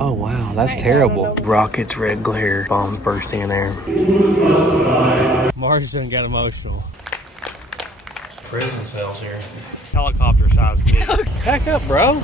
Oh wow, that's terrible. Rockets, red glare, bombs bursting in air. Marge done got emotional. Prison cells here. Helicopter size big. Back up, bro.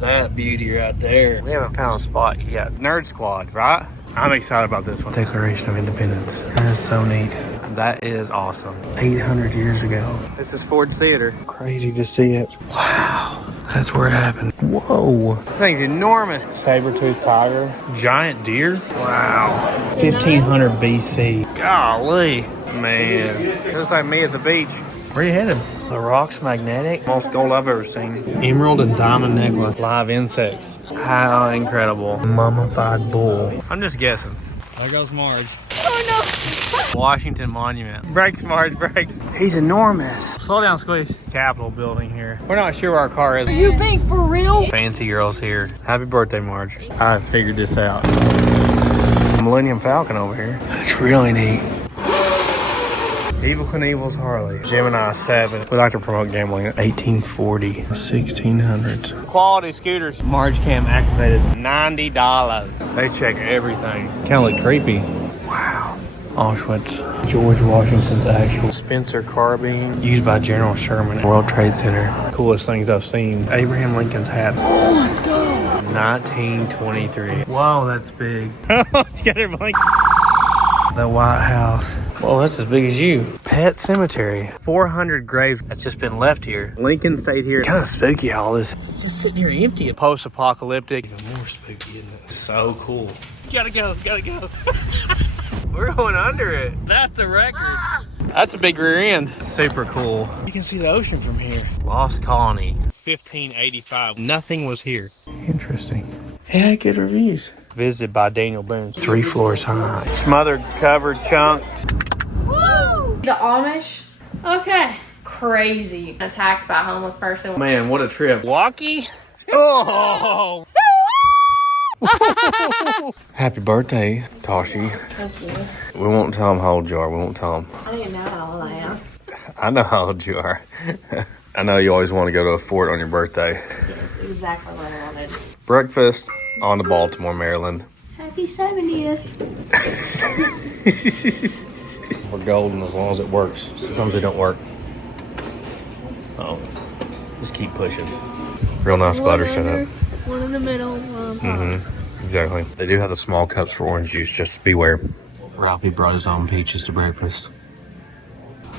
That beauty right there. We haven't found a spot yet. Nerd Squad, right? I'm excited about this one. Declaration of Independence. That is so neat. That is awesome. 800 years ago. This is Ford Theater. Crazy to see it. Wow. That's where it happened. Whoa. That thing's enormous. Saber-toothed tiger. Giant deer. Wow. 1500 BC. Golly. Man. It looks like me at the beach. Where you headed? The rock's magnetic. Most gold I've ever seen. Emerald and diamond necklace. Live insects. How incredible. Mummified bull. I'm just guessing. There goes Marge. Oh no. Washington Monument. Brakes, Marge, brakes. He's enormous. Slow down, Squeeze. Capitol building here. We're not sure where our car is. Are you being for real? Fancy girls here. Happy birthday, Marge. I figured this out. Millennium Falcon over here. That's really neat. Evel Knievel's Harley. Gemini 7. We like to promote gambling at 1840. 1600s. Quality scooters. Marge Cam activated. $90. They check everything. Kind of look creepy. Wow. Auschwitz. George Washington's actual Spencer carbine. Used by General Sherman at World Trade Center. Coolest things I've seen. Abraham Lincoln's hat. Oh, let's go. 1923. Wow, that's big. You got her blanket. The White House. Whoa, that's as big as you. Pet Cemetery. 400 graves that's just been left here. Lincoln stayed here. Kind of spooky, all this. It's just sitting here empty. Post-apocalyptic. Even more spooky, isn't it? So cool. Gotta go, gotta go. We're going under it. That's a record. That's a big rear end. Super cool. You can see the ocean from here. Lost Colony. 1585. Nothing was here. Interesting. Yeah, good reviews. Visited by Daniel Boone. 3 floors high. Smothered, covered, chunked. Woo! The Amish. Okay. Crazy. Attacked by a homeless person. Man, what a trip. Walkie? Oh! Happy birthday, Toshi. Thank you. We won't tell him how old you are. We won't tell him. I don't even know how old I am. I know how old you are. I know you always want to go to a fort on your birthday. Yes, exactly what I wanted. Breakfast on to Baltimore, Maryland. Happy 70th. We're golden as long as it works. Sometimes they don't work. Oh, just keep pushing. Real nice butter setup. One in the middle. Exactly. They do have the small cups for orange juice, just beware. Ralphie brought his own peaches to breakfast.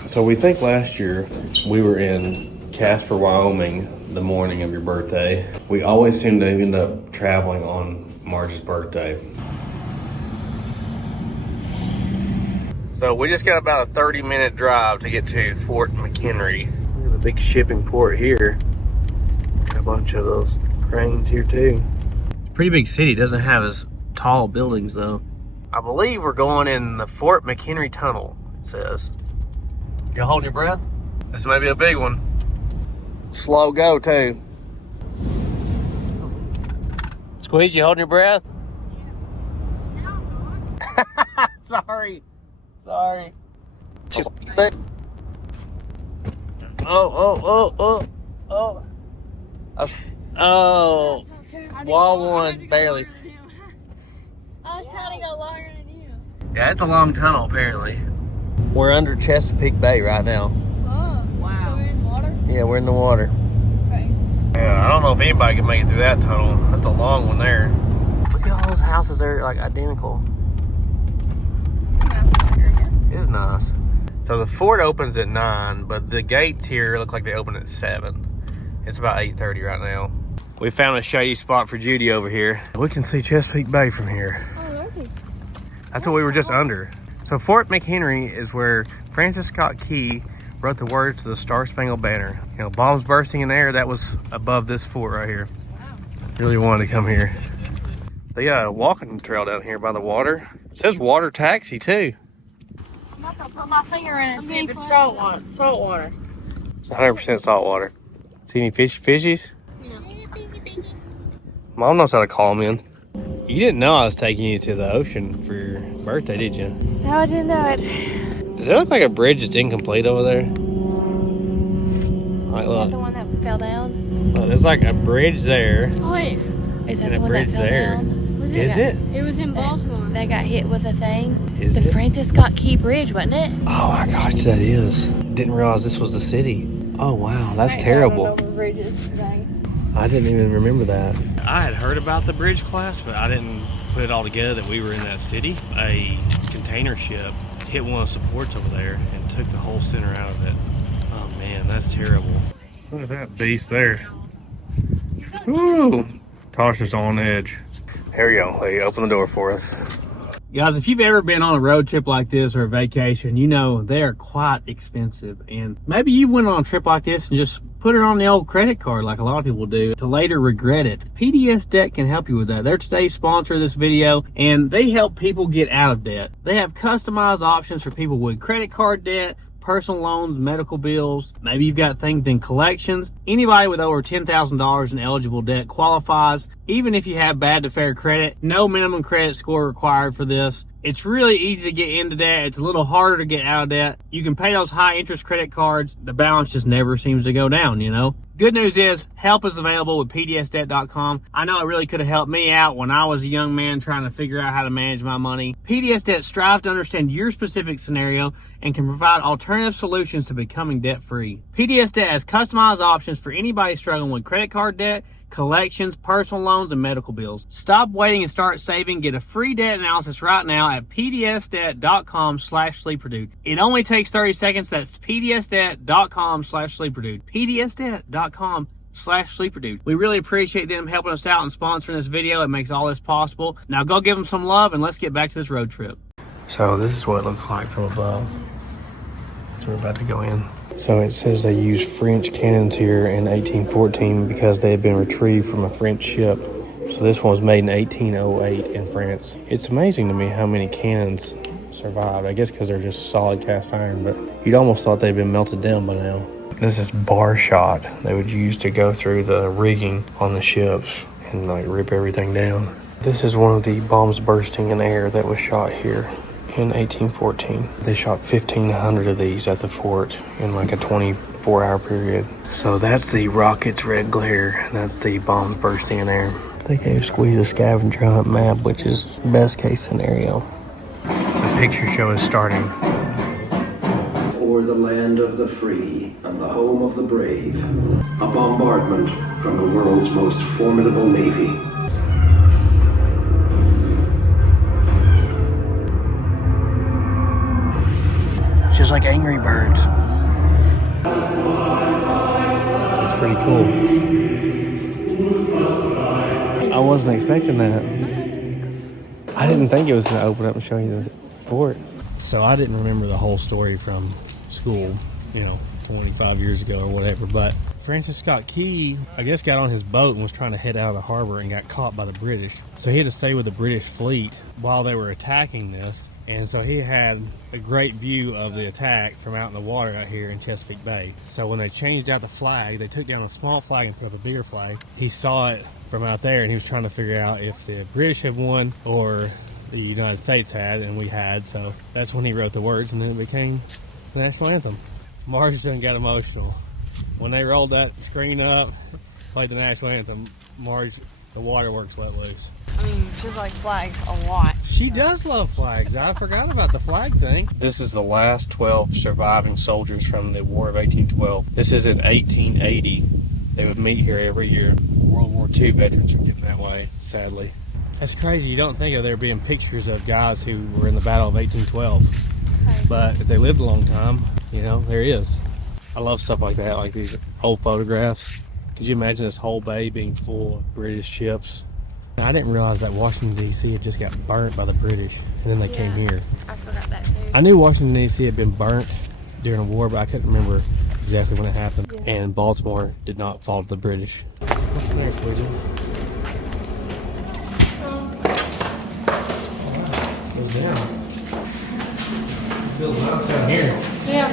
So we think last year we were in Casper, Wyoming the morning of your birthday. We always seem to end up traveling on Marge's birthday. So we just got about a 30-minute drive to get to Fort McHenry. Look at the big shipping port here. Got a bunch of those cranes here too. It's a pretty big city. It doesn't have as tall buildings though. I believe we're going in the Fort McHenry Tunnel, it says. You holding your breath? This may be a big one. Slow go too. Squeeze, you holding your breath? Yeah. Sorry. Sorry. Oh. Oh. Wall one, barely. I was trying to go longer than you. Yeah, it's a long tunnel apparently. We're under Chesapeake Bay right now. Oh, wow. So we're in water? Yeah, we're in the water. Crazy. Yeah, I don't know if anybody can make it through that tunnel. That's a long one there. Look at all those houses, they're like identical. It is nice. So the fort opens at 9, but the gates here look like they open at 7. It's about 8:30 right now. We found a shady spot for Judy over here. We can see Chesapeake Bay from here. Oh, really? That's what we were just under. So Fort McHenry is where Francis Scott Key wrote the words to the Star Spangled Banner. You know, bombs bursting in the air, that was above this fort right here. Wow. Really wanted to come here. They got a walking trail down here by the water. It says water taxi too. I'm not gonna put my finger in it and see if it's salt water. Salt water. It's 100% salt water. See any fishies? No. Mom knows how to call them in. You didn't know I was taking you to the ocean for your birthday, did you? No, I didn't know it. Does that look like a bridge that's incomplete over there? Like, Is that the one that fell down? look, there's like a bridge there. Oh, wait. Is that And the a one that bridge fell there. down? Was Is it? It was in Baltimore. They got hit with a thing. Is The it? Francis Scott Key Bridge, wasn't it? Oh my gosh, that is. Didn't realize this was the city. Oh wow, that's terrible. I didn't even remember that. I had heard about the bridge collapse, but I didn't put it all together that we were in that city. A container ship hit one of the supports over there and took the whole center out of it. Oh man, that's terrible. Look at that beast there. Woo! Tasha's on edge. Here we go. Hey, open the door for us. Guys, if you've ever been on a road trip like this or a vacation, you know they are quite expensive. And maybe you went on a trip like this and just put it on the old credit card like a lot of people do to later regret it. PDS Debt can help you with that. They're today's sponsor of this video, and they help people get out of debt. They have customized options for people with credit card debt, personal loans, medical bills. Maybe you've got things in collections. Anybody with over $10,000 in eligible debt qualifies. Even if you have bad to fair credit, no minimum credit score required for this. It's really easy to get into debt. It's a little harder to get out of debt. You can pay those high interest credit cards. The balance just never seems to go down, you know? Good news is help is available with pdsdebt.com. I know it really could have helped me out when I was a young man trying to figure out how to manage my money. PDS Debt strives to understand your specific scenario and can provide alternative solutions to becoming debt-free. PDS Debt has customized options for anybody struggling with credit card debt, collections, personal loans, and medical bills. Stop waiting and start saving. Get a free debt analysis right now at pdsdebt.com/sleeperdude. It only takes 30 seconds. That's pdsdebt.com/sleeperdude. pdsdebt.com/sleeperdude. We really appreciate them helping us out and sponsoring this video. It makes all this possible. Now go give them some love and let's get back to this road trip. So this is what it looks like from above. So we're about to go in. So it says they used French cannons here in 1814 because they had been retrieved from a French ship. So this one was made in 1808 in France. It's amazing to me how many cannons survived. I guess because they're just solid cast iron, but you'd almost thought they'd been melted down by now. This is bar shot they would use to go through the rigging on the ships and like rip everything down. This is one of the bombs bursting in air that was shot here in 1814. They shot 1,500 of these at the fort in like a 24-hour period. So that's the rocket's red glare. That's the bombs bursting in air. They gave Squeeze a scavenger hunt map, which is best case scenario. The picture show is starting. Or the land of the free and the home of the brave. A bombardment from the world's most formidable navy. Just like Angry Birds. That's pretty cool. I wasn't expecting that. I didn't think it was going to open up and show you the fort. So I didn't remember the whole story from school, 25 years ago or whatever, but Francis Scott Key, I guess, got on his boat and was trying to head out of the harbor and got caught by the British. So he had to stay with the British fleet while they were attacking this. And so he had a great view of the attack from out in the water out here in Chesapeake Bay. So when they changed out the flag, they took down a small flag and put up a bigger flag. He saw it from out there and he was trying to figure out if the British had won or the United States had, and we had. So that's when he wrote the words, and then it became the national anthem. Marge done got emotional. When they rolled that screen up, played the national anthem, Marge, the waterworks let loose. I mean, she's like flags a lot. She does love flags. I forgot about the flag thing. This is the last 12 surviving soldiers from the War of 1812. This is in 1880. They would meet here every year. World War II veterans are getting that way, sadly. That's crazy. You don't think of there being pictures of guys who were in the Battle of 1812. But if they lived a long time, there is. I love stuff like that, like these old photographs. Could you imagine this whole bay being full of British ships? I didn't realize that Washington, D.C. had just got burnt by the British, and then they came here. I forgot that too. I knew Washington, D.C. had been burnt during a war, but I couldn't remember exactly when it happened. Yeah. And Baltimore did not fall to the British. What's next, Weezy? Goes down. It feels nice down here. Yeah.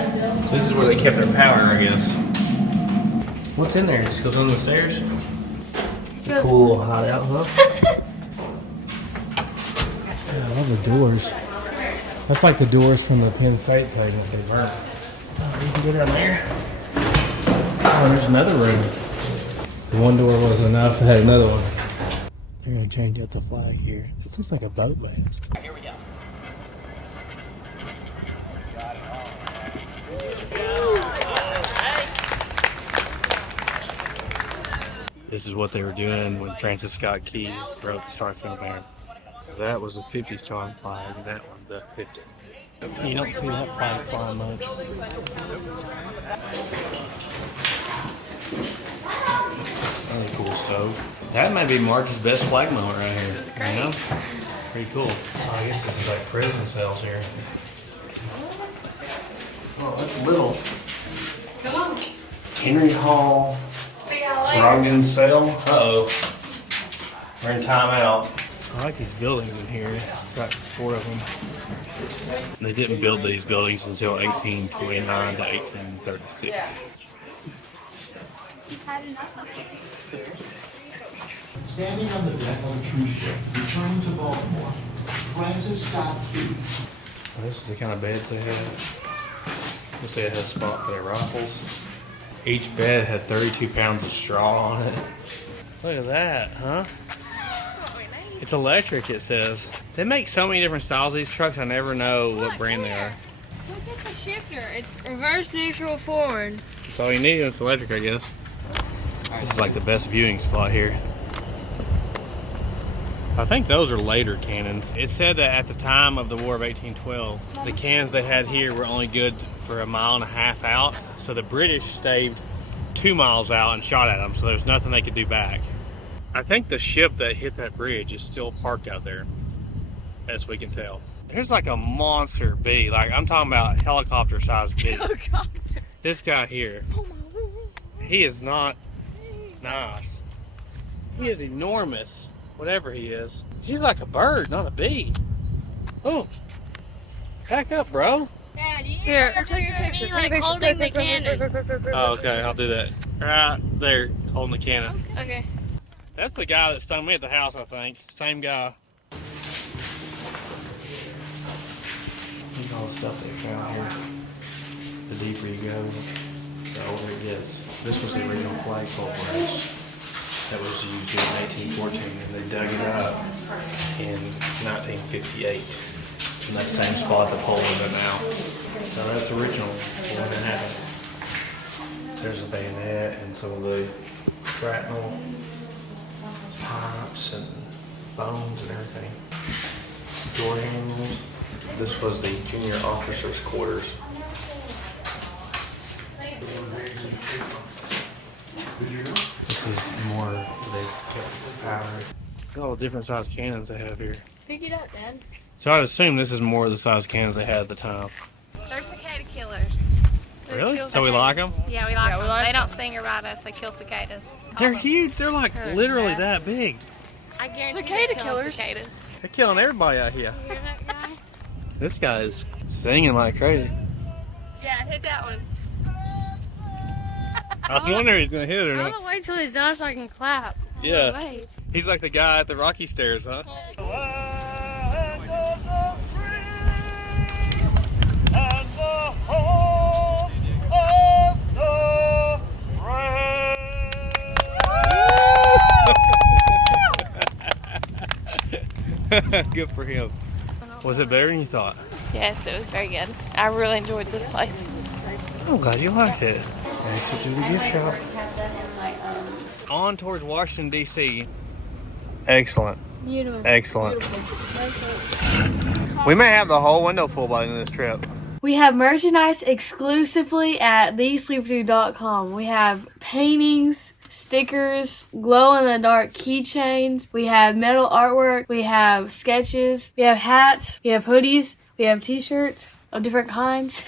So this is where they kept their powder, I guess. What's in there? It just goes under the stairs? It's a cool hideout, huh? Yeah, I love the doors. That's like the doors from the Penn State place that they burnt. Oh, you can go down there. Oh, there's another room. The one door wasn't enough, it had another one. like change out the flag here. This looks like a boat mast. Here we go. This is what they were doing when Francis Scott Key wrote the Spangled Banner. So that was a 50 strong flag, and that one's a 50. You don't see that flag flying much. Really cool stove. That might be March's best flag moment right here. That's great. You know? Pretty cool. Oh, I guess this is like prison cells here. Oh, that's little. Come on. Henry Hall. See y'all later. Rogden cell. Uh-oh. We're in timeout. I like these buildings in here. It's got 4 of them. They didn't build these buildings until 1829 to 1836. Yeah. Standing on the deck of a cruise ship, returning to Baltimore, Francis Scott Key. Well, this is the kind of beds they had. Looks like it had a spot for their rifles. Each bed had 32 pounds of straw on it. Look at that, huh? It's electric, it says. They make so many different styles of these trucks, I never know what brand they are. Look at the shifter. It's reverse, neutral, forward. That's all you need, it's electric, I guess. This is like the best viewing spot here. I think those are later cannons. It said that at the time of the War of 1812, the cannons they had here were only good for 1.5 miles out. So the British stayed 2 miles out and shot at them, so there's nothing they could do back. I think the ship that hit that bridge is still parked out there, as we can tell. There's like a monster bee. Like, I'm talking about helicopter-sized bee. Helicopter. This guy here, he is not nice. He is enormous, whatever he is. He's like a bird, not a bee. Oh, back up, bro. Dad, you Here, need to take a picture. me, like, holding the cannon. Oh, okay, I'll do that. Right there, holding the cannon. Okay. That's the guy that stung me at the house, I think. Same guy. Look at all the stuff they found here. The deeper you go, the older it gets. This was the original flagpole brass that was used in 1814, and they dug it up in 1958. In that same spot the pole is at now. So that's original when it happened. So there's a bayonet and some of the shrapnel pipes and bones and everything. Door handles. This was the junior officers' quarters. This is more they kept powder. Look at all the different size cannons they have here. Pick it up, Dad. So I'd assume this is more of the size cannons they had at the time. They're cicada killers. Really? So we like them? Yeah, we like them. They don't sting or bite us. They kill cicadas. They're huge. They're like literally that big. I guarantee Cicada they're killing killers. cicadas. They're killing everybody out here. You hear that guy? This guy is singing like crazy. Yeah, hit that one. I was wondering if he's going to hit it or I'm not. gonna wait till he's done so I can clap. Yeah. Wait. He's like the guy at the Rocky Stairs, huh? Good for him. Was it better than you thought? Yes, it was very good. I really enjoyed this place. I'm glad you liked it. Exit through the gift shop. On towards Washington, D.C. Excellent. Beautiful. Excellent. We may have the whole window full by the end of this trip. We have merchandise exclusively at thesleeperdude.com. We have paintings, stickers, glow-in-the-dark keychains. We have metal artwork. We have sketches. We have hats. We have hoodies. We have t-shirts of different kinds.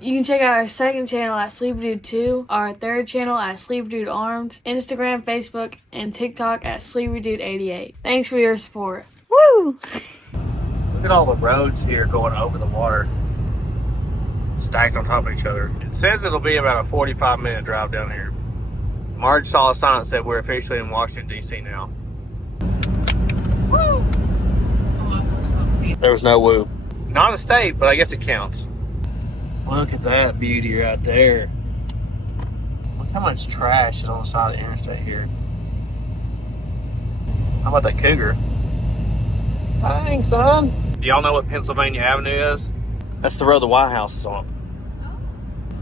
You can check out our second channel at SleeperDude2, our third channel at SleeperDude Armed, Instagram, Facebook, and TikTok at SleeperDude88. Thanks for your support. Woo! Look at all the roads here going over the water, stacked on top of each other. It says it'll be about a 45-minute drive down here. Marge saw a sign that said we're officially in Washington, D.C. now. Woo! There was no woo. Not a state, but I guess it counts. Look at that beauty right there. Look how much trash is on the side of the interstate here. How about that cougar? Dang, son. Do y'all know what Pennsylvania Avenue is? That's the road the White House is on.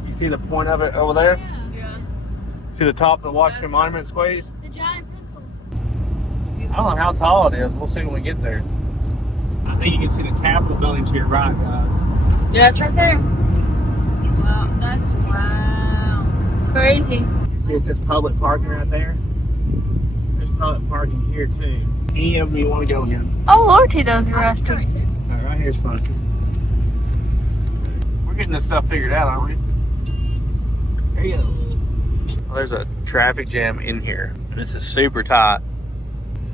You see the point of it over there? Yeah. See the top of the Washington Monument squeeze? The giant pencil. I don't know how tall it is. We'll see when we get there. I think you can see the Capitol building to your right, guys. Yeah, it's right there. Wow, that's wow. It's crazy. See, it says public parking right there. There's public parking here too. Any of them you want to go in? Oh, Lordy, those are rusty. All right here's fun. We're getting this stuff figured out, aren't we? There you go. Well, there's a traffic jam in here. This is super tight.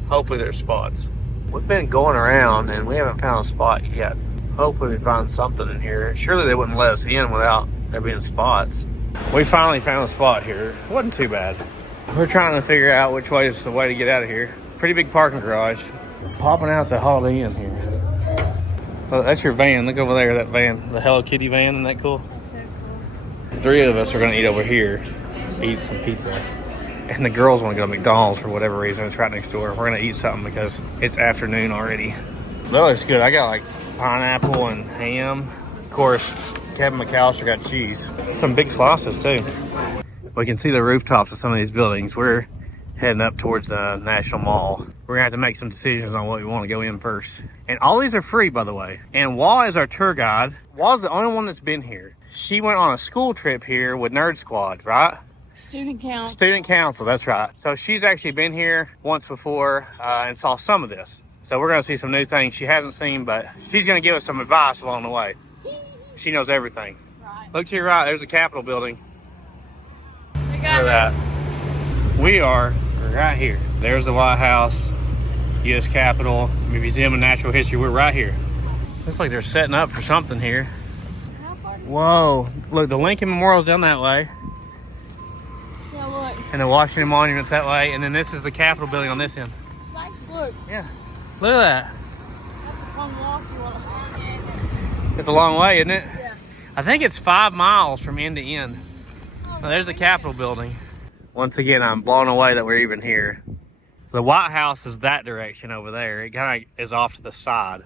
Hopefully there's spots. We've been going around and we haven't found a spot yet. Hopefully we find something in here. Surely they wouldn't let us in without there being spots. We finally found a spot here. It wasn't too bad. We're trying to figure out which way is the way to get out of here. Pretty big parking garage. Popping out the Holiday Inn here. Oh, that's your van. Look over there, that van. The Hello Kitty van. Isn't that cool? That's so cool. 3 of us are going to eat over here. Eat some pizza. And the girls want to go to McDonald's for whatever reason. It's right next door. We're going to eat something because it's afternoon already. That looks good. I got like pineapple and ham. Of course, Kevin McAllister got cheese. Some big slices too. We can see the rooftops of some of these buildings. We're heading up towards the National Mall. We're gonna have to make some decisions on what we want to go in first. And all these are free, by the way. And Wall is our tour guide. Wall's the only one that's been here. She went on a school trip here with Nerd Squad, right? Student council. Student council, that's right. So she's actually been here once before and saw some of this. So we're gonna see some new things she hasn't seen, but she's gonna give us some advice along the way. She knows everything. Right. Look to your right, there's the Capitol building. They Look got at that. We are right here. There's the White House, U.S. Capitol, Museum of Natural History. We're right here. Looks like they're setting up for something here. Whoa, look, the Lincoln Memorial's down that way. Yeah, look. And the Washington Monument's that way. And then this is the Capitol building on this end. Look. Yeah, look at that. That's a fun walk you want. It's a long way, isn't it? Yeah. I think it's 5 miles from end to end. Now, there's the Capitol building. Once again, I'm blown away that we're even here. The White House is that direction over there. It kind of is off to the side.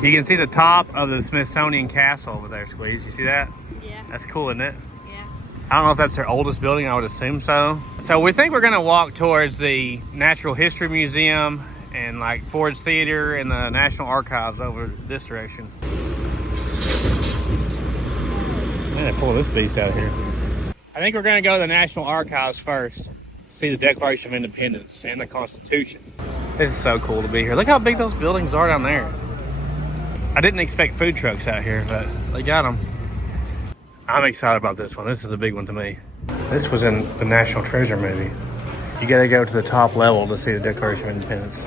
You can see the top of the Smithsonian Castle over there, Squeeze. You see that? Yeah. That's cool, isn't it? Yeah. I don't know if that's their oldest building. I would assume so. So we think we're going to walk towards the Natural History Museum and like Ford's Theater and the National Archives over this direction. Man, pull this beast out of here. I think we're going to go to the National Archives first. See the Declaration of Independence and the Constitution. This is so cool to be here. Look how big those buildings are down there. I didn't expect food trucks out here, but they got them. I'm excited about this one. This is a big one to me. This was in the National Treasure movie. You got to go to the top level to see the Declaration of Independence.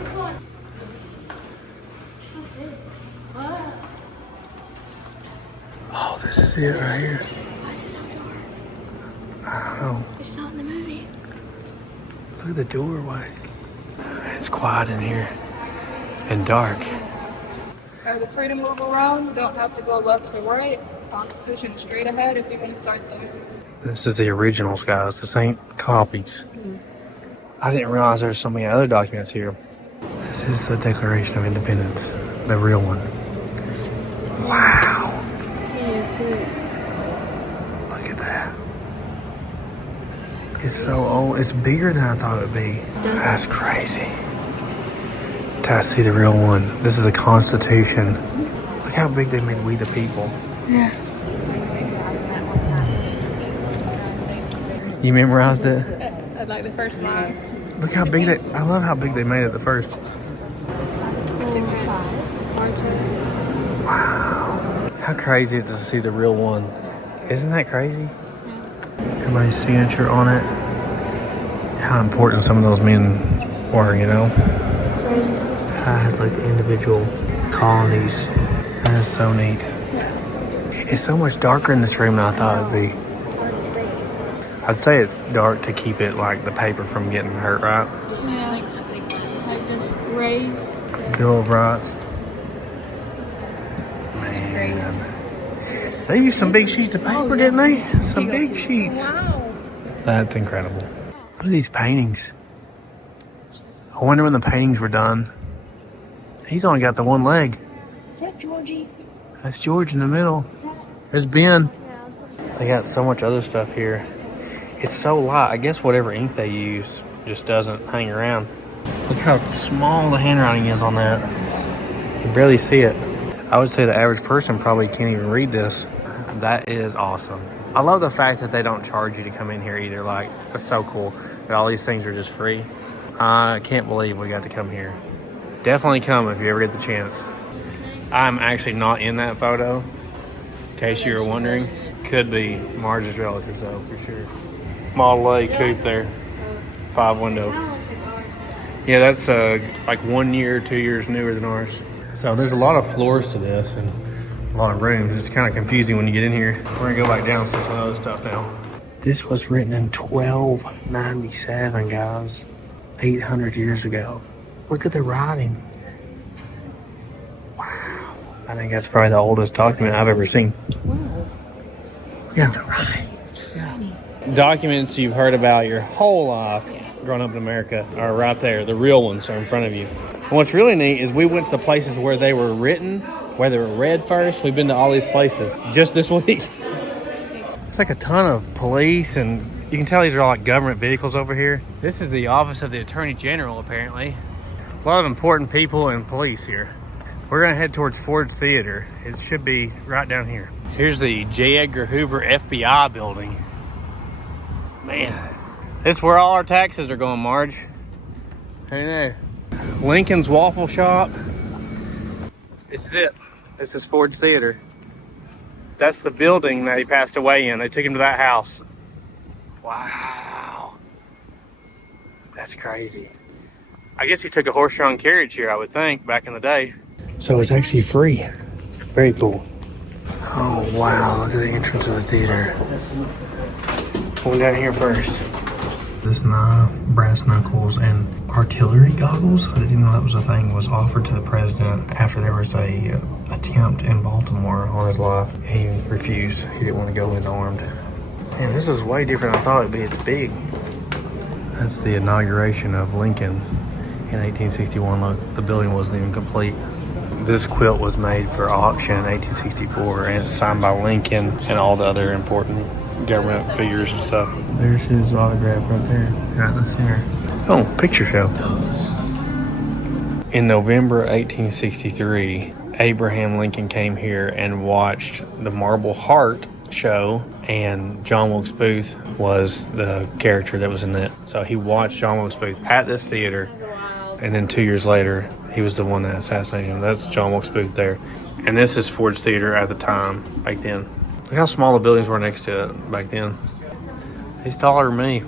Oh, this is it right here. I don't know. It's not in the movie. Look at the doorway. It's quiet in here and dark. The freedom move around, you don't have to go left to right. Constitution straight ahead if you're going to start there. This is the originals, guys. This ain't copies. I didn't realize there's so many other documents here. This is the Declaration of Independence, the real one. Wow. Can't even see it. Look at that. It's so old. It's bigger than I thought it would be. That's crazy. To see the real one. This is a Constitution. Look how big they made We the People. Yeah. You memorized it? I'd like the first line. Look how big I love how big they made it the first. Wow. How crazy it is to see the real one. Isn't that crazy? Everybody's signature on it. How important some of those men were, you know? Has like the individual colonies. That is so neat. It's so much darker in this room than I thought it'd be. I'd say it's dark to keep it like the paper from getting hurt, right? Yeah. Like this raised. Bill of Rights. Man. They used some big sheets of paper, didn't they? Some big sheets. Wow. That's incredible. Look at these paintings. I wonder when the paintings were done. He's only got the one leg. Is that Georgie? That's George in the middle. There's Ben. They got so much other stuff here. It's so light. I guess whatever ink they used just doesn't hang around. Look how small the handwriting is on that. You can barely see it. I would say the average person probably can't even read this. That is awesome. I love the fact that they don't charge you to come in here either. Like, that's so cool. But all these things are just free. I can't believe we got to come here. Definitely come if you ever get the chance. I'm actually not in that photo, in case you were wondering. Could be Marge's relatives though, for sure. Model A coupe there, 5 window. Yeah, that's like 1 year, 2 years newer than ours. So there's a lot of floors to this and a lot of rooms. It's kind of confusing when you get in here. We're gonna go back down and see some other stuff now. This was written in 1297, guys. 800 years ago. Look at the writing. Wow. I think that's probably the oldest document I've ever seen. 12. Yeah. That's right. It's tiny. Documents you've heard about your whole life growing up in America are right there. The real ones are in front of you. And what's really neat is we went to the places where they were written, where they were read first. We've been to all these places just this week. It's like a ton of police, and you can tell these are all like government vehicles over here. This is the office of the Attorney General, apparently. A lot of important people and police here. We're gonna head towards Ford Theater. It should be right down here. Here's the J. Edgar Hoover FBI building. Man, this is where all our taxes are going, Marge. Hey there. Lincoln's Waffle Shop. This is it. This is Ford Theater. That's the building that he passed away in. They took him to that house. Wow. That's crazy. I guess he took a horse-drawn carriage here, I would think, back in the day. So it's actually free. Very cool. Oh, wow. Look at the entrance of the theater. Going down here first. This knife, brass knuckles, and artillery goggles, I didn't know that was a thing, was offered to the president after there was a attempt in Baltimore on his life. He refused. He didn't want to go in armed. Man, this is way different than I thought it'd be. It's big. That's the inauguration of Lincoln in 1861. Look, the building wasn't even complete. This quilt was made for auction in 1864, and it's signed by Lincoln and all the other important government figures and stuff. There's his autograph right there, right in the center. Oh, picture show. In November 1863, Abraham Lincoln came here and watched the Marble Heart show, and John Wilkes Booth was the character that was in it. So he watched John Wilkes Booth at this theater, and then 2 years later, he was the one that assassinated him. That's John Wilkes Booth there. And this is Ford's Theater at the time, back then. Look how small the buildings were next to it back then. He's taller than me.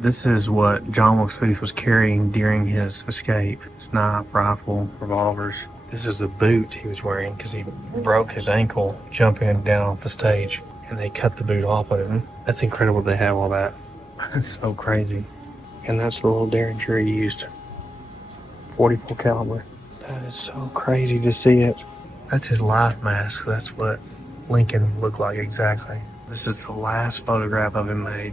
This is what John Wilkes Booth was carrying during his escape. Snipe, rifle, revolvers. This is the boot he was wearing because he broke his ankle jumping down off the stage. And they cut the boot off of him. That's incredible they have all that. That's so crazy. And that's the little derringer he used. 44 caliber. That is so crazy to see it. That's his life mask. That's what Lincoln looked like exactly. This is the last photograph of him made.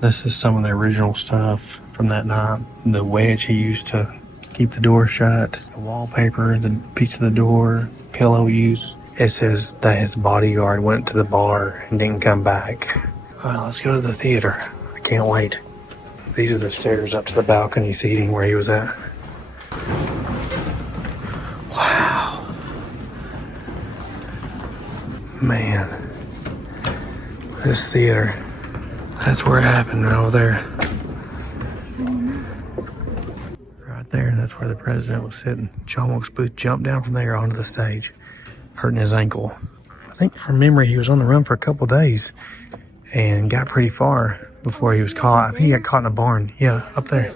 This is some of the original stuff from that night. The wedge he used to keep the door shut, the wallpaper, the piece of the door, pillow used. It says that his bodyguard went to the bar and didn't come back. All right, let's go to the theater. I can't wait. These are the stairs up to the balcony seating where he was at. Wow. Man. This theater. That's where it happened, right over there. Right there, that's where the president was sitting. John Wilkes Booth jumped down from there onto the stage, hurting his ankle. I think from memory, he was on the run for a couple days and got pretty far before he was caught. I think he got caught in a barn. Yeah, up there.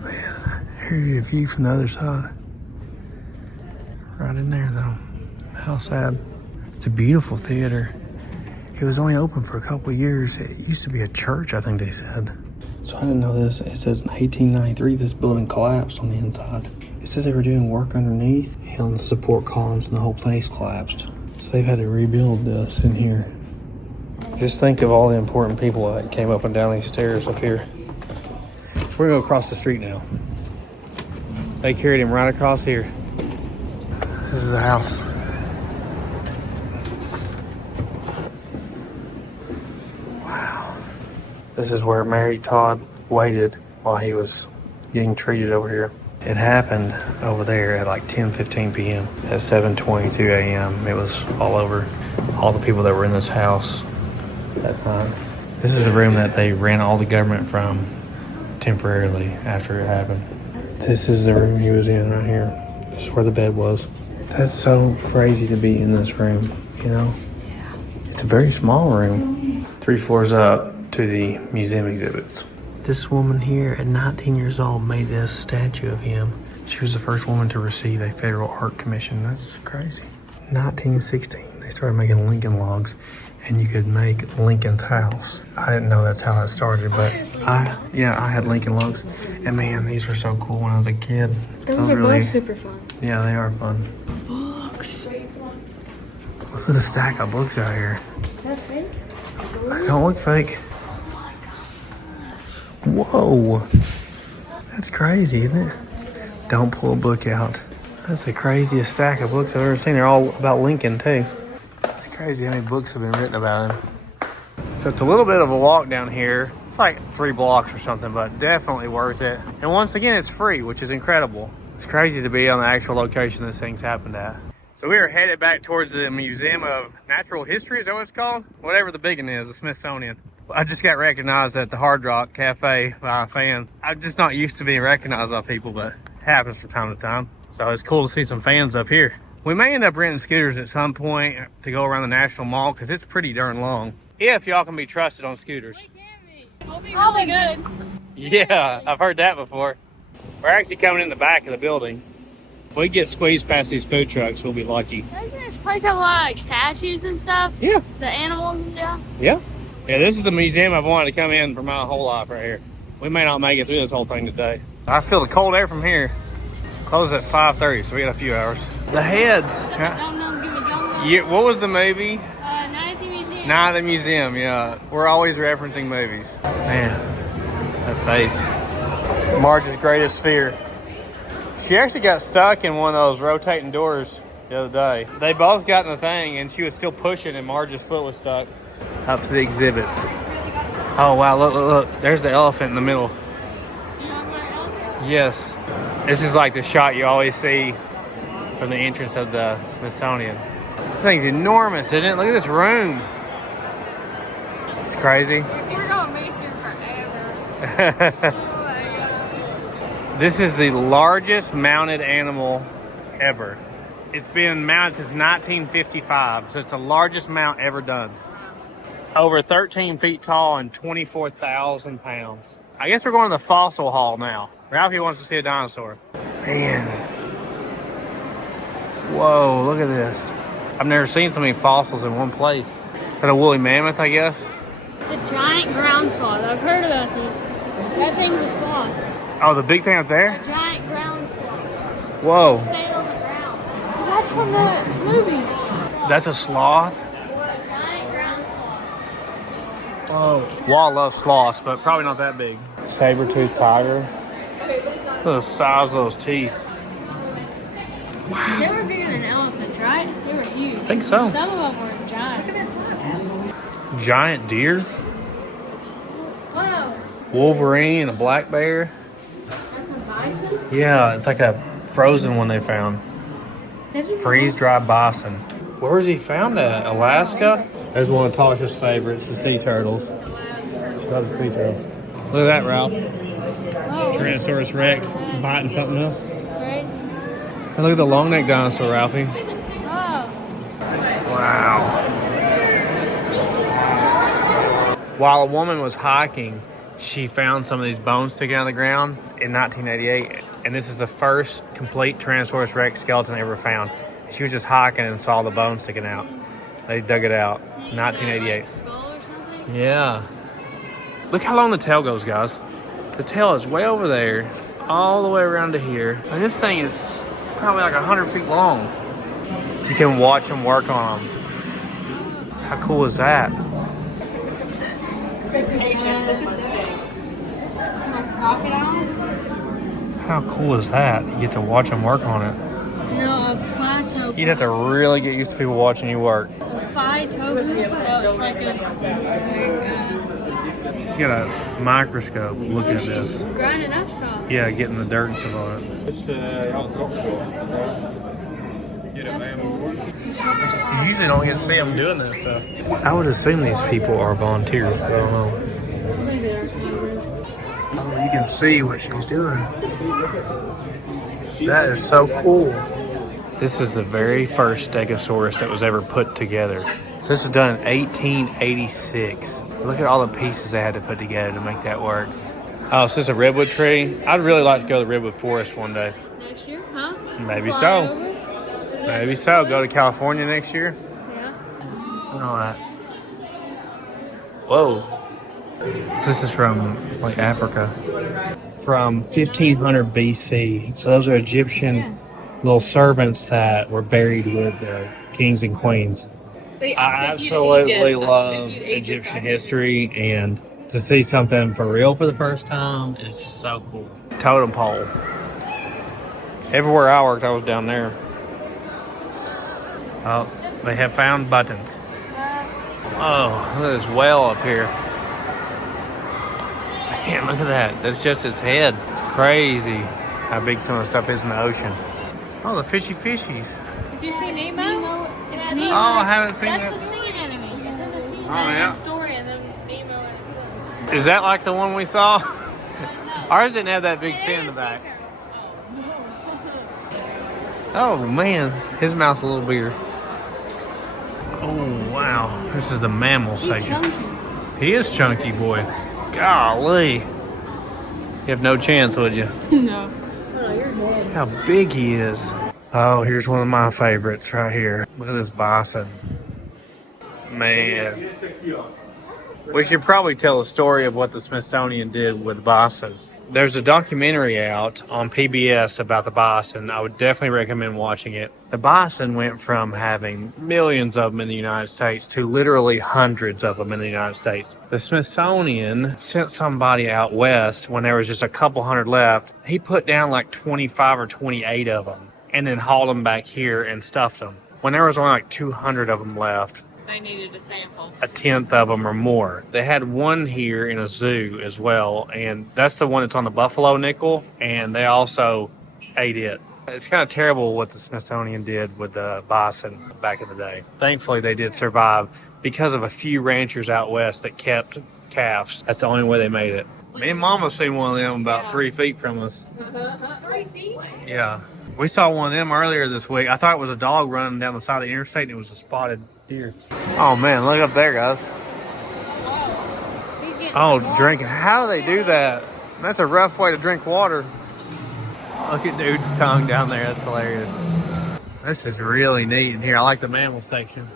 Man, here's your view from the other side. Right in there, though. How sad. It's a beautiful theater. It was only open for a couple of years. It used to be a church, I think they said. So I didn't know this. It says in 1893, this building collapsed on the inside. It says they were doing work underneath and the support columns and the whole place collapsed. So they've had to rebuild this in here. Just think of all the important people that came up and down these stairs up here. We're gonna go across the street now. They carried him right across here. This is the house. Wow. This is where Mary Todd waited while he was getting treated over here. It happened over there at like 10:15 p.m. At 7:22 a.m. It was all over. All the people that were in this house that night. This is the room that they ran all the government from temporarily after it happened. This is the room he was in right here. This is where the bed was. That's so crazy to be in this room, you know? Yeah. It's a very small room. 3 floors up to the museum exhibits. This woman here at 19 years old made this statue of him. She was the first woman to receive a federal art commission. That's crazy. 1916, they started making Lincoln logs, and you could make Lincoln's house. I didn't know that's how it started, but I had Lincoln logs. And man, these were so cool when I was a kid. Those are both super fun. Yeah, they are fun. Books. Look at the stack of books out here. Is that fake? They don't look fake. Whoa. That's crazy, isn't it? Don't pull a book out. That's the craziest stack of books I've ever seen. They're all about Lincoln, too. It's crazy how many books have been written about him. So it's a little bit of a walk down here. It's like 3 blocks or something, but definitely worth it. And once again, it's free, which is incredible. It's crazy to be on the actual location this thing's happened at. So we are headed back towards the Museum of Natural History, is that what it's called? Whatever the big one is, the Smithsonian. I just got recognized at the Hard Rock Cafe by a fan. I'm just not used to being recognized by people, but it happens from time to time. So it's cool to see some fans up here. We may end up renting scooters at some point to go around the National Mall because it's pretty darn long. If y'all can be trusted on scooters. It'll be really good. Yeah, I've heard that before. We're actually coming in the back of the building. If we get squeezed past these food trucks, we'll be lucky. Doesn't this place have a lot of like statues and stuff? Yeah. The animals and stuff? Yeah. Yeah, this is the museum I've wanted to come in for my whole life right here. We may not make it through this whole thing today. I feel the cold air from here. Closed at 5:30, so we got a few hours. The heads. Yeah, what was the movie? Night at the Museum. Night at the Museum, yeah. We're always referencing movies. Man, that face. Marge's greatest fear. She actually got stuck in one of those rotating doors the other day. They both got in the thing, and she was still pushing, and Marge's foot was stuck. Up to the exhibits. Oh, wow, look, look, look. There's the elephant in the middle. Yes. This is like the shot you always see from the entrance of the Smithsonian. This thing's enormous, isn't it? Look at this room. It's crazy. We're gonna be here forever. Oh my God. This is the largest mounted animal ever. It's been mounted since 1955, so it's the largest mount ever done. Over 13 feet tall and 24,000 pounds. I guess we're going to the fossil hall now. Ralphie wants to see a dinosaur. Man. Whoa, look at this. I've never seen so many fossils in one place. Is that a woolly mammoth, I guess? The giant ground sloth. I've heard about these. That thing's a sloth. Oh, the big thing up there? A giant ground sloth. Whoa. They stay on the ground. That's from the movie. That's a sloth? A giant ground sloth. Whoa. Well, I love sloths, but probably not that big. Saber-toothed tiger. Look at the size of those teeth. Wow. They were bigger than elephants, right? They were huge. I think so. Some of them were giant. Giant deer. Wow. Wolverine and a black bear. That's a bison? Yeah, it's like a frozen one they found. Freeze-dried bison. Where was he found at? Alaska? There's one of Tasha's favorites, the sea turtles. She loves the sea turtles. Look at that, Ralph. Oh, Tyrannosaurus Rex biting something else. crazy. And look at the long-necked dinosaur, Ralphie. Oh. Wow. While a woman was hiking, she found some of these bones sticking out of the ground in 1988. And this is the first complete Tyrannosaurus Rex skeleton ever found. She was just hiking and saw the bones sticking out. They dug it out. 1988. Yeah. Look how long the tail goes, guys. The tail is way over there, all the way around to here. And this thing is probably like 100 feet long. You can watch them work on them. How cool is that? How cool is that? You get to watch them work on it. No, a plateau. You'd have to really get used to people watching you work. Phytosis, so it's like a She's got a microscope looking at this. grinding up stuff. Yeah, getting the dirt and stuff on it. You usually don't get to see them doing that stuff. I would assume these people are volunteers, but I don't know. Oh, you can see what she's doing. That is so cool. This is the very first Stegosaurus that was ever put together. So this was done in 1886. Look at all the pieces they had to put together to make that work. Oh, so this is a redwood tree? I'd really like to go to the redwood forest one day. Next year, huh? Maybe Fly so. over. Maybe so. Go to California next year. Yeah. And all that. Whoa. So this is from like Africa. From 1500 BC. So those are Egyptian little servants that were buried with the kings and queens. See, I absolutely love Egyptian history, and to see something for real for the first time is so cool. Totem pole. Everywhere I worked, I was down there. Oh, they have found buttons. Oh, look at this whale up here. Man, look at that. That's just its head. Crazy how big some of the stuff is in the ocean. Oh, the fishies. Did you see Nemo? It's Nemo. Oh, I haven't seen That's this. the sea enemy. It's in the sea yeah. story, and then Nemo and it's Is that like the one we saw? Ours didn't have that big fin in the back. Oh, man. His mouth's a little bigger. Oh, wow. This is the mammal section. He is chunky, boy. Golly. You have no chance, would you? No. Oh, you're dead. How big he is. Oh, here's one of my favorites right here. Look at this bison. Man. We should probably tell a story of what the Smithsonian did with bison. There's a documentary out on PBS about the bison. I would definitely recommend watching it. The bison went from having millions of them in the United States to literally hundreds of them in the United States. The Smithsonian sent somebody out west when there was just a couple hundred left. He put down like 25 or 28 of them and then hauled them back here and stuffed them. When there was only like 200 of them left, They needed a sample. a tenth of them or more. They had one here in a zoo as well, and that's the one that's on the buffalo nickel, and they also ate it. It's kind of terrible what the Smithsonian did with the bison back in the day. Thankfully, they did survive because of a few ranchers out west that kept calves. That's the only way they made it. Me and Mama seen one of them about 3 feet from us. 3 feet? Yeah. We saw one of them earlier this week. I thought it was a dog running down the side of the interstate, and it was a spotted deer. Oh man, look up there, guys. Oh, drinking. How do they do that? That's a rough way to drink water. Look at dude's tongue down there. That's hilarious. This is really neat in here. I like the mammal section.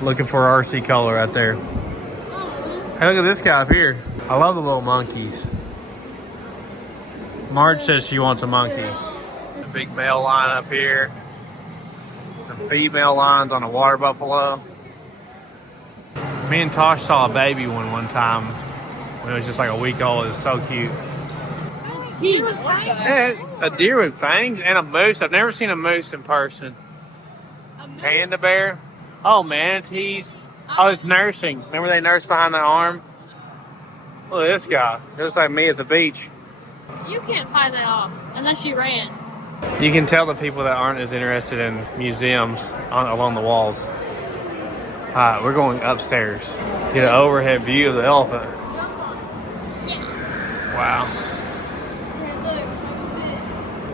Looking for RC Cola right there. Hey, look at this guy up here. I love the little monkeys. Marge says she wants a monkey. A big male line up here. Some female lines on a water buffalo. Me and Tosh saw a baby one time when it was just like a week old. It was so cute. Yeah, a deer with fangs and a moose. I've never seen a moose in person. Panda bear. Oh, manatees. Oh, it's nursing. Remember they nurse behind the arm? Look at this guy. He looks like me at the beach. You can't fight that off unless you ran. You can tell the people that aren't as interested in museums along the walls. All right, we're going upstairs. Get an overhead view of the elephant. Wow.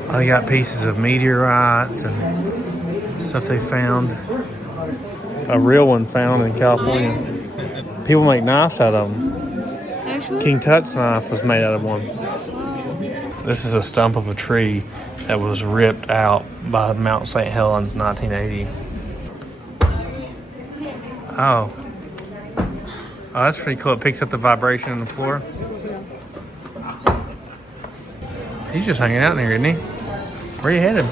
Oh, you got pieces of meteorites and stuff they found. A real one found in California. People make knives out of them. Actually? King Tut's knife was made out of one. This is a stump of a tree that was ripped out by Mount St. Helens in 1980. Oh, that's pretty cool. It picks up the vibration in the floor. He's just hanging out in here, isn't he? Where you headed?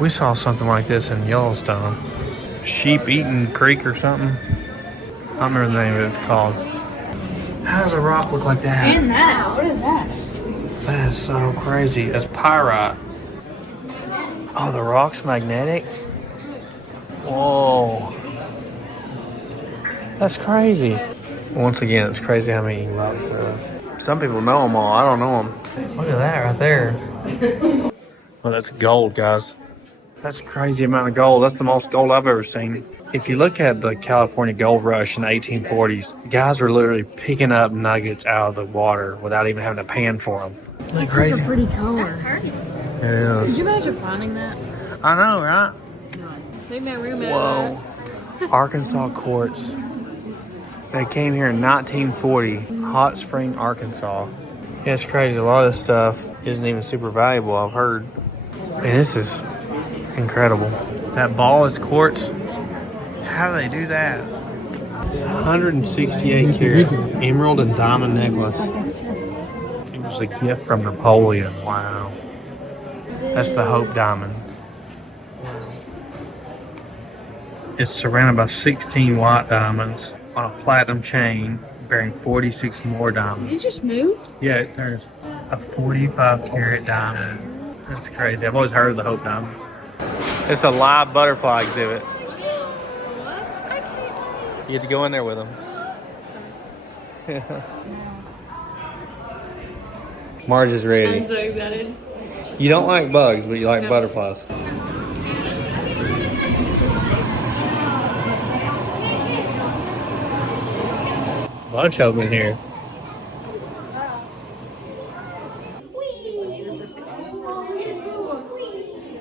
We saw something like this in Yellowstone. Sheep Eating Creek or something. I don't remember the name of it. It's called. How does a rock look like that? And that. What is that? That is so crazy. That's pyrite. Oh, the rock's magnetic? Whoa. That's crazy. Once again, it's crazy how many rocks there are. Some people know them all. I don't know them. Look at that right there. Well, that's gold, guys. That's a crazy amount of gold. That's the most gold I've ever seen. If you look at the California gold rush in the 1840s, guys were literally picking up nuggets out of the water without even having to pan for them. Isn't that crazy? Such a pretty color. It is. Could you imagine finding that? I know, right? Take that room out. Whoa. Arkansas quartz. They came here in 1940. Hot Spring, Arkansas. Yeah, it's crazy. A lot of this stuff isn't even super valuable, I've heard. And this is incredible. That ball is quartz. How do they do that? 168 carat emerald and diamond necklace. It was a gift from Napoleon. Wow. That's the Hope Diamond. It's surrounded by 16 white diamonds on a platinum chain bearing 46 more diamonds. You just moved? Yeah, it turns a 45 carat diamond. That's crazy. I've always heard of the Hope Diamond. It's a live butterfly exhibit. You get to go in there with them. Marge is ready. I'm so excited. You don't like bugs, but you like butterflies. Bunch of them in here.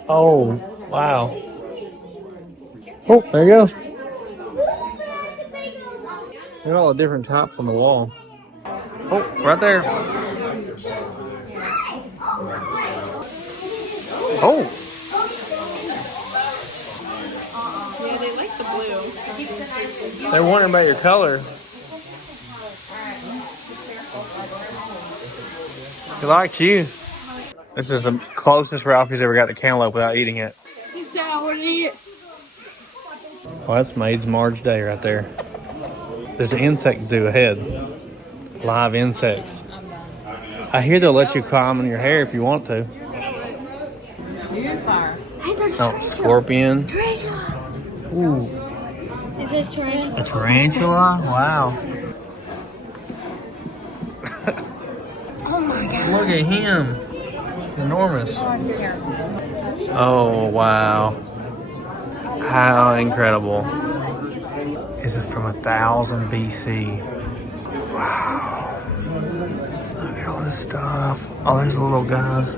Oh, wow. Oh, there you go. Look at all the different types on the wall. Oh, right there. Oh. Yeah, they like the blue. They're wondering about your color. He liked you. This is the closest Ralphie's ever got to cantaloupe without eating it. He said I want to eat it. Well, that's Maid's Marge Day right there. There's an insect zoo ahead. Live insects. I hear they'll let you climb in your hair if you want to. You're fire. Hey, there's Oh, scorpion. tarantula. Ooh, It says tarantula. a tarantula? Wow. Oh my god. Look at him. Enormous. Oh, it's terrible. Oh, wow. How incredible. Is it from 1000 BC? Wow. Look at all this stuff. Oh, there's the little guys.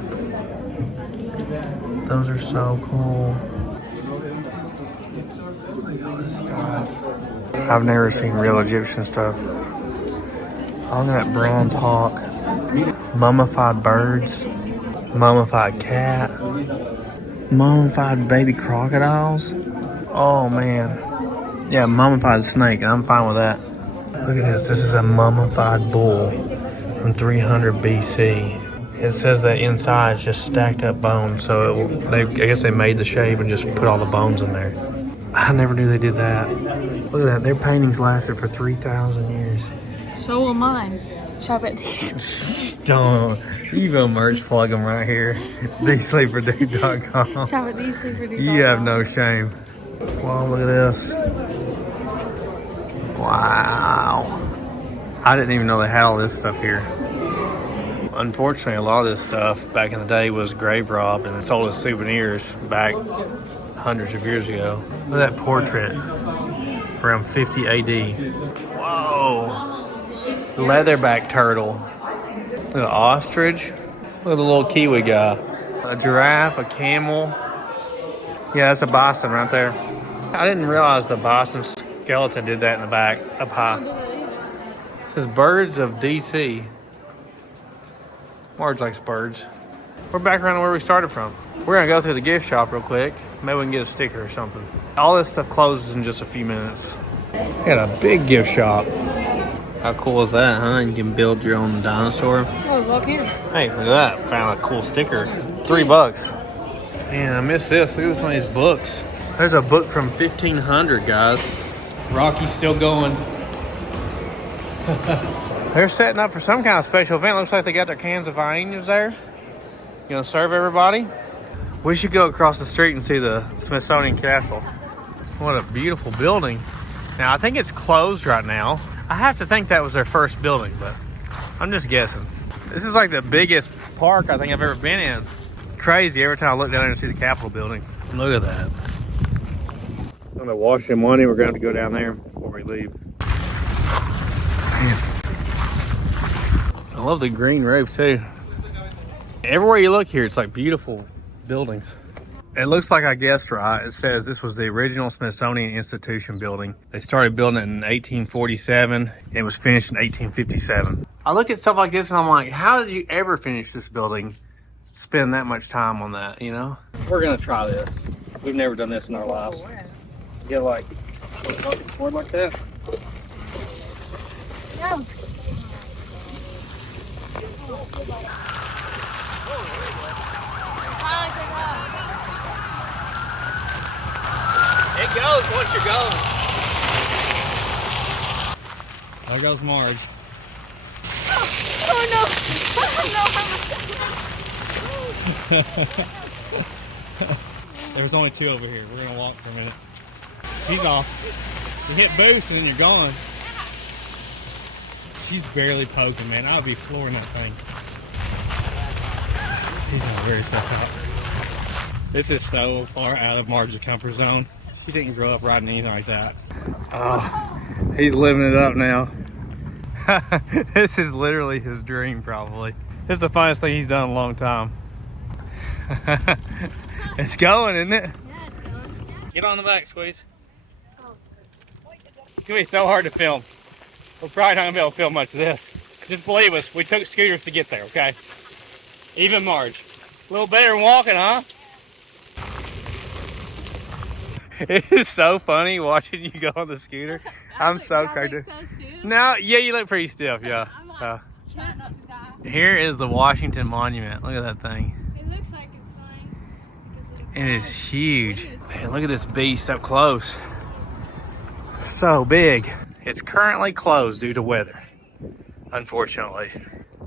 Those are so cool. Look at all this stuff. I've never seen real Egyptian stuff. Oh, look at that bronze hawk. Mummified birds. Mummified cat. Mummified baby crocodiles. Oh, man. Yeah, mummified snake. I'm fine with that. Look at this. This is a mummified bull from 300 BC. It says that inside is just stacked up bones. So I guess they made the shape and just put all the bones in there. I never knew they did that. Look at that. Their paintings lasted for 3,000 years. So will mine. Shop at these. Don't. You go merch plug them right here. TheSleeperDude.com. Shop at these sleeper.com. You have no shame. Wow, look at this. Wow. I didn't even know they had all this stuff here. Unfortunately, a lot of this stuff back in the day was grave robbed and sold as souvenirs back hundreds of years ago. Look at that portrait. Around 50 AD. Whoa. Leatherback turtle. Look at an ostrich. Look at the little kiwi guy. A giraffe, a camel. Yeah, that's a bison right there. I didn't realize the bison skeleton did that in the back, up high. It says birds of DC. Marge likes birds. We're back around where we started from. We're gonna go through the gift shop real quick. Maybe we can get a sticker or something. All this stuff closes in just a few minutes. Got a big gift shop. How cool is that, huh? You can build your own dinosaur. Oh, look here. Hey, look at that. Found a cool sticker. $3. Man, I missed this. Look at some of these books. There's a book from 1500, guys. Rocky's still going. They're setting up for some kind of special event. Looks like they got their cans of Aviation there. Gonna serve everybody. We should go across the street and see the Smithsonian Castle. What a beautiful building. Now, I think it's closed right now. I have to think that was their first building, but I'm just guessing. This is like the biggest park I think I've ever been in. Crazy every time I look down there and see the Capitol building. Look at that. On the Washington Money, we're going to go down there before we leave. Man. I love the green roof too. Everywhere you look here, it's like beautiful buildings. It looks like I guessed right. It says this was the original Smithsonian Institution building. They started building it in 1847 and it was finished in 1857. I look at stuff like this and I'm like, how did you ever finish this building? Spend that much time on that, you know? We're gonna try this. We've never done this in our lives. Get like a board like that. No. It goes once you're going. There goes Marge. Oh no! There's only two over here. We're gonna walk for a minute. He's off. You hit boost and then you're gone. She's barely poking, man. I would be flooring that thing. He's gonna wear himself out. This is so far out of Marge's comfort zone. He didn't grow up riding anything like that. Oh, he's living it up now. This is literally his dream, probably. This is the funnest thing he's done in a long time. It's going, isn't it? Yeah, it's going. Get on the back, Squeeze. It's gonna be so hard to film. We're probably not gonna be able to film much of this. Just believe us, we took scooters to get there, okay? Even Marge. A little better than walking, huh? It is so funny watching you go on the scooter. I'm so crazy. No, yeah, you look pretty stiff, yeah. So. Here is the Washington Monument. Look at that thing. It looks like it's fine. It is huge. Man, look at this beast up close. So big. It's currently closed due to weather, unfortunately.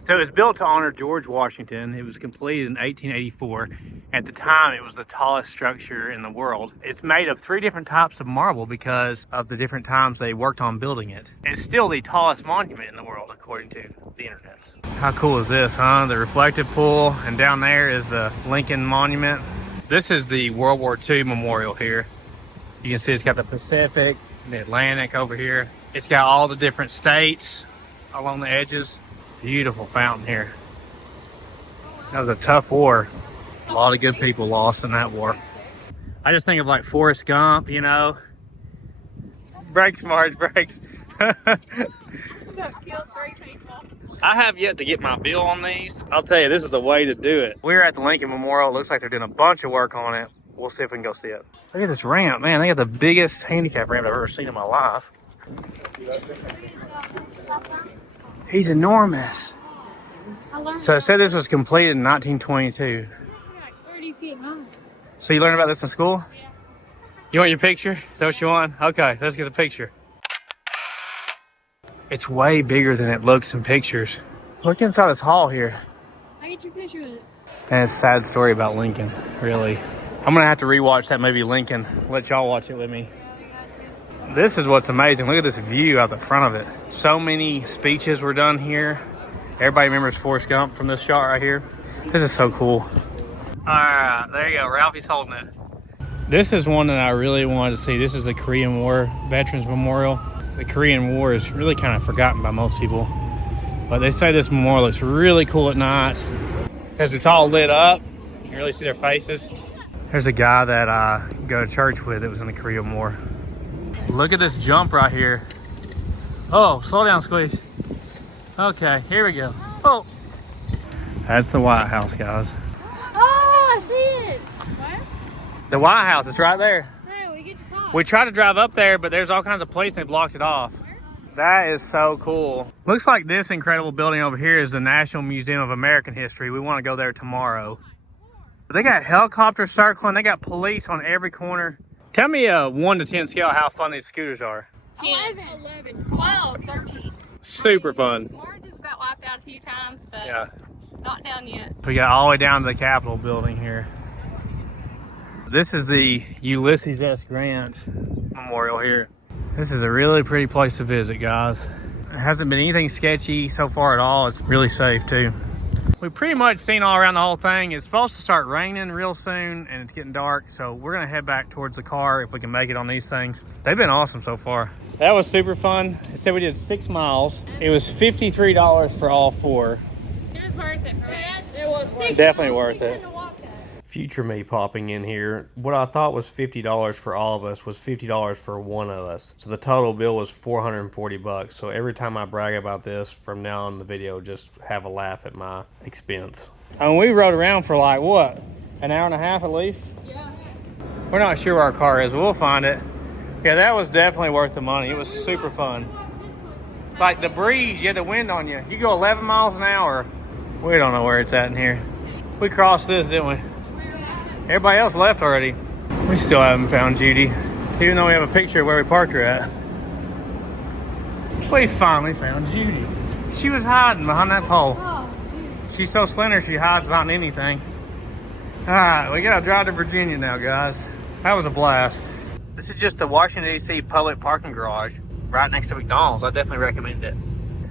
So it was built to honor George Washington. It was completed in 1884. At the time, it was the tallest structure in the world. It's made of 3 different types of marble because of the different times they worked on building it. It's still the tallest monument in the world, according to the internet. How cool is this, huh? The reflective pool, and down there is the Lincoln Monument. This is the World War II memorial here. You can see it's got the Pacific, the Atlantic over here. It's got all the different states along the edges. Beautiful fountain here. That was a tough war. A lot of good people lost in that war. I just think of like Forrest Gump, you know. Brakes, Marge, brakes. Killed 3 people. I have yet to get my bill on these. I'll tell you, this is the way to do it. We're at the Lincoln Memorial. It looks like they're doing a bunch of work on it. We'll see if we can go see it. Look at this ramp, man. They got the biggest handicap ramp I've ever seen in my life. He's enormous. So it said this was completed in 1922. It's like 30 feet high. So you learned about this in school? Yeah. You want your picture? Is that what you want? Okay, let's get a picture. It's way bigger than it looks in pictures. Look inside this hall here. I get your picture with it. And it's a sad story about Lincoln, really. I'm gonna have to rewatch that movie Lincoln. Let y'all watch it with me. This is what's amazing. Look at this view out the front of it. So many speeches were done here. Everybody remembers Forrest Gump from this shot right here. This is so cool. All right, there you go. Ralphie's holding it. This is one that I really wanted to see. This is the Korean War Veterans Memorial. The Korean War is really kind of forgotten by most people. But they say this memorial looks really cool at night because it's all lit up. You can really see their faces. There's a guy that I go to church with that was in the Korean War. Look at this jump right here. Oh, slow down, Squeeze. Okay, here we go. Oh. That's the White House, guys. Oh, I see it. What? The White House, it's right there. Hey, we get to saw it. We tried to drive up there, but there's all kinds of police and they blocked it off. That is so cool. Looks like this incredible building over here is the National Museum of American History. We want to go there tomorrow. They got helicopters circling. They got police on every corner. Tell me a 1 to 10 scale how fun these scooters are. 10, 11, 12, 13. Super fun. Marge is about wiped out a few times, but Yeah. not down yet. We got all the way down to the Capitol building here. This is the Ulysses S. Grant Memorial here. This is a really pretty place to visit, guys. It hasn't been anything sketchy so far at all. It's really safe too. We've pretty much seen all around the whole thing. It's supposed to start raining real soon and it's getting dark. So we're gonna head back towards the car if we can make it on these things. They've been awesome so far. That was super fun. It said we did 6 miles. It was $53 for all 4. It was worth it, right? Yes, it was Definitely worth it. to walk that. Future me popping in here. What I thought was $50 for all of us was $50 for one of us. So the total bill was $440. So every time I brag about this from now on in the video, just have a laugh at my expense. I mean, we rode around for like what? An hour and a half at least? Yeah. We're not sure where our car is, but we'll find it. Yeah, that was definitely worth the money. It was super fun. Like the breeze, you had the wind on you. You go 11 miles an hour. We don't know where it's at in here. We crossed this, didn't we? Everybody else left already. We still haven't found Judy, even though we have a picture of where we parked her at. We finally found Judy. She was hiding behind that pole. She's so slender, she hides behind anything. All right, we gotta drive to Virginia now, guys. That was a blast. This is just the Washington, D.C. public parking garage right next to McDonald's. I definitely recommend it.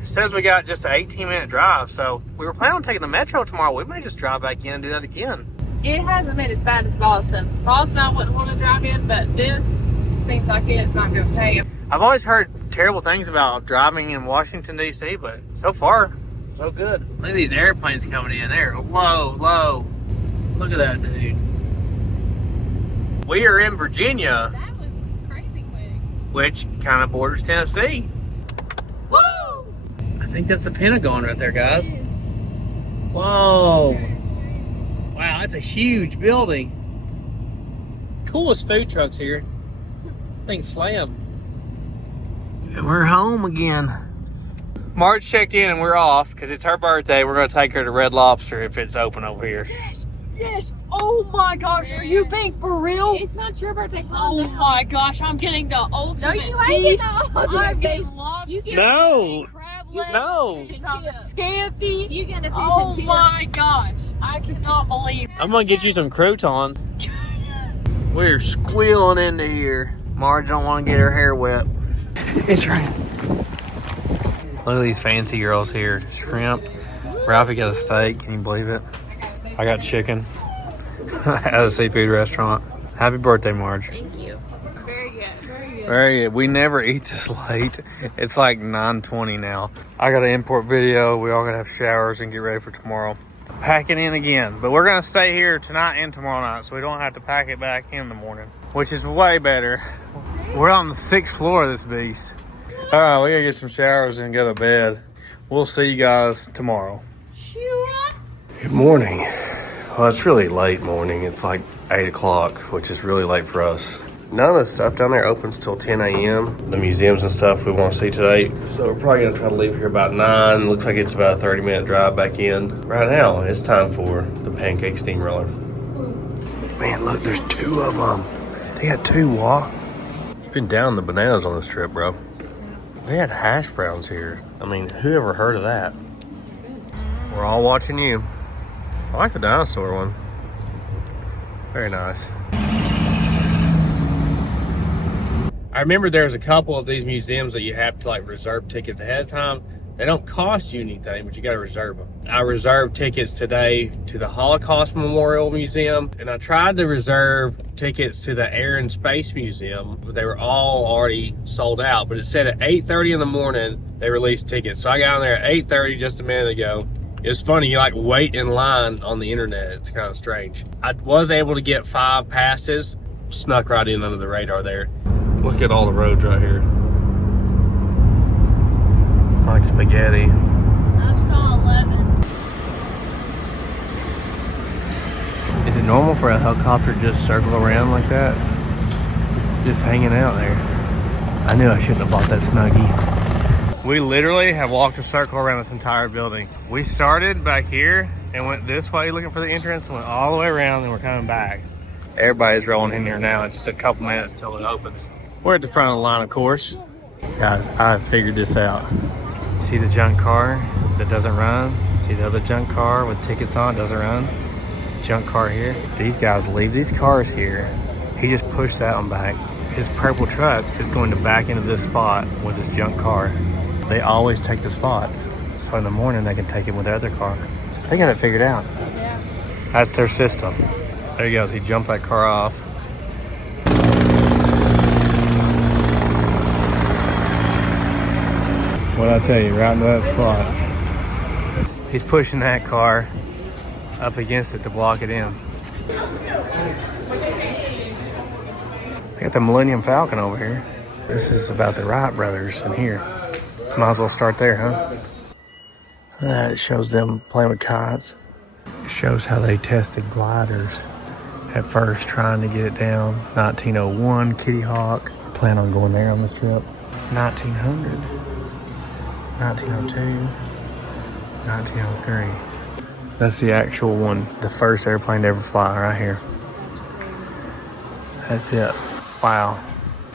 It says we got just an 18-minute drive, so we were planning on taking the metro tomorrow. We may just drive back in and do that again. It hasn't been as bad as Boston. Boston, I wouldn't want to drive in, but this seems like it's not going to take. I've always heard terrible things about driving in Washington, D.C., but so far, so good. Look at these airplanes coming in there. Whoa, low. Look at that, dude. We are in Virginia, That was crazy quick. which kind of borders Tennessee. Woo! I think that's the Pentagon right there, guys. Whoa. Wow, that's a huge building. Coolest food trucks here. Thing slam. And we're home again. Marge checked in and we're off because it's her birthday. We're going to take her to Red Lobster if it's open over here. Yes. Oh my gosh, are you being for real? It's not your birthday. Oh my gosh, I'm getting the ultimate No, you ain't getting feast. the ultimate I'm getting feast. lobster. You get No. crab No. legs. I'm a scampi. You get a fish Oh and chips. my gosh, I cannot believe it. I'm going to get you some croutons. We're squealing into here. Marge don't want to get her hair wet. It's right. Look at these fancy girls here. Shrimp. Ralphie got a steak. Can you believe it? I got chicken at a seafood restaurant. Happy birthday, Marge. Thank you. Very good. Very good. Very good. We never eat this late. It's like 9:20 now. I got an import video. We all gotta have showers and get ready for tomorrow. Packing in again. But we're gonna stay here tonight and tomorrow night so we don't have to pack it back in the morning, which is way better. We're on the 6th floor of this beast. All right, we gotta get some showers and go to bed. We'll see you guys tomorrow. Good morning. Well, it's really late morning. It's like 8 o'clock, which is really late for us. None of the stuff down there opens till 10 a.m. The museums and stuff we want to see today. So we're probably gonna try to leave here about 9. Looks like it's about a 30-minute drive back in. Right now, it's time for the pancake steamroller. Man, look, there's 2 of them. They got 2, Wah. You've been down the bananas on this trip, bro. They had hash browns here. I mean, who ever heard of that? We're all watching you. I like the dinosaur one. Very nice. I remember there's a couple of these museums that you have to like reserve tickets ahead of time. They don't cost you anything, but you got to reserve them. I reserved tickets today to the Holocaust Memorial Museum, and I tried to reserve tickets to the Air and Space Museum, but they were all already sold out. But it said at 8:30 in the morning, they released tickets. So I got on there at 8:30 just a minute ago. It's funny, you like wait in line on the internet. It's kind of strange. I was able to get 5 passes, snuck right in under the radar there. Look at all the roads right here. Like spaghetti. I saw 11. Is it normal for a helicopter to just circle around like that? Just hanging out there. I knew I shouldn't have bought that Snuggie. We literally have walked a circle around this entire building. We started back here and went this way looking for the entrance and went all the way around and we're coming back. Everybody's rolling in here now. It's just a couple minutes till it opens. We're at the front of the line, of course. Guys, I figured this out. See the junk car that doesn't run? See the other junk car with tickets on, doesn't run? Junk car here. These guys leave these cars here. He just pushed that one back. His purple truck is going to back into this spot with his junk car. They always take the spots. So in the morning they can take it with their other car. They got it figured out. Yeah. That's their system. There he goes. He jumped that car off. What'd I tell you? Right into that spot. He's pushing that car up against it to block it in. I got the Millennium Falcon over here. This is about the Wright Brothers in here. Might as well start there, huh? That shows them playing with kites. It shows how they tested gliders at first, trying to get it down. 1901 Kitty Hawk. Plan on going there on this trip. 1900, 1902, 1903. That's the actual one, the first airplane to ever fly right here. That's it. Wow.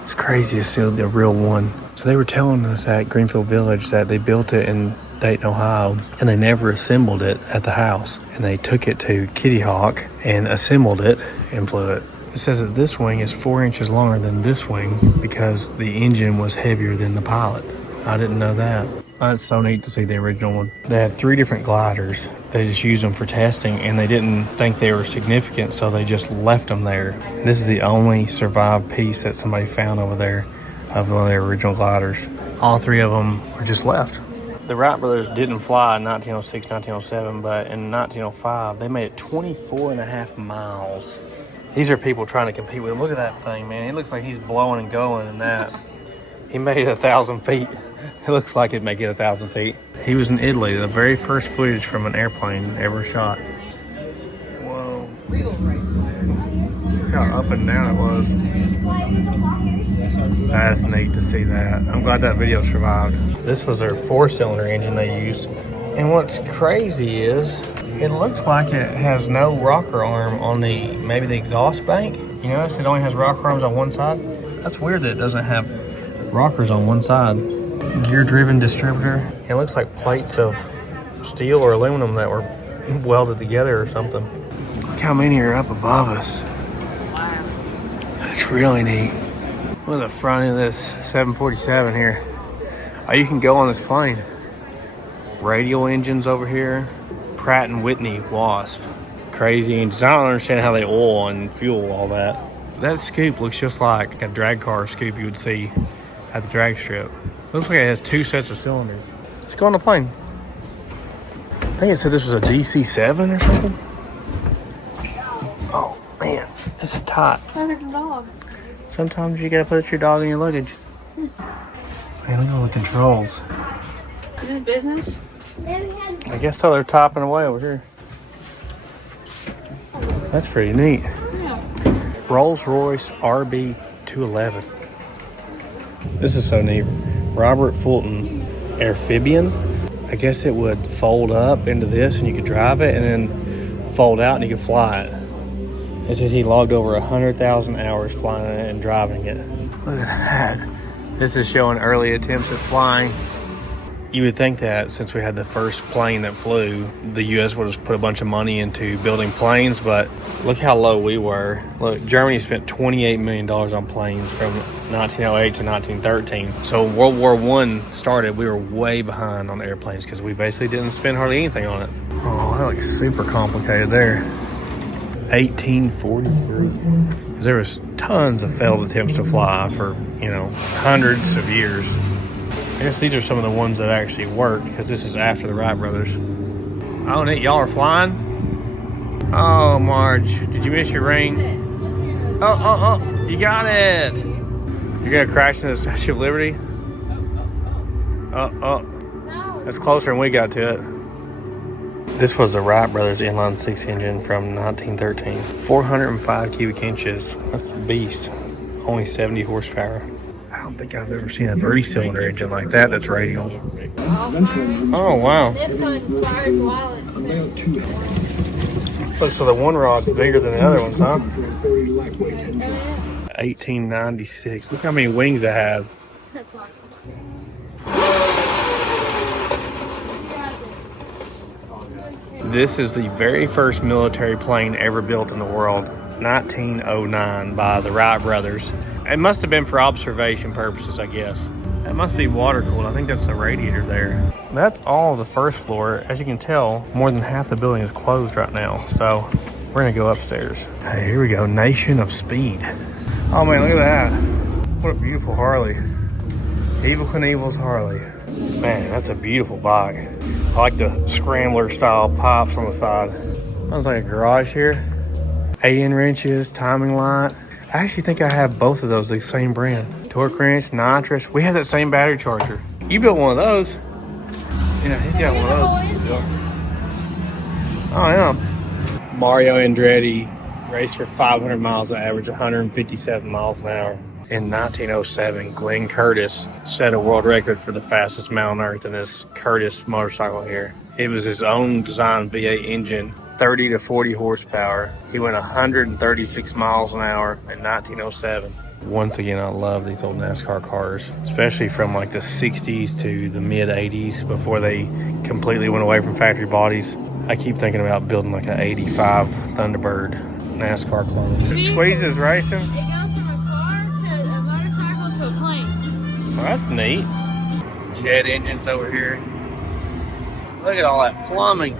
It's crazy to see the real one. So they were telling us at Greenfield Village that they built it in Dayton, Ohio, and they never assembled it at the house. And they took it to Kitty Hawk and assembled it and flew it. It says that this wing is 4 inches longer than this wing because the engine was heavier than the pilot. I didn't know that. That's so neat to see the original one. They had 3 different gliders. They just used them for testing, and they didn't think they were significant, so they just left them there. This is the only survived piece that somebody found over there of one of their original gliders. All 3 of them were just left. The Wright brothers didn't fly in 1906, 1907, but in 1905, they made it 24 and a half miles. These are people trying to compete with him. Look at that thing, man. It looks like he's blowing and going in that. He made it 1,000 feet. It looks like it'd make it 1,000 feet. He was in Italy, the very first footage from an airplane ever shot. Whoa. Look how up and down it was. That's neat to see that. I'm glad that video survived. This was their 4-cylinder engine they used. And what's crazy is, it looks like it has no rocker arm on maybe the exhaust bank. You notice it only has rocker arms on one side? That's weird that it doesn't have rockers on one side. Gear-driven distributor. It looks like plates of steel or aluminum that were welded together or something. Look how many are up above us. Wow. That's really neat. Look at the front of this 747 here. Oh, you can go on this plane. Radial engines over here. Pratt & Whitney Wasp. Crazy engines. I don't understand how they oil and fuel all that. That scoop looks just like a drag car scoop you would see at the drag strip. Looks like it has 2 sets of cylinders. Let's go on the plane. I think it said this was a DC-7 or something. Oh, man. This is tight. There's a dog. Sometimes you gotta put your dog in your luggage. Man, look at all the controls. Is this business? I guess so. They're topping away over here. That's pretty neat. Yeah. Rolls-Royce RB211. This is so neat. Robert Fulton amphibian. I guess it would fold up into this and you could drive it, and then fold out and you could fly it. It says he logged over 100,000 hours flying it and driving it. Look at that. This is showing early attempts at flying. You would think that since we had the first plane that flew, the U.S. would have put a bunch of money into building planes, but look how low we were. Look, Germany spent $28 million on planes from 1908 to 1913. So when World War I started, we were way behind on airplanes because we basically didn't spend hardly anything on it. Oh, that looks super complicated there. 1843. There was tons of failed attempts to fly for, hundreds of years. I guess these are some of the ones that actually worked because this is after the Wright brothers. Oh, Nick, y'all are flying? Oh, Marge, did you miss your ring? Oh, you got it. You're going to crash into the Statue of Liberty? That's closer than we got to it. This was the Wright brothers inline 6 engine from 1913. 405 cubic inches. That's a beast. Only 70 horsepower. I don't think I've ever seen a 3-cylinder engine like that that's radial. Oh, wow. This one fires while it's spinning. Look, so the one rod's bigger than the other ones, huh? 1896. Look how many wings I have. That's awesome. This is the very first military plane ever built in the world, 1909, by the Wright Brothers. It must have been for observation purposes, I guess. That must be water cooled. I think that's the radiator there. That's all the first floor. As you can tell, more than half the building is closed right now. So we're gonna go upstairs. Hey, here we go, Nation of Speed. Oh man, look at that. What a beautiful Harley. Evel Knievel's Harley. Man, that's a beautiful bike. I like the scrambler style pipes on the side. Sounds like a garage here. 8-in wrenches, timing light. I actually think I have both of those, the same brand. Torque wrench, nitrous. We have that same battery charger. You built one of those. Yeah, he's got one of those. Oh yeah. Mario Andretti raced for 500 miles, an average 157 miles an hour. In 1907, Glenn Curtis set a world record for the fastest mile on earth in this Curtis motorcycle here. It was his own designed V8 engine, 30 to 40 horsepower. He went 136 miles an hour in 1907. Once again, I love these old NASCAR cars, especially from like the 60s to the mid 80s before they completely went away from factory bodies. I keep thinking about building like an 85 Thunderbird NASCAR clone. It squeezes racing. It goes from a car to a motorcycle to a plane. Oh, that's neat. Jet engines over here. Look at all that plumbing.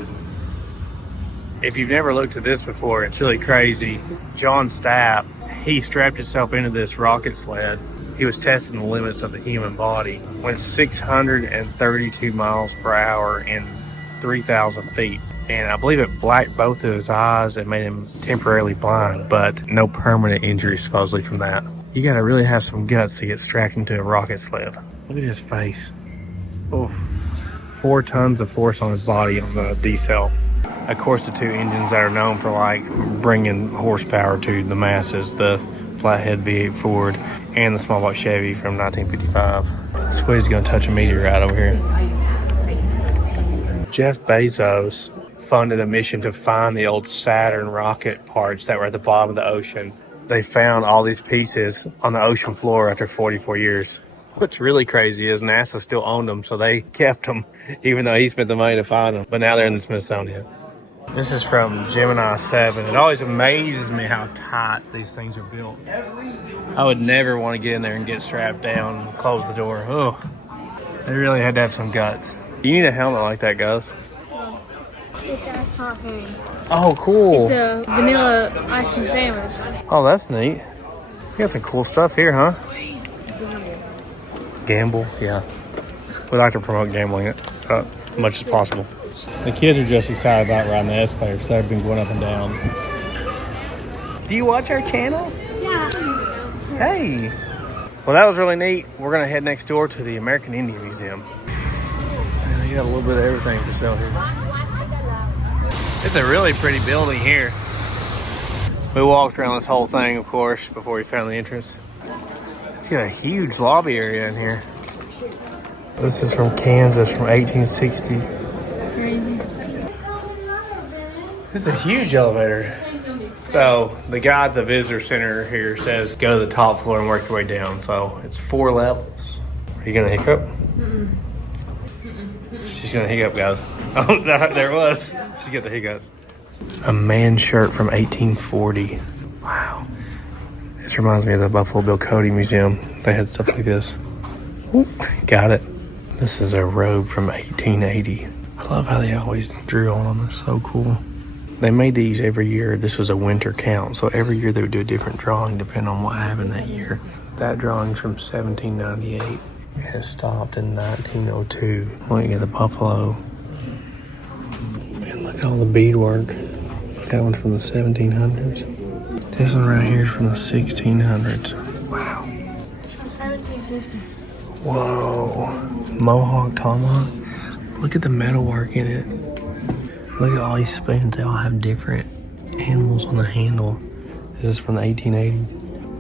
If you've never looked at this before, it's really crazy. John Stapp, he strapped himself into this rocket sled. He was testing the limits of the human body. Went 632 miles per hour in 3,000 feet. And I believe it blacked both of his eyes and made him temporarily blind, but no permanent injury supposedly from that. You gotta really have some guts to get strapped into a rocket sled. Look at his face. Oh, 4 tons of force on his body on the D-cell. Of course, the two engines that are known for like bringing horsepower to the masses, the flathead V8 Ford and the small block Chevy from 1955. Squid's gonna touch a meteorite over here. Jeff Bezos funded a mission to find the old Saturn rocket parts that were at the bottom of the ocean. They found all these pieces on the ocean floor after 44 years. What's really crazy is NASA still owned them, so they kept them, even though he spent the money to find them. But now they're in the Smithsonian. This is from Gemini 7. It always amazes me how tight these things are built. I would never want to get in there and get strapped down and close the door. Oh, they really had to have some guts. You need a helmet like that, Gus. It's a soft herring. Oh, cool. It's a vanilla ice cream sandwich. Oh, that's neat. You got some cool stuff here, huh? Gamble, yeah. We like to promote gambling as much as possible. The kids are just excited about riding the escalator, so they've been going up and down. Do you watch our channel? Yeah. Hey. Well, that was really neat. We're going to head next door to the American Indian Museum. They got a little bit of everything for sale here. It's a really pretty building here. We walked around this whole thing, of course, before we found the entrance. It's got a huge lobby area in here. This is from Kansas from 1860. Crazy. It's a huge elevator. So the guy at the visitor center here says go to the top floor and work your way down. So it's 4 levels. Are you gonna hiccup? She's gonna hiccup, guys. Oh, no, there it was. She got the hiccups. A man shirt from 1840. Wow. This reminds me of the Buffalo Bill Cody Museum. They had stuff like this. Ooh, got it. This is a robe from 1880. I love how they always drew on them. It's so cool. They made these every year. This was a winter count. So every year they would do a different drawing depending on what happened that year. That drawing's from 1798. And it stopped in 1902. Look at the buffalo. And look at all the beadwork. That one's from the 1700s. This one right here is from the 1600s. Wow. It's from 1750. Whoa. Mohawk tomahawk. Look at the metalwork in it. Look at all these spoons. They all have different animals on the handle. This is from the 1880s.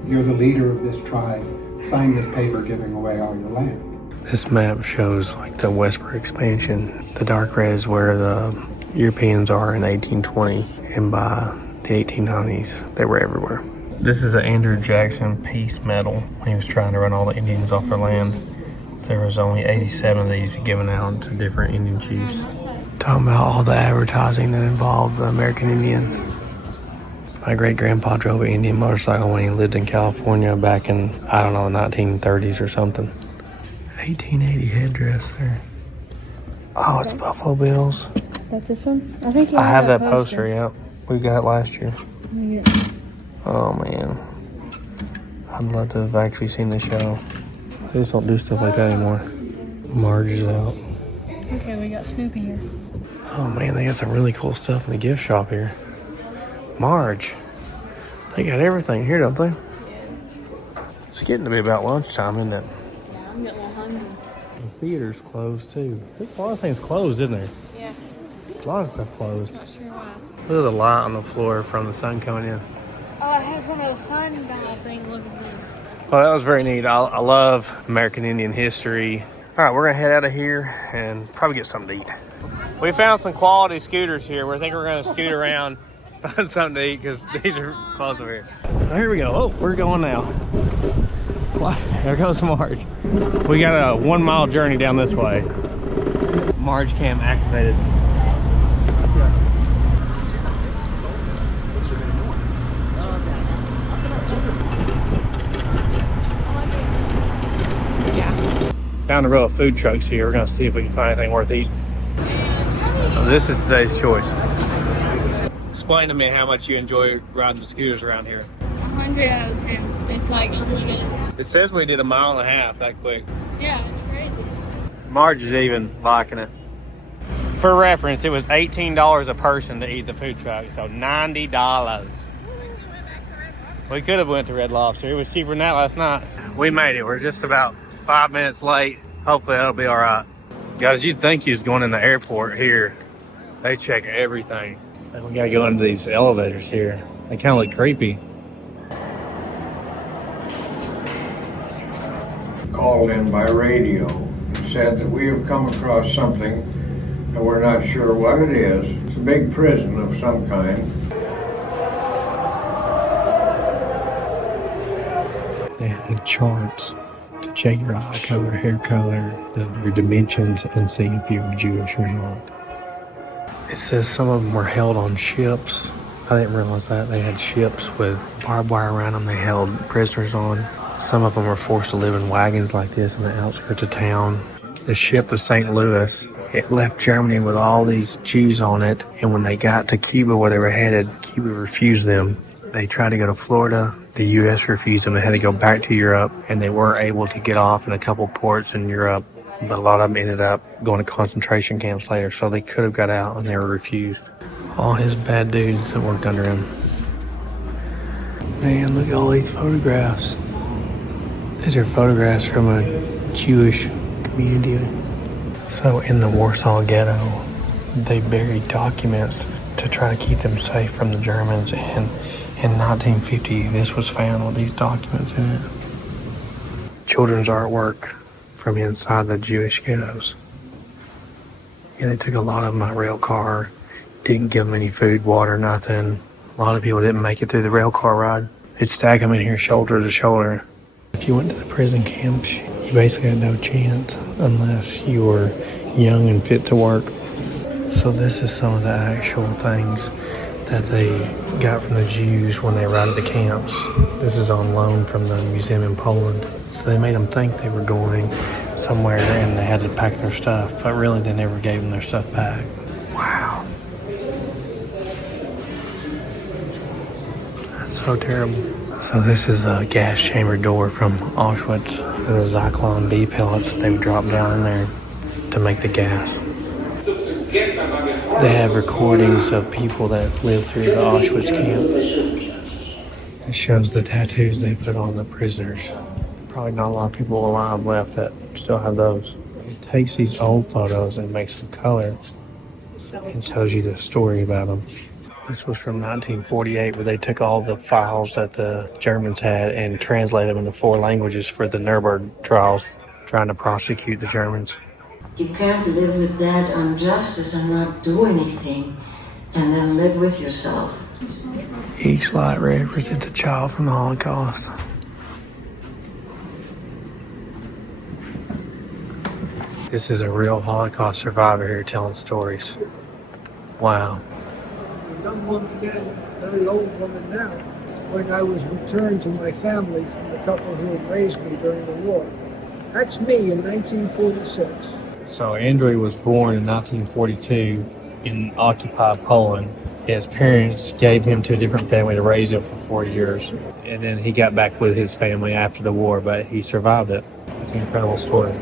You're the leader of this tribe. Sign this paper giving away all your land. This map shows like the westward expansion. The dark red is where the Europeans are in 1820, and by the 1890s, they were everywhere. This is an Andrew Jackson peace medal when he was trying to run all the Indians off their land. There was only 87 of these given out to different Indian chiefs. Talking about all the advertising that involved the American Indians. My great-grandpa drove an Indian motorcycle when he lived in California back in, I don't know, 1930s or something. 1880 headdress there. Oh, it's Buffalo Bills. That's this one? I think I have that poster, yeah. We got it last year. Yeah. Oh, man. I'd love to have actually seen the show. They just don't do stuff like that anymore. Marge is out. Okay, we got Snoopy here. Oh, man, they got some really cool stuff in the gift shop here. Marge. They got everything here, don't they? Yeah. It's getting to be about lunchtime, isn't it? Yeah, I'm getting a little hungry. The theater's closed, too. There's a lot of things closed, isn't there? Yeah. A lot of stuff closed. Not sure why. Look at the light on the floor from the sun coming in. Oh, it has one of those sundial thing looking things. Well, that was very neat. I love American Indian history. All right, we're going to head out of here and probably get something to eat. We found some quality scooters here. We think we're going to scoot around, find something to eat because these are close over here. Oh, here we go. Oh, we're going now. There goes Marge. We got a 1 mile journey down this way. Marge cam activated. Found a row of food trucks here. We're gonna see if we can find anything worth eating. This is today's choice. Explain to me how much you enjoy riding the scooters around here. 100 out of 10. It's like unlimited. It says we did 1.5 miles that quick. Yeah, it's crazy. Marge is even liking it. For reference, it was $18 a person to eat the food truck, so $90. We could have went to Red Lobster. It was cheaper than that last night. We made it. We're just about 5 minutes late. Hopefully that'll be all right. Guys, you'd think you was going in the airport here. They check everything. And we gotta go into these elevators here. They kind of look creepy. Called in by radio and said that we have come across something and we're not sure what it is. It's a big prison of some kind. They have charts to check your eye color, hair color, your dimensions, and see if you're Jewish or not. It says some of them were held on ships. I didn't realize that. They had ships with barbed wire around them they held prisoners on. Some of them were forced to live in wagons like this in the outskirts of town. The ship, the St. Louis, it left Germany with all these Jews on it, and when they got to Cuba where they were headed, Cuba refused them. They tried to go to Florida. The U.S. refused them. They had to go back to Europe, and they were able to get off in a couple ports in Europe, but a lot of them ended up going to concentration camps later, so they could have got out, and they were refused. All his bad dudes that worked under him. Man, look at all these photographs. These are photographs from a Jewish community. So in the Warsaw Ghetto, they buried documents to try to keep them safe from the Germans, and in 1950, this was found with these documents in it. Children's artwork from inside the Jewish ghettos. Yeah, they took a lot of them by rail car, didn't give them any food, water, nothing. A lot of people didn't make it through the rail car ride. They'd stack them in here shoulder to shoulder. If you went to the prison camps, you basically had no chance unless you were young and fit to work. So this is some of the actual things that they got from the Jews when they arrived at the camps. This is on loan from the museum in Poland. So they made them think they were going somewhere and they had to pack their stuff, but really they never gave them their stuff back. Wow. That's so terrible. So this is a gas chamber door from Auschwitz, and the Zyklon B pellets they would drop down in there to make the gas. They have recordings of people that lived through the Auschwitz camp. It shows the tattoos they put on the prisoners. Probably not a lot of people alive left that still have those. It takes these old photos and makes them color and tells you the story about them. This was from 1948, where they took all the files that the Germans had and translated them into 4 languages for the Nuremberg trials, trying to prosecute the Germans. You can't live with that injustice and not do anything, and then live with yourself. Each light represents a child from the Holocaust. This is a real Holocaust survivor here telling stories. Wow. A young woman then, a very old woman now, when I was returned to my family from the couple who had raised me during the war. That's me in 1946. So Andrew was born in 1942 in occupied Poland. His parents gave him to a different family to raise him for 4 years. And then he got back with his family after the war, but he survived it. It's an incredible story.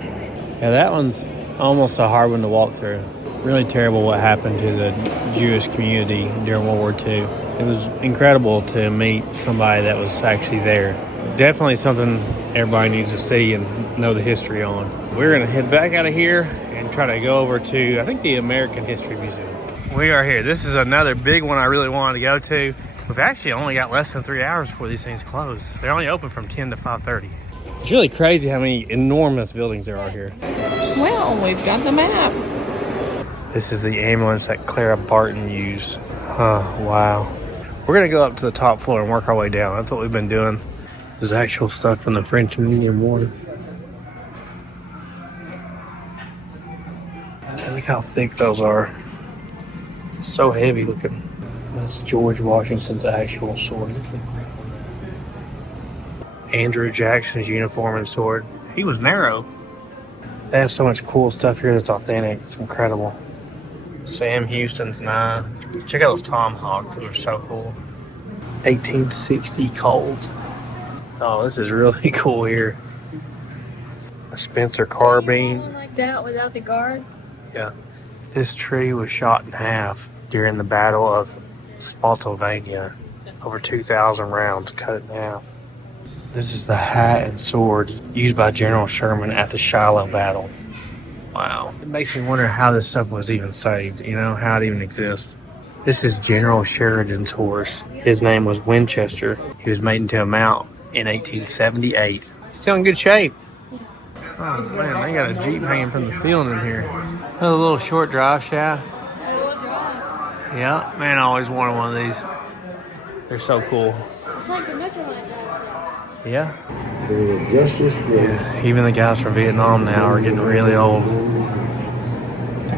Yeah, that one's almost a hard one to walk through. Really terrible what happened to the Jewish community during World War II. It was incredible to meet somebody that was actually there. Definitely something everybody needs to see and know the history on. We're going to head back out of here and try to go over to, I think, the American History Museum. We are here. This is another big one I really wanted to go to. We've actually only got less than 3 hours before these things close. They're only open from 10 to 5:30. It's really crazy how many enormous buildings there are here. Well, we've got the map. This is the ambulance that Clara Barton used. Wow. We're going to go up to the top floor and work our way down. That's what we've been doing. There's actual stuff from the French and Indian War. And look how thick those are. So heavy looking. That's George Washington's actual sword. Andrew Jackson's uniform and sword. He was narrow. They have so much cool stuff here that's authentic. It's incredible. Sam Houston's knife. Check out those tomahawks. Those are so cool. 1860 Colt. Oh, this is really cool here. A Spencer carbine. One like that without the guard. Yeah. This tree was shot in half during the Battle of Spotsylvania. Over 2,000 rounds cut in half. This is the hat and sword used by General Sherman at the Shiloh battle. Wow. It makes me wonder how this stuff was even saved, you know, how it even exists. This is General Sheridan's horse. His name was Winchester. He was made into a mount in 1878. Still in good shape. Oh man, they got a Jeep hanging from the ceiling in here. A little short drive shaft. Yeah, man, I always wanted one of these. They're so cool. It's like the Metrolite guy. Yeah. They're just as good. Yeah. Even the guys from Vietnam now are getting really old.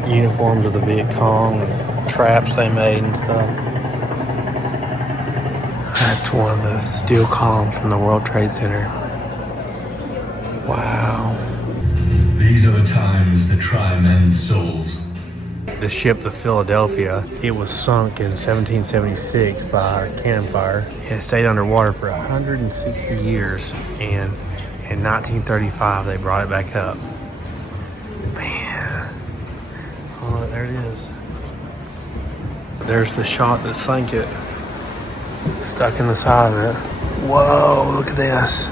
Uniforms of the Viet Cong and traps they made and stuff. That's one of the steel columns from the World Trade Center. Wow. These are the times that try men's souls. The ship, the Philadelphia, it was sunk in 1776 by cannon fire. It stayed underwater for 160 years, and in 1935 they brought it back up. Man, oh, there it is. There's the shot that sank it, stuck in the side of it. Whoa, look at this.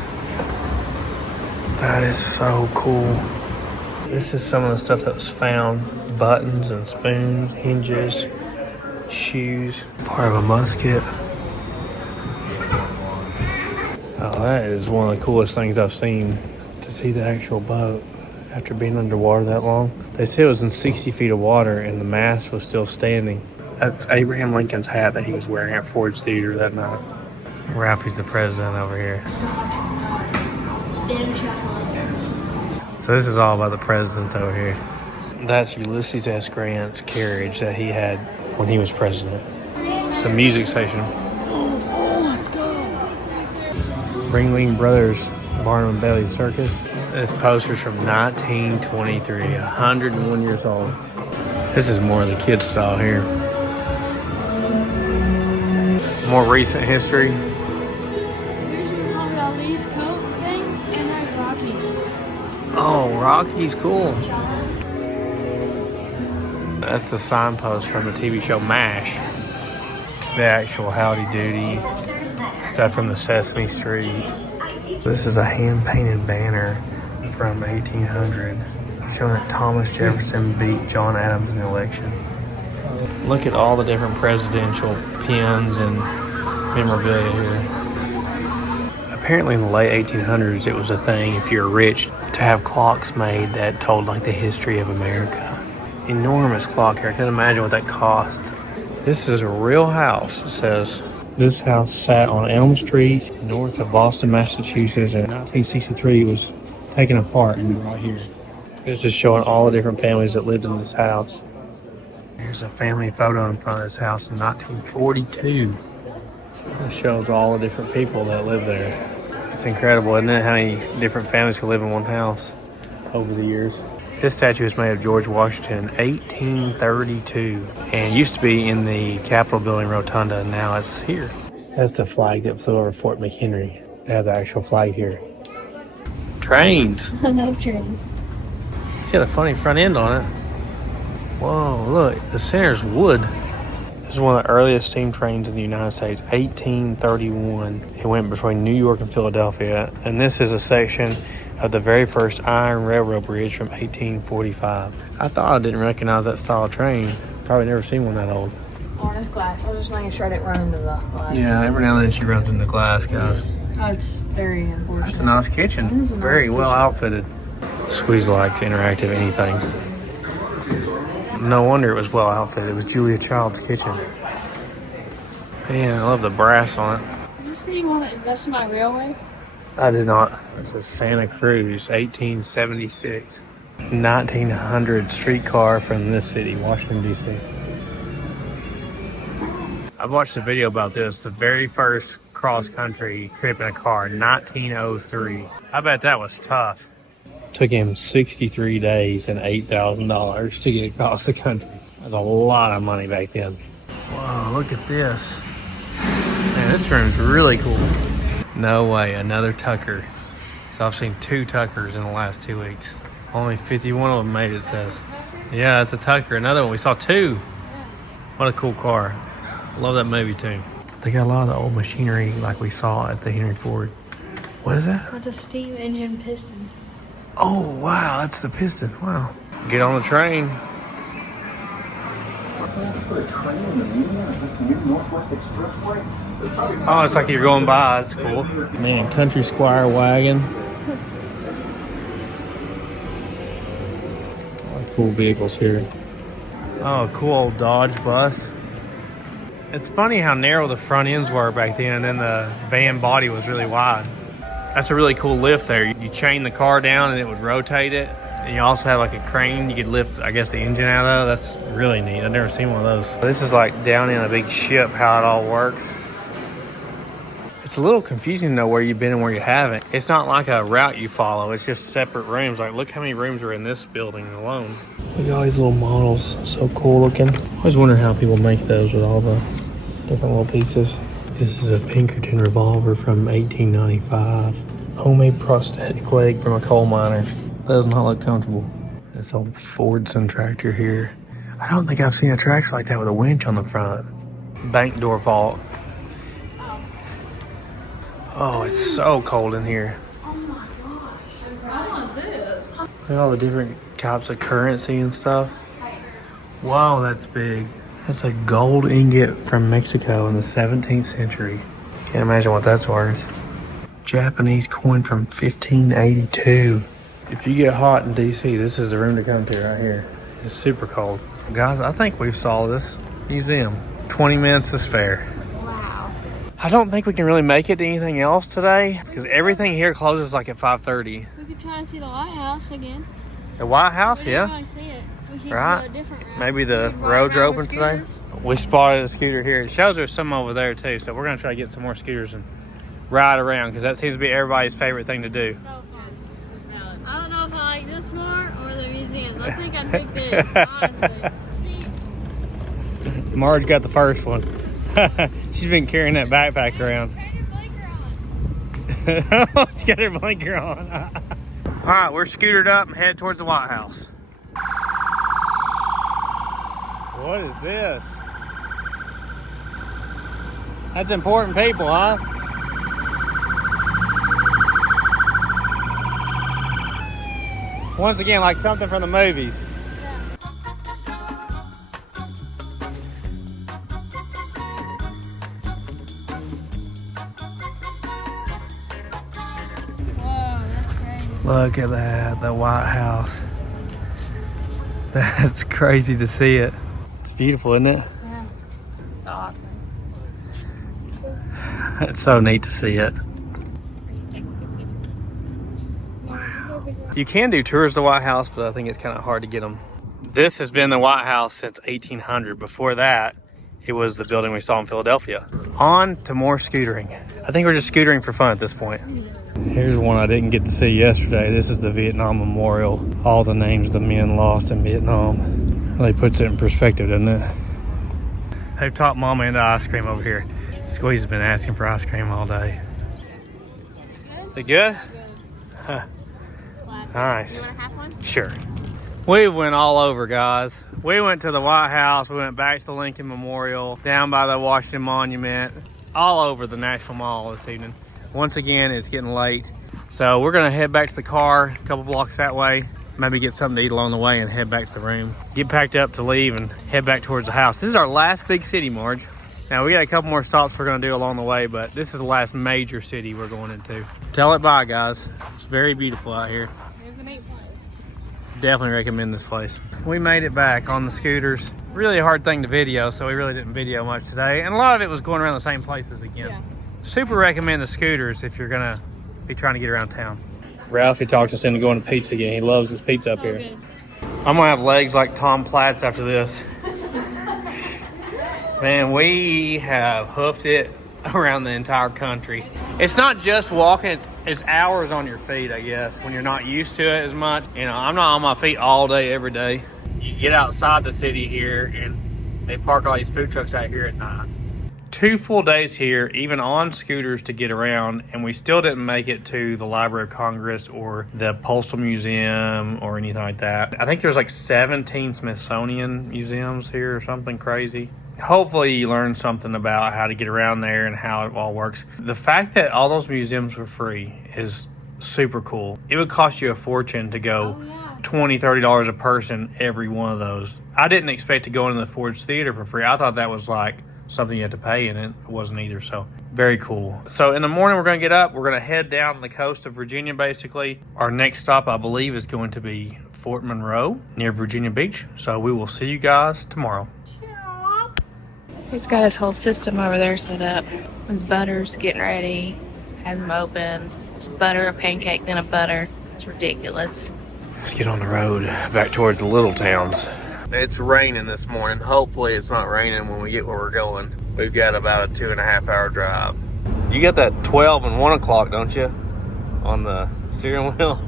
That is so cool. This is some of the stuff that was found. Buttons and spoons, hinges, shoes, part of a musket. Oh, that is one of the coolest things I've seen, to see the actual boat after being underwater that long. They said it was in 60 feet of water and the mast was still standing. That's Abraham Lincoln's hat that he was wearing at Ford's Theater that night. Ralphie's the president over here. So this is all about the presidents over here. That's Ulysses S. Grant's carriage that he had when he was president. It's a music station. Let's go. Ringling Brothers Barnum and Bailey Circus. This poster's from 1923, 101 years old. This is more of the kids' style here. More recent history. Here's the Ali's coat thing, and there's Rocky's. Oh, Rocky's cool. That's the signpost from the TV show MASH. The actual Howdy Doody stuff from the Sesame Street. This is a hand-painted banner from 1800 showing that Thomas Jefferson beat John Adams in the election. Look at all the different presidential pins and memorabilia here. Apparently in the late 1800s it was a thing, if you're rich, to have clocks made that told like the history of America. Enormous clock here. I can't imagine what that cost. This is a real house. It says this house sat on Elm Street north of Boston, Massachusetts, and in 1963 it was taken apart and brought here. This is showing all the different families that lived in this house. Here's a family photo in front of this house in 1942. This shows all the different people that live there. It's incredible, isn't it, how many different families can live in one house over the years. This statue is made of George Washington in 1832 and used to be in the Capitol building rotunda, and now it's here. That's the flag that flew over Fort McHenry. They have the actual flag here. Trains. I love trains. It's got a funny front end on it. Whoa, look, the center's wood. This is one of the earliest steam trains in the United States, 1831. It went between New York and Philadelphia, and this is a section of the very first iron railroad bridge from 1845. I thought I didn't recognize that style of train. Probably never seen one that old. Oh, this glass. I was just making sure I didn't run into the glass. Yeah, every now and then she runs into glass, guys. That's very unfortunate. That's a nice kitchen. Very well outfitted. Squeeze likes interactive anything. No wonder it was well outfitted. It was Julia Child's kitchen. Man, I love the brass on it. Did you say you want to invest in my railway? I did not. This is Santa Cruz, 1876. 1900 streetcar from this city, Washington, D.C. I've watched a video about this, the very first cross-country trip in a car, 1903. I bet that was tough. Took him 63 days and $8,000 to get across the country. That was a lot of money back then. Whoa, look at this. Man, this room's really cool. No way, another Tucker. So I've seen 2 Tuckers in the last 2 weeks. Only 51 of them made it, it says. Yeah, it's a Tucker. Another one. We saw 2. What a cool car. Love that movie too. They got a lot of the old machinery like we saw at the Henry Ford. What is that? That's a steam engine piston. Oh, wow, that's the piston. Wow. Get on the train. Oh, it's like you're going by. That's cool. Man, Country Squire wagon. A lot of cool vehicles here. Oh, cool old Dodge bus. It's funny how narrow the front ends were back then, and then the van body was really wide. That's a really cool lift there. You chain the car down and it would rotate it. And you also have like a crane you could lift, I guess, the engine out of. That's really neat. I've never seen one of those. This is like down in a big ship, how it all works. It's a little confusing to know where you've been and where you haven't. It's not like a route you follow. It's just separate rooms. Like, look how many rooms are in this building alone. Look at all these little models. So cool looking. I always wonder how people make those with all the different little pieces. This is a Pinkerton revolver from 1895. Homemade prosthetic leg from a coal miner. That does not look comfortable. This old Fordson tractor here. I don't think I've seen a tractor like that with a winch on the front. Bank door vault. Oh, it's so cold in here. Oh my gosh. I want this. Look at all the different types of currency and stuff. Wow, that's big. That's a gold ingot from Mexico in the 17th century. Can't imagine what that's worth. Japanese coin from 1582. If you get hot in DC, this is the room to come to right here. It's super cold. Guys, I think we've saw this museum. 20 minutes to spare. Wow. I don't think we can really make it to anything else today because everything here closes like at 5:30. We could try to see the lighthouse again. The White House, We yeah. didn't really see it. We should Right. go a different route. Maybe the We could ride roads are around open with today. scooters. We spotted a scooter here. It shows there's some over there too, so we're gonna try to get some more scooters and ride around because that seems to be everybody's favorite thing to do. So fun. I don't know if I like this more or the museums. I think I'd pick this, honestly. Marge got the first one. She's been carrying that backpack around. She got her blinker on. All right, we're scootered up and head towards the White House. What is this? That's important people, huh? Once again, like something from the movies. Whoa, that's crazy. Look at that, the White House. That's crazy to see it. It's beautiful, isn't it? Yeah. It's awesome. It's so neat to see it. Wow. You can do tours of the White House, but I think it's kind of hard to get them. This has been the White House since 1800. Before that, it was the building we saw in Philadelphia. On to more scootering. I think we're just scootering for fun at this point. Here's one I didn't get to see yesterday. This is the Vietnam Memorial. All the names of the men lost in Vietnam. Really puts it in perspective, doesn't it? They've taught Mama into ice cream over here. Squeeze has been asking for ice cream all day. Is it good? Huh. Nice. You want to have one? Sure. We went all over, guys. We went to the White House. We went back to the Lincoln Memorial, down by the Washington Monument, all over the National Mall this evening. Once again, it's getting late, so we're gonna head back to the car a couple blocks that way, maybe get something to eat along the way and head back to the room. Get packed up to leave and head back towards the house. This is our last big city, Marge. Now, we got a couple more stops we're gonna do along the way, but this is the last major city we're going into. Tell it bye, guys. It's very beautiful out here. It's a neat place. Definitely recommend this place. We made it back on the scooters. Really a hard thing to video, so we really didn't video much today. And a lot of it was going around the same places again. Yeah. Super recommend the scooters if you're gonna be trying to get around town. Ralphie talked us into going to pizza again. He loves his pizza up here. Good. I'm gonna have legs like Tom Platz after this. Man, we have hoofed it around the entire country. It's not just walking, it's hours on your feet, I guess, when you're not used to it as much. You know, I'm not on my feet all day, every day. You get outside the city here and they park all these food trucks out here at night. 2 full days here, even on scooters to get around, and we still didn't make it to the Library of Congress or the Postal Museum or anything like that. I think there's like 17 Smithsonian museums here or something crazy. Hopefully you learned something about how to get around there and how it all works. The fact that all those museums were free is super cool. It would cost you a fortune to go $20, $30 a person every one of those. I didn't expect to go into the Ford's Theater for free. I thought that was like something you had to pay, and it wasn't either. So very cool. So in the morning we're going to get up. We're going to head down the coast of Virginia basically. Our next stop I believe is going to be Fort Monroe near Virginia Beach. So we will see you guys tomorrow. He's got his whole system over there set up. His butter's getting ready. Has them open. It's butter, a pancake, then a butter. It's ridiculous. Let's get on the road back towards the little towns. It's raining this morning. Hopefully it's not raining when we get where we're going. We've got about a 2.5 hour drive. You got that 12 and 1 o'clock, don't you? On the steering wheel?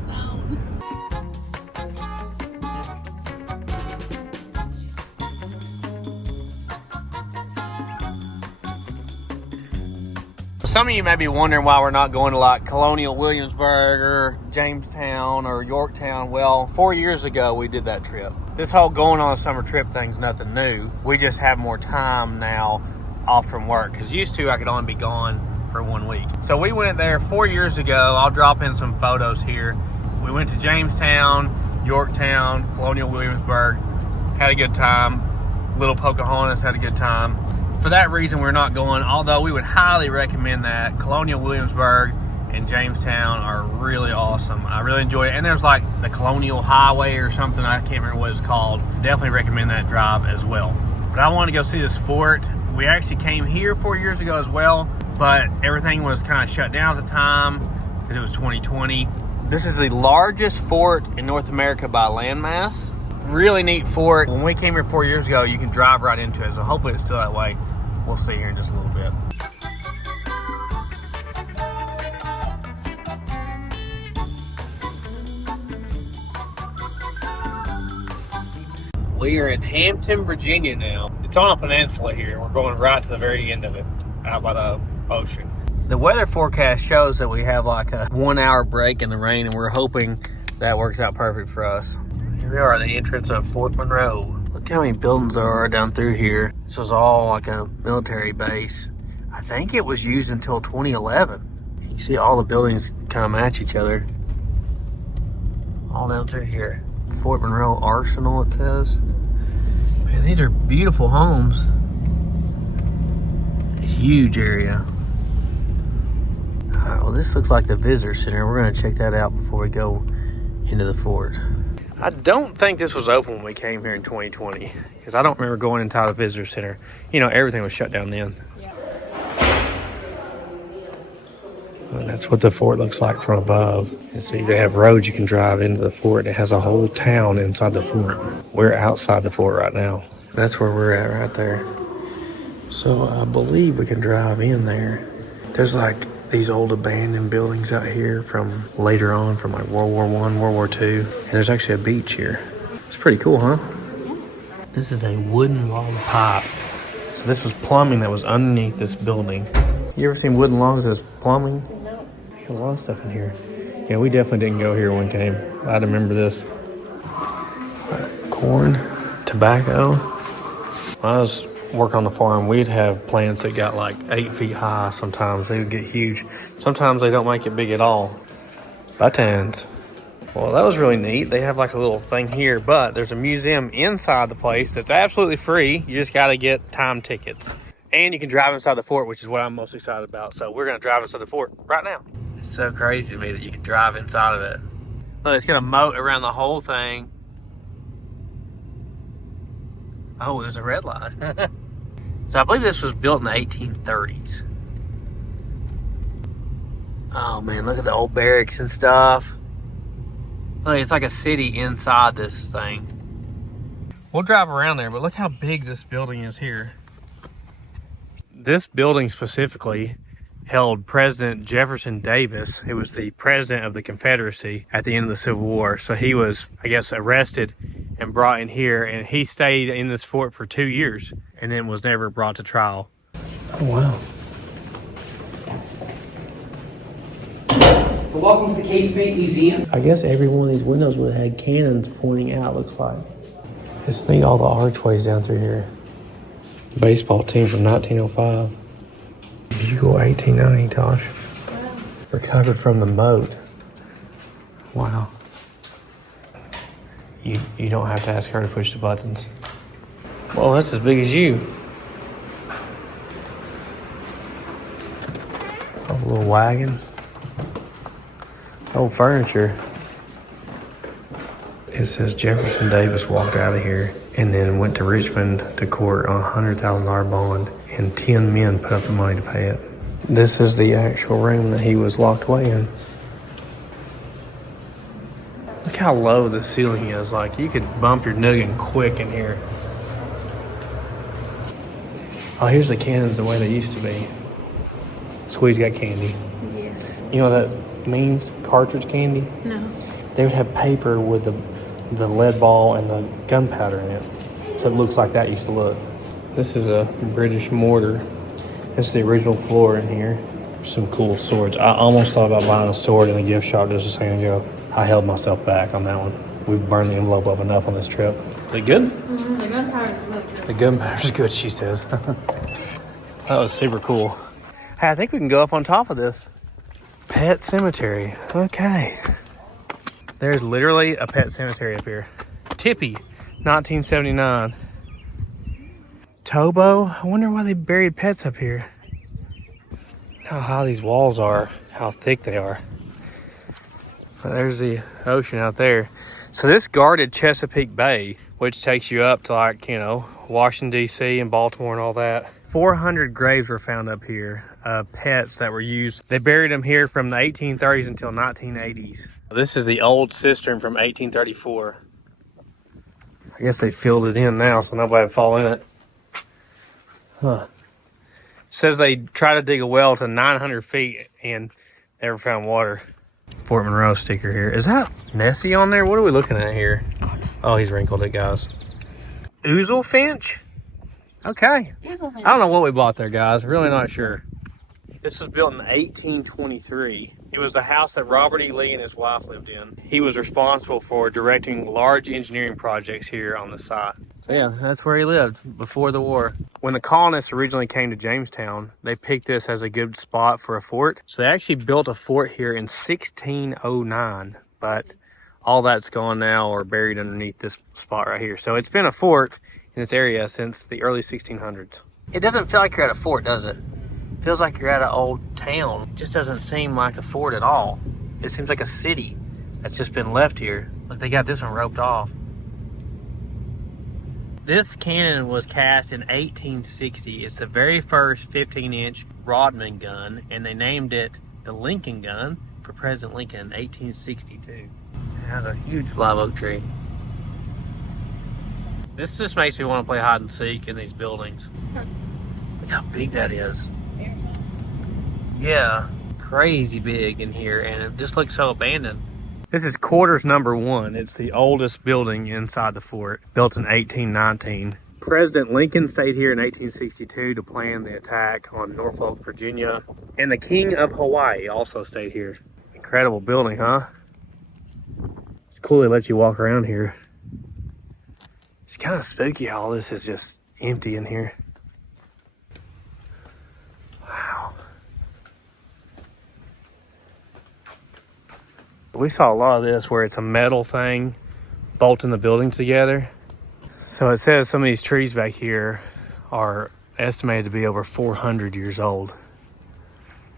Some of you may be wondering why we're not going to like Colonial Williamsburg or Jamestown or Yorktown. Well, 4 years ago we did that trip. This whole going on a summer trip thing's nothing new. We just have more time now off from work, because used to I could only be gone for 1 week. So we went there 4 years ago. I'll drop in some photos here. We went to Jamestown, Yorktown, Colonial Williamsburg, had a good time. Little Pocahontas, had a good time. For that reason, we're not going, although we would highly recommend that. Colonial Williamsburg and Jamestown are really awesome. I really enjoy it. And there's like the Colonial Highway or something. I can't remember what it's called. Definitely recommend that drive as well. But I want to go see this fort. We actually came here 4 years ago as well, but everything was kind of shut down at the time because it was 2020. This is the largest fort in North America by landmass. Really neat fort. When we came here 4 years ago, you can drive right into it. So hopefully it's still that way. We'll see here in just a little bit. We are in Hampton, Virginia now. It's on a peninsula here. We're going right to the very end of it, out by the ocean. The weather forecast shows that we have like a 1 hour break in the rain, and we're hoping that works out perfect for us. Here we are, the entrance of Fort Monroe. Look how many buildings there are down through here. This was all like a military base. I think it was used until 2011. You see all the buildings kind of match each other. All down through here. Fort Monroe Arsenal, it says. Man, these are beautiful homes. A huge area. All right, well, this looks like the visitor center. We're going to check that out before we go into the fort. I don't think this was open when we came here in 2020, because I don't remember going inside the visitor center. You know, everything was shut down then. And that's what the fort looks like from above. And see, they have roads you can drive into the fort. It has a whole town inside the fort. We're outside the fort right now. That's where we're at right there. So I believe we can drive in there. There's like these old abandoned buildings out here from later on, from like World War I, World War II. And there's actually a beach here. It's pretty cool, huh? This is a wooden log pipe. So this was plumbing that was underneath this building. You ever seen wooden logs as plumbing? No. There's a lot of stuff in here. Yeah, we definitely didn't go here when we came. I remember this. Corn, tobacco. When I was working on the farm, we'd have plants that got like 8 feet high sometimes. They would get huge. Sometimes they don't make it big at all. Buttons. Well, that was really neat. They have like a little thing here, but there's a museum inside the place that's absolutely free. You just got to get time tickets. And you can drive inside the fort, which is what I'm most excited about. So we're going to drive inside the fort right now. It's so crazy to me that you can drive inside of it. Look, it's got a moat around the whole thing. Oh, there's a red light. So I believe this was built in the 1830s. Oh man, look at the old barracks and stuff. Look, it's like a city inside this thing. We'll drive around there, but look how big this building is here. This building specifically held President Jefferson Davis, who was the president of the Confederacy at the end of the Civil War. So he was, I guess, arrested and brought in here, and he stayed in this fort for 2 years and then was never brought to trial. Oh, wow. Welcome to the Casemate Museum. I guess every one of these windows would have had cannons pointing out, looks like. It's neat, all the archways down through here. Baseball team from 1905. You go 1890, Tosh. Recovered from the moat. Wow. You don't have to ask her to push the buttons. Well, that's as big as you. A little wagon. Old furniture. It says Jefferson Davis walked out of here and then went to Richmond to court on a $100,000 bond, and 10 men put up the money to pay it. This is the actual room that he was locked away in. Look how low the ceiling is. Like, you could bump your noggin quick in here. Oh, here's the cannons the way they used to be. Squeeze got candy. Yeah. You know what that means? Cartridge candy? No. They would have paper with the lead ball and the gunpowder in it. So it looks like that used to look. This is a British mortar. This is the original floor in here. Some cool swords. I almost thought about buying a sword in a gift shop just a second ago. I held myself back on that one. We've burned the envelope up enough on this trip. Is it good? Mm-hmm. The gunpowder is really good. The gunpowder's good, she says. That was super cool. Hey, I think we can go up on top of this. Pet cemetery. Okay. There's literally a pet cemetery up here. Tippy, 1979. Tobo, I wonder why they buried pets up here. How high these walls are, how thick they are. There's the ocean out there. So this guarded Chesapeake Bay, which takes you up to, like, you know, Washington, D.C. and Baltimore and all that. 400 graves were found up here of pets that were used. They buried them here from the 1830s until 1980s. This is the old cistern from 1834. I guess they filled it in now so nobody would fall in it. Huh. It says they tried to dig a well to 900 feet and never found water. Fort Monroe sticker here. Is that Nessie on there? What are we looking at here? Oh, he's wrinkled it, guys. Ouzel finch? Okay. I don't know what we bought there, guys. Really not sure. This was built in 1823. It was the house that Robert E. Lee and his wife lived in. He was responsible for directing large engineering projects here on the site. So yeah, that's where he lived before the war. When the colonists originally came to Jamestown, they picked this as a good spot for a fort. So they actually built a fort here in 1609, but all that's gone now or buried underneath this spot right here. So it's been a fort in this area since the early 1600s. It doesn't feel like you're at a fort, does it? It feels like you're at an old town. It just doesn't seem like a fort at all. It seems like a city that's just been left here. Look, they got this one roped off. This cannon was cast in 1860. It's the very first 15-inch Rodman gun, and they named it the Lincoln gun for President Lincoln in 1862. It has a huge live oak tree. This just makes me want to play hide and seek in these buildings. Look how big that is. Yeah, crazy big in here, and it just looks so abandoned. This is quarters number 1. It's the oldest building inside the fort, built in 1819. President Lincoln stayed here in 1862 to plan the attack on Norfolk, Virginia. And the King of Hawaii also stayed here. Incredible building, huh? It's cool they let you walk around here. It's kind of spooky how all this is just empty in here. Wow. We saw a lot of this where it's a metal thing bolting the building together. So it says some of these trees back here are estimated to be over 400 years old.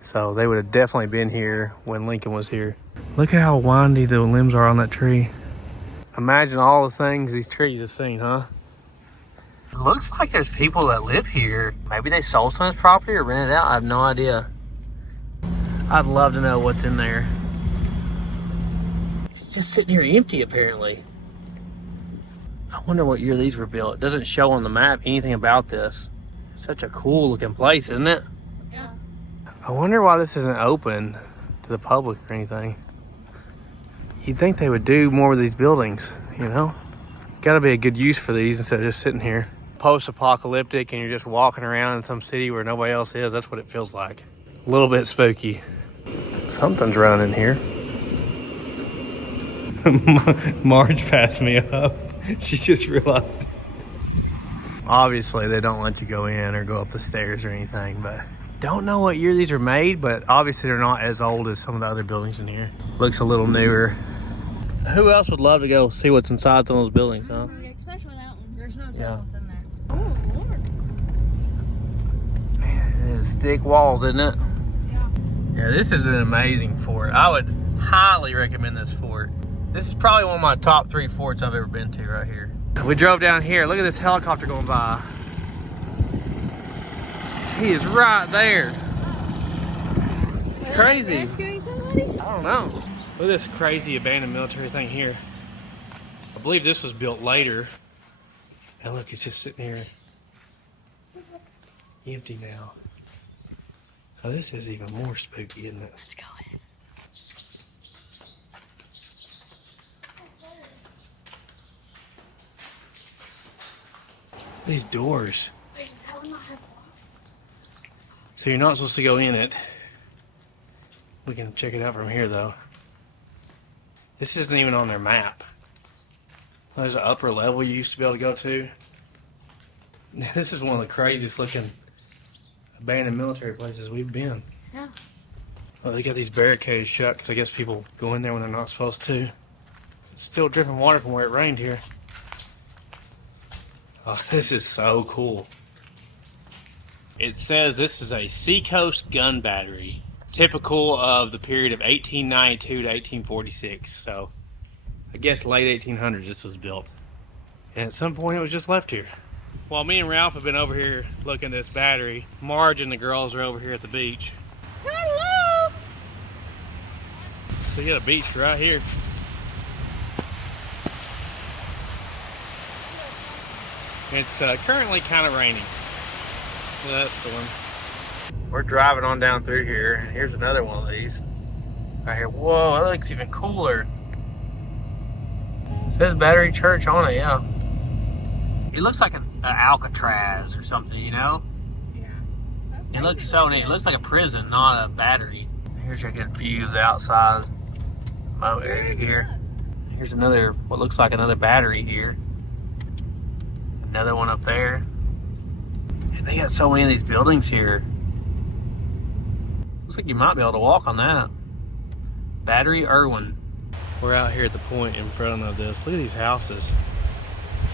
So they would have definitely been here when Lincoln was here. Look at how windy the limbs are on that tree. Imagine all the things these trees have seen, huh? It looks like there's people that live here. Maybe they sold some of this property or rented it out. I have no idea. I'd love to know what's in there. It's just sitting here empty, apparently. I wonder what year these were built. It doesn't show on the map anything about this. It's such a cool looking place, isn't it? Yeah. I wonder why this isn't open to the public or anything. You'd think they would do more with these buildings, you know? Gotta be a good use for these instead of just sitting here. Post-apocalyptic and you're just walking around in some city where nobody else is. That's what it feels like. A little bit spooky. Something's running in here. Marge passed me up. She just realized. Obviously, they don't let you go in or go up the stairs or anything, but don't know what year these were made, but obviously they're not as old as some of the other buildings in here. Looks a little newer. Who else would love to go see what's inside some of those buildings, huh? Especially that one. There's no Yeah. tunnels in there. Oh, Lord. Man, it is thick walls, isn't it? Yeah. Yeah, this is an amazing fort. I would highly recommend this fort. This is probably one of my top 3 forts I've ever been to right here. We drove down here. Look at this helicopter going by. He is right there. It's crazy. Rescuing somebody? I don't know. Look at this crazy abandoned military thing here. I believe this was built later. And look, it's just sitting here. Empty now. Oh, this is even more spooky, isn't it? Let's go in. These doors. So you're not supposed to go in it. We can check it out from here though. This isn't even on their map. There's an upper level you used to be able to go to. This is one of the craziest looking abandoned military places we've been. Yeah. Well, they got these barricades shut because I guess people go in there when they're not supposed to. It's still dripping water from where it rained here. Oh, this is so cool. It says this is a Seacoast gun battery, typical of the period of 1892 to 1846. So I guess late 1800s this was built. And at some point it was just left here. While me and Ralph have been over here looking at this battery, Marge and the girls are over here at the beach. Hello! So you got a beach right here. It's currently kind of raining. That's the one. We're driving on down through here, and here's another one of these. Right here. Whoa, that looks even cooler. It says Battery Church on it, yeah. It looks like an Alcatraz or something, you know? Yeah. It looks so neat. It looks like a prison, not a battery. Here's a good view of the outside moat area here. Here's another, what looks like another battery here. Another one up there. And they got so many of these buildings here. Looks like you might be able to walk on that. Battery Irwin. We're out here at the point in front of this. Look at these houses.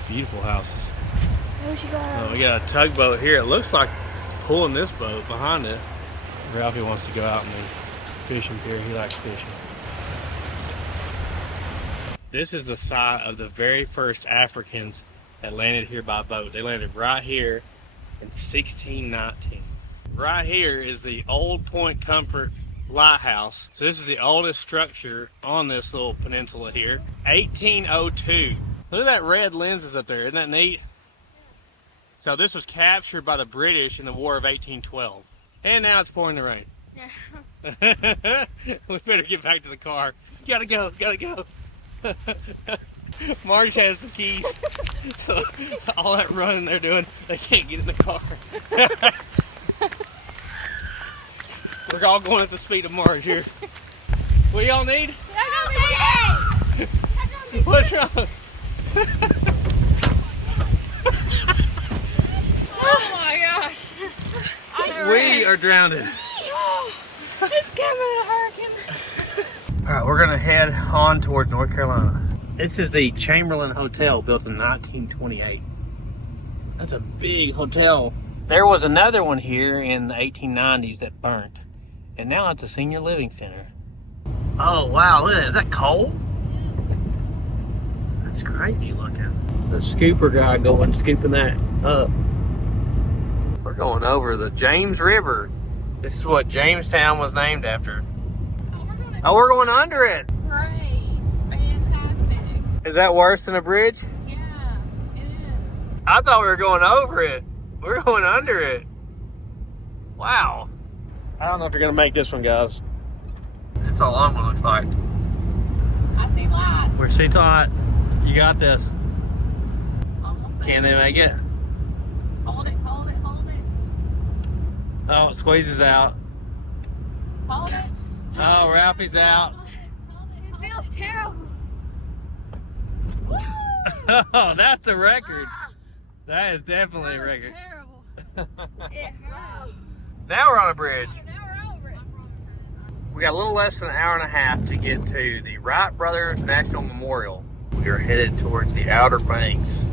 Beautiful houses. Oh, we got a tugboat here. It looks like it's pulling this boat behind it. Ralphie wants to go out in the fishing pier. He likes fishing. This is the site of the very first Africans that landed here by boat. They landed right here in 1619. Right here is the Old Point Comfort lighthouse. So this is the oldest structure on this little peninsula here. 1802. Look at that red lenses up there. Isn't that neat? So this was captured by the British in the War of 1812. And now it's pouring the rain. Yeah. We better get back to the car. Gotta go, gotta go. Marge has the keys. So all that running they're doing, they can't get in the car. We're all going at the speed of Marge here. What y'all need? What's wrong? Oh my gosh. We are drowned. It's coming a hurricane. Alright, we're gonna head on towards North Carolina. This is the Chamberlain Hotel, built in 1928. That's a big hotel. There was another one here in the 1890s that burnt. And now it's a senior living center. Oh wow, look at that. Is that coal? That's crazy looking. The scooper guy going, scooping that up. We're going over the James River. This is what Jamestown was named after. Oh, we're going under it. Great. Fantastic. Is that worse than a bridge? Yeah, it is. I thought we were going over it. We're going under it. Wow. I don't know if you're gonna make this one, guys. This is how long one looks like. I see light. We're seats light. You got this. Almost there. Can they make it? Hold it, hold it, hold it. Oh, it squeezes out. Hold it. Oh, Ralphie's out. It feels terrible. Oh, that's a record. That is definitely a record. Terrible. It hurts. Now we're on a bridge. Now we're over it. We got a little less than an hour and a half to get to the Wright Brothers National Memorial. We are headed towards the Outer Banks.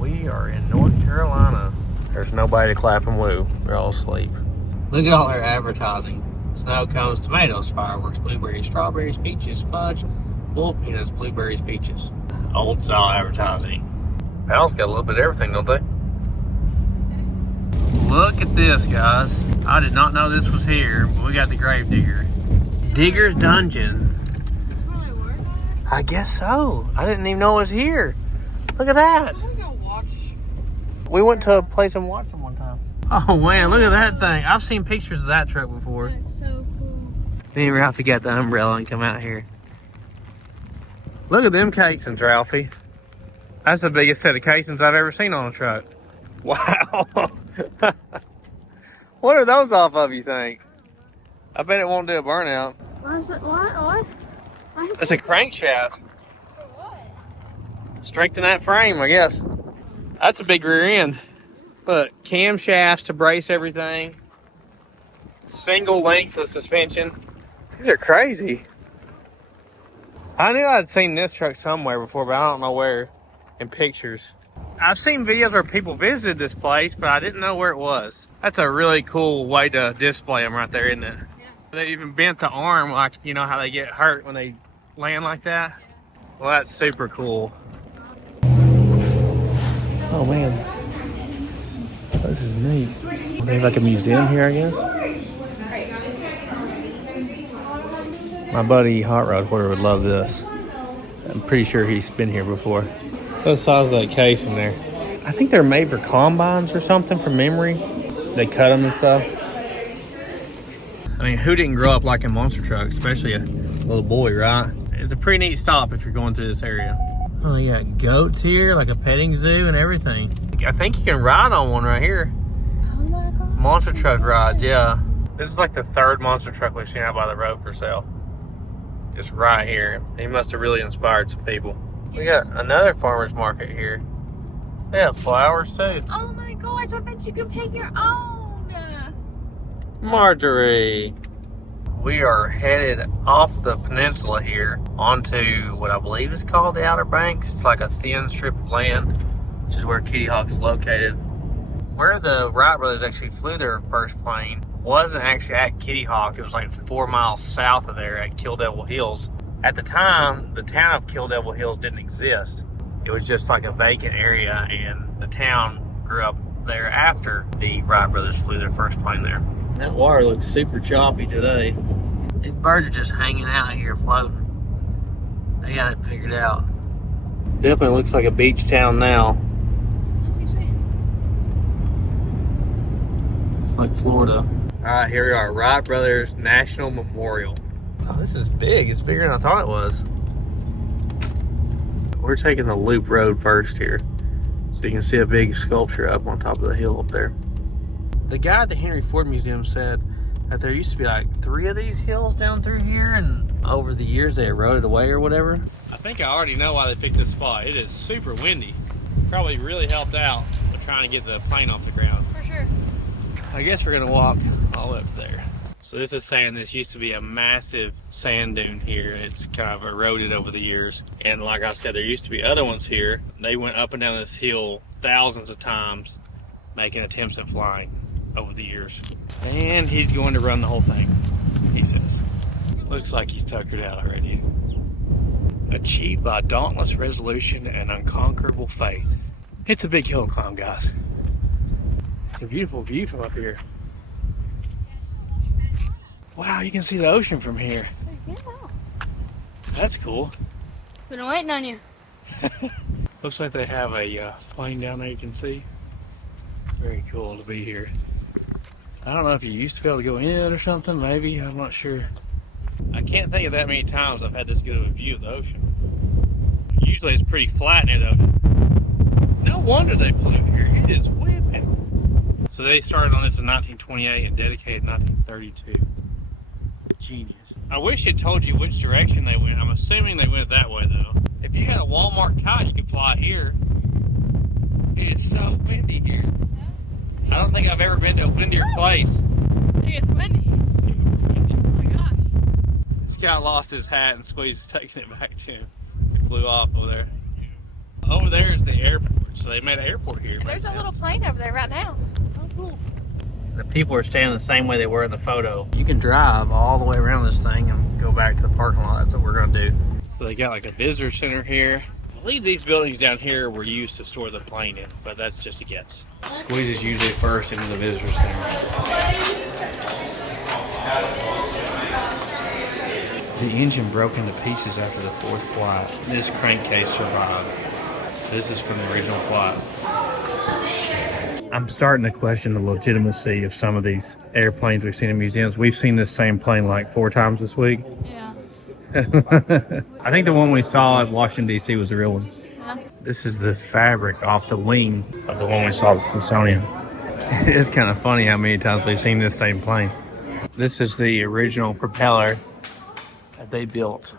We are in North Carolina. There's nobody to clap and woo. They're all asleep. Look at all their advertising. Snow cones, tomatoes, fireworks, blueberries, strawberries, peaches, fudge, bull peanuts, blueberries, peaches. Old style advertising. Pals got a little bit of everything, don't they? Look at this, guys. I did not know this was here, but we got the grave digger. Digger's Dungeon. It's really worth it. I guess so. I didn't even know it was here. Look at that. I'm gonna go watch. We went to a place and watched them one time. Oh man, look at that thing. I've seen pictures of that truck before. That's so cool. Then you have to get the umbrella and come out here. Look at them casings, Ralphie. That's the biggest set of casings I've ever seen on a truck. Wow. What are those off of, you think? I bet it won't do a burnout. What is it? What? It's a crankshaft. For what? Strengthen that frame, I guess. That's a big rear end. Look, camshafts to brace everything. Single length of suspension. These are crazy. I knew I'd seen this truck somewhere before, but I don't know where in pictures. I've seen videos where people visited this place, but I didn't know where it was. That's a really cool way to display them right there, isn't it? Yeah. They even bent the arm, like, you know how they get hurt when they land like that? Yeah. Well, that's super cool. Oh man, this is neat. They have like a museum here, I guess. My buddy Hot Rod Porter would love this. I'm pretty sure he's been here before. Look at the size of that case in there. I think they're made for combines or something from memory. They cut them and stuff. I mean, who didn't grow up liking monster trucks, especially a little boy, right? It's a pretty neat stop if you're going through this area. Oh, they got goats here, like a petting zoo and everything. I think you can ride on one right here. Oh my God. Monster truck rides, yeah. This is like the third monster truck we've seen out by the road for sale. Just right here. He must have really inspired some people. We got another farmer's market here. They have flowers too. Oh my gosh, I bet you could pick your own. Marjorie. We are headed off the peninsula here onto what I believe is called the Outer Banks. It's like a thin strip of land, which is where Kitty Hawk is located. Where the Wright brothers actually flew their first plane wasn't actually at Kitty Hawk. It was like 4 miles south of there at Kill Devil Hills. At the time, the town of Kill Devil Hills didn't exist. It was just like a vacant area, and the town grew up there after the Wright brothers flew their first plane there. That water looks super choppy today. Birds are just hanging out here floating. They got it figured out. Definitely looks like a beach town now. It's like Florida. Alright, here we are. Wright Brothers National Memorial. Oh, this is big. It's bigger than I thought it was. We're taking the loop road first here. So you can see a big sculpture up on top of the hill up there. The guy at the Henry Ford Museum said that there used to be like 3 of these hills down through here, and over the years they eroded away or whatever. I think I already know why they picked this spot. It is super windy. Probably really helped out with trying to get the plane off the ground. For sure. I guess we're gonna walk all the way up to there. So this is saying this used to be a massive sand dune here. It's kind of eroded over the years. And like I said, there used to be other ones here. They went up and down this hill thousands of times, making attempts at flying over the years. And he's going to run the whole thing, he says. Looks like he's tuckered out already. Achieved by dauntless resolution and unconquerable faith. It's a big hill to climb, guys. It's a beautiful view from up here. Wow, you can see the ocean from here. Yeah. That's cool. Been waiting on you. Looks like they have a plane down there you can see. Very cool to be here. I don't know if you used to be able to go in or something, maybe. I'm not sure. I can't think of that many times I've had this good of a view of the ocean. Usually it's pretty flat near the ocean. No wonder they flew here. It is whipping. So they started on this in 1928 and dedicated in 1932. Genius. I wish it told you which direction they went. I'm assuming they went that way though. If you had a Walmart kite, you could fly here. It is so windy here. I don't think I've ever been to a windier place. It's windy. Oh my gosh. This guy lost his hat and Squeeze is taking it back to him. It flew off over there. Over there is the airport, so they made an airport here. And there's a little plane over there right now. Oh, cool. The people are standing the same way they were in the photo. You can drive all the way around this thing and go back to the parking lot. That's what we're going to do. So they got like a visitor center here. I believe these buildings down here were used to store the plane in, but that's just a guess. Squeeze is usually first into the visitor center. The engine broke into pieces after the 4th flight. This crankcase survived. So this is from the original flight. I'm starting to question the legitimacy of some of these airplanes we've seen in museums. We've seen this same plane like 4 times this week. Yeah. I think the one we saw at Washington, D.C. was the real one. Yeah. This is the fabric off the wing of the one we saw at the Smithsonian. It's kind of funny how many times we've seen this same plane. This is the original propeller that they built,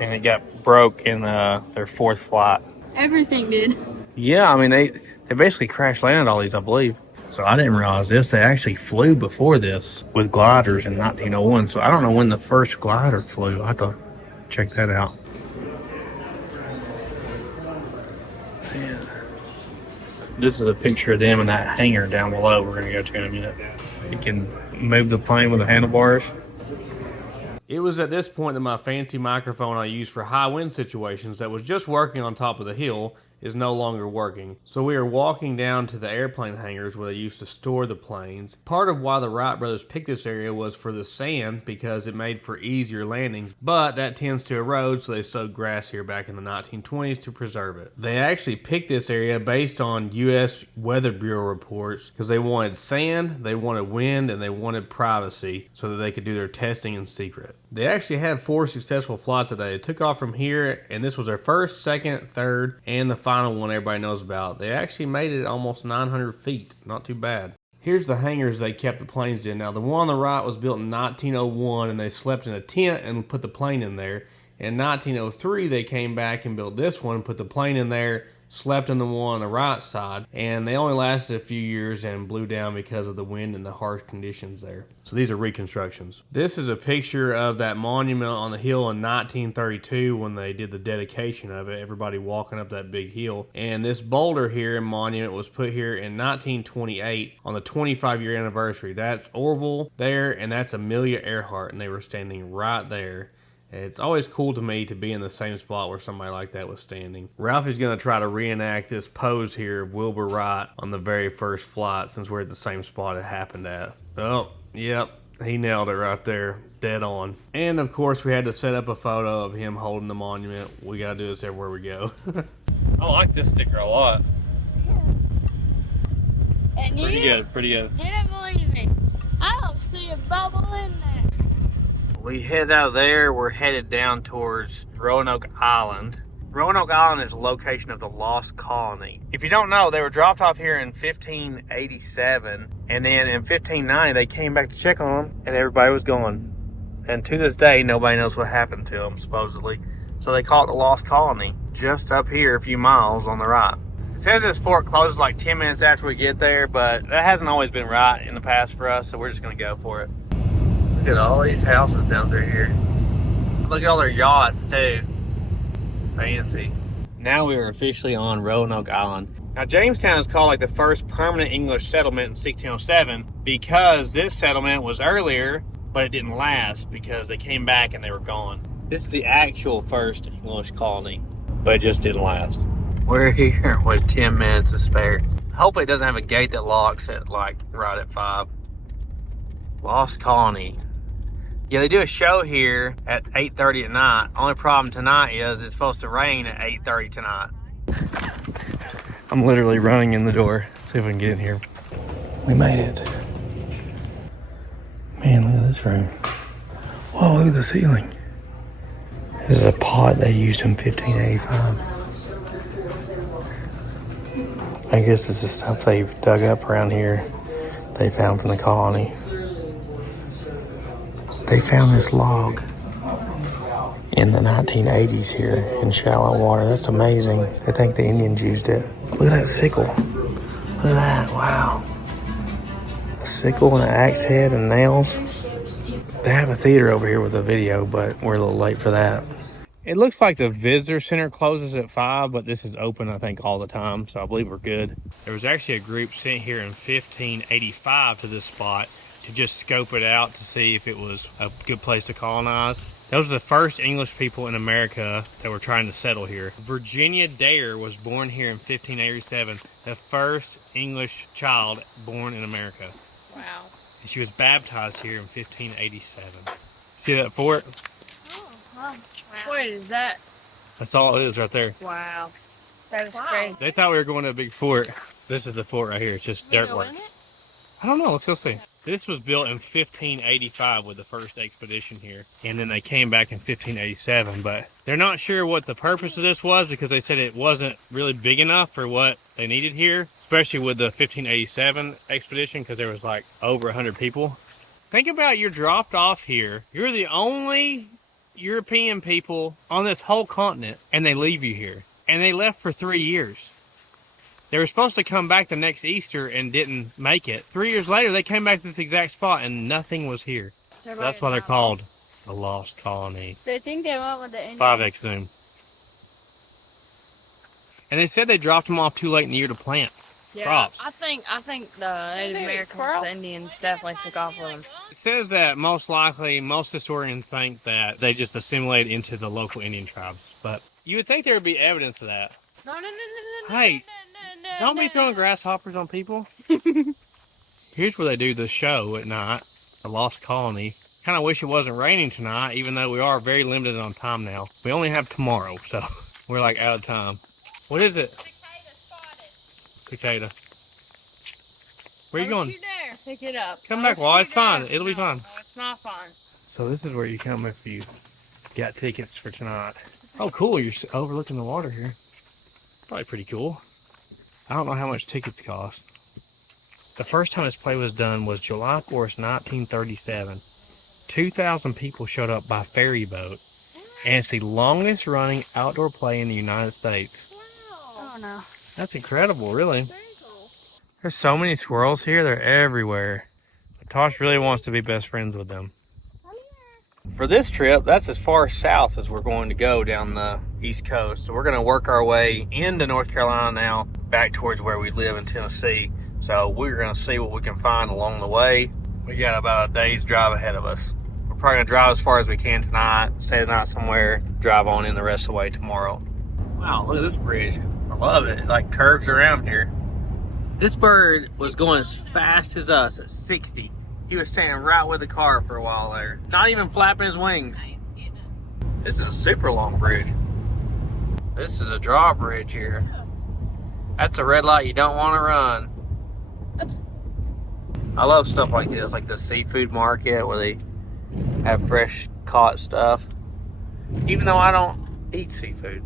and it got broke in their 4th flight. Everything did. Yeah, I mean, they basically crash landed all these, I believe. So I didn't realize this. They actually flew before this with gliders in 1901. So I don't know when the first glider flew. I have to check that out. Man. This is a picture of them in that hangar down below. We're going to go to in a minute. You can move the plane with the handlebars. It was at this point that my fancy microphone I used for high wind situations that was just working on top of the hill is no longer working. So we are walking down to the airplane hangars where they used to store the planes. Part of why the Wright brothers picked this area was for the sand because it made for easier landings, but that tends to erode, so they sowed grass here back in the 1920s to preserve it. They actually picked this area based on U.S. Weather Bureau reports because they wanted sand, they wanted wind, and they wanted privacy so that they could do their testing in secret. They actually had 4 successful flights a day. They took off from here, and this was their first, second, third, and the final one everybody knows about. They actually made it almost 900 feet. Not too bad. Here's the hangars they kept the planes in. Now, the one on the right was built in 1901, and they slept in a tent and put the plane in there. In 1903, they came back and built this one, put the plane in there, slept in the one on the right side, and they only lasted a few years and blew down because of the wind and the harsh conditions there. So these are reconstructions. This is a picture of that monument on the hill in 1932 when they did the dedication of it, everybody walking up that big hill. And this boulder here and monument was put here in 1928 on the 25-year anniversary. That's Orville there, and that's Amelia Earhart, and they were standing right there. It's always cool to me to be in the same spot where somebody like that was standing. Ralphie's going to try to reenact this pose here of Wilbur Wright on the very first flight since we're at the same spot it happened at. Oh, yep. He nailed it right there, dead on. And of course we had to set up a photo of him holding the monument. We gotta do this everywhere we go. I like this sticker a lot. And Pretty good, pretty good. Didn't believe me. I don't see a bubble in there. We head out of there, we're headed down towards Roanoke Island. Roanoke Island is the location of the lost colony. If you don't know, they were dropped off here in 1587, and then in 1590 they came back to check on them, and everybody was gone. And to this day, nobody knows what happened to them, supposedly. So they call it the lost colony, just up here a few miles on the right. It says this fort closes like 10 minutes after we get there, but that hasn't always been right in the past for us, so we're just gonna go for it. Look at all these houses down through here. Look at all their yachts too. Fancy. Now we are officially on Roanoke Island. Now Jamestown is called like the first permanent English settlement in 1607 because this settlement was earlier, but it didn't last because they came back and they were gone. This is the actual first English colony, but it just didn't last. We're here with 10 minutes to spare. Hopefully it doesn't have a gate that locks at like right at 5. Lost colony. Yeah, they do a show here at 8:30 at night. Only problem tonight is it's supposed to rain at 8:30 tonight. I'm literally running in the door. Let's see if we can get in here. We made it. Man, look at this room. Whoa, look at the ceiling. This is a pot they used in 1585. I guess this is stuff they've dug up around here. They found from the colony. They found this log in the 1980s here in shallow water. That's amazing. They think the Indians used it. Look at that sickle. Look at that, wow. A sickle and an axe head and nails. They have a theater over here with a video, but we're a little late for that. It looks like the visitor center closes at 5, but this is open, I think, all the time, so I believe we're good. There was actually a group sent here in 1585 to this spot to just scope it out to see if it was a good place to colonize. Those are the first English people in America that were trying to settle here. Virginia Dare was born here in 1587, the first English child born in America. Wow. And she was baptized here in 1587. See that fort? Oh, wow. What is that? That's all it is right there. Wow. That is crazy. They thought we were going to a big fort. This is the fort right here. It's just dirt work. I don't know. Let's go see. This was built in 1585 with the first expedition here. And then they came back in 1587. But they're not sure what the purpose of this was because they said it wasn't really big enough for what they needed here. Especially with the 1587 expedition because there was like over 100 people. Think about you're dropped off here. You're the only European people on this whole continent and they leave you here. And they left for 3 years. They were supposed to come back the next Easter and didn't make it. 3 years later, they came back to this exact spot and nothing was here. So that's why they're called the Lost Colony. They think they went with the Indians. 5x zoom. And they said they dropped them off too late in the year to plant crops. I think the Native Americans, the Indians, definitely took off with them. It says that most likely, most historians think that they just assimilated into the local Indian tribes. But you would think there would be evidence of that. No. Hey, don't be throwing grasshoppers on people. Here's where they do the show at night, the Lost Colony. Kind of wish it wasn't raining tonight, even though we are very limited on time now. We only have tomorrow, so we're like out of time. What is it? Cicada. Where are you going? Don't you dare pick it up. Come back, Wally. It's fine. It'll be fine. No, it's not fine. So this is where you come if you got tickets for tonight. Oh, cool. You're overlooking the water here. Probably pretty cool. I don't know how much tickets cost. The first time this play was done was July 4th, 1937. 2,000 people showed up by ferry boat. And it's the longest running outdoor play in the United States. Wow. Oh, no. That's incredible, really. Very cool. There's so many squirrels here. They're everywhere. But Tosh really wants to be best friends with them. For this trip, that's as far south as we're going to go down the East Coast. So we're going to work our way into North Carolina now, back towards where we live in Tennessee. So we're going to see what we can find along the way. We got about a day's drive ahead of us. We're probably going to drive as far as we can tonight, stay the night somewhere, drive on in the rest of the way tomorrow. Wow, look at this bridge. I love it. It like curves around here. This bird was going as fast as us at 60. He was standing right with the car for a while there. Not even flapping his wings. This is a super long bridge. This is a drawbridge here. That's a red light you don't want to run. I love stuff like this, like the seafood market where they have fresh caught stuff. Even though I don't eat seafood.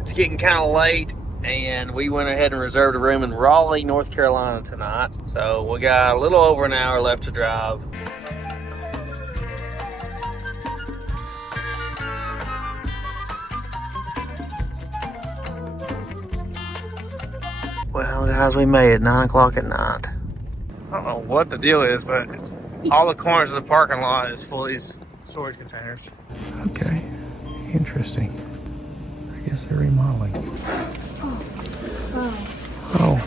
It's getting kind of late, and we went ahead and reserved a room in Raleigh, North Carolina tonight. So we got a little over an hour left to drive. Well, guys, we made it 9 o'clock at night. I don't know what the deal is, but all the corners of the parking lot is full of these storage containers. Okay, interesting. I guess they're remodeling. Oh.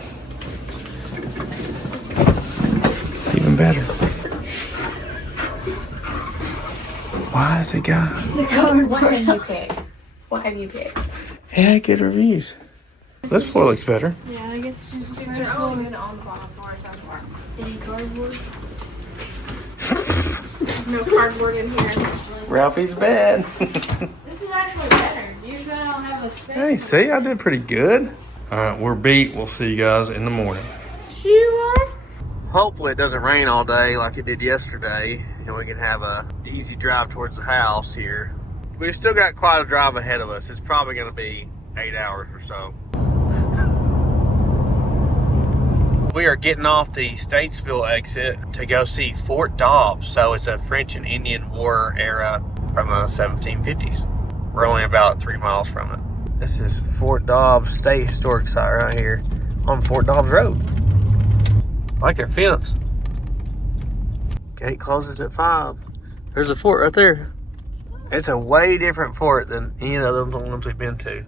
Even better. Why has it got... What have you picked? What have you picked? It had good reviews. This floor looks better. Yeah, I guess it's just different floor. On the bottom floor so far. Any cardboard? No cardboard in here. Ralphie's bed. This is actually better. Usually I don't have a space. Hey, see, I did pretty good. All right, we're beat. We'll see you guys in the morning. Sure. Hopefully it doesn't rain all day like it did yesterday, and we can have a easy drive towards the house here. We've still got quite a drive ahead of us. It's probably going to be 8 hours or so. We are getting off the Statesville exit to go see Fort Dobbs. So it's a French and Indian War era from the 1750s. We're only about 3 miles from it. This is Fort Dobbs State Historic Site right here on Fort Dobbs Road. I like their fence. Gate closes at 5. There's a fort right there. It's a way different fort than any of the other ones we've been to.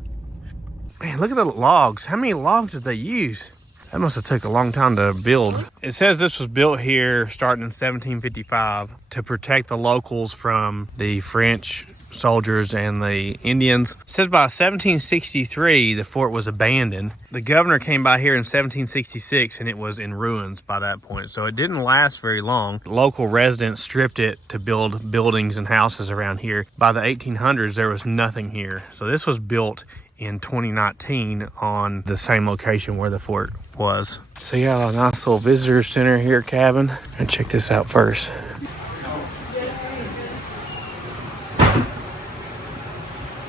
Man, look at the logs. How many logs did they use? That must have took a long time to build. It says this was built here starting in 1755 to protect the locals from the French soldiers and the Indians. It says by 1763, the fort was abandoned. The governor came by here in 1766 and it was in ruins by that point. So it didn't last very long. Local residents stripped it to build buildings and houses around here. By the 1800s, there was nothing here. So this was built in 2019 on the same location where the fort was. So you got a nice little visitor center here, cabin. And check this out first.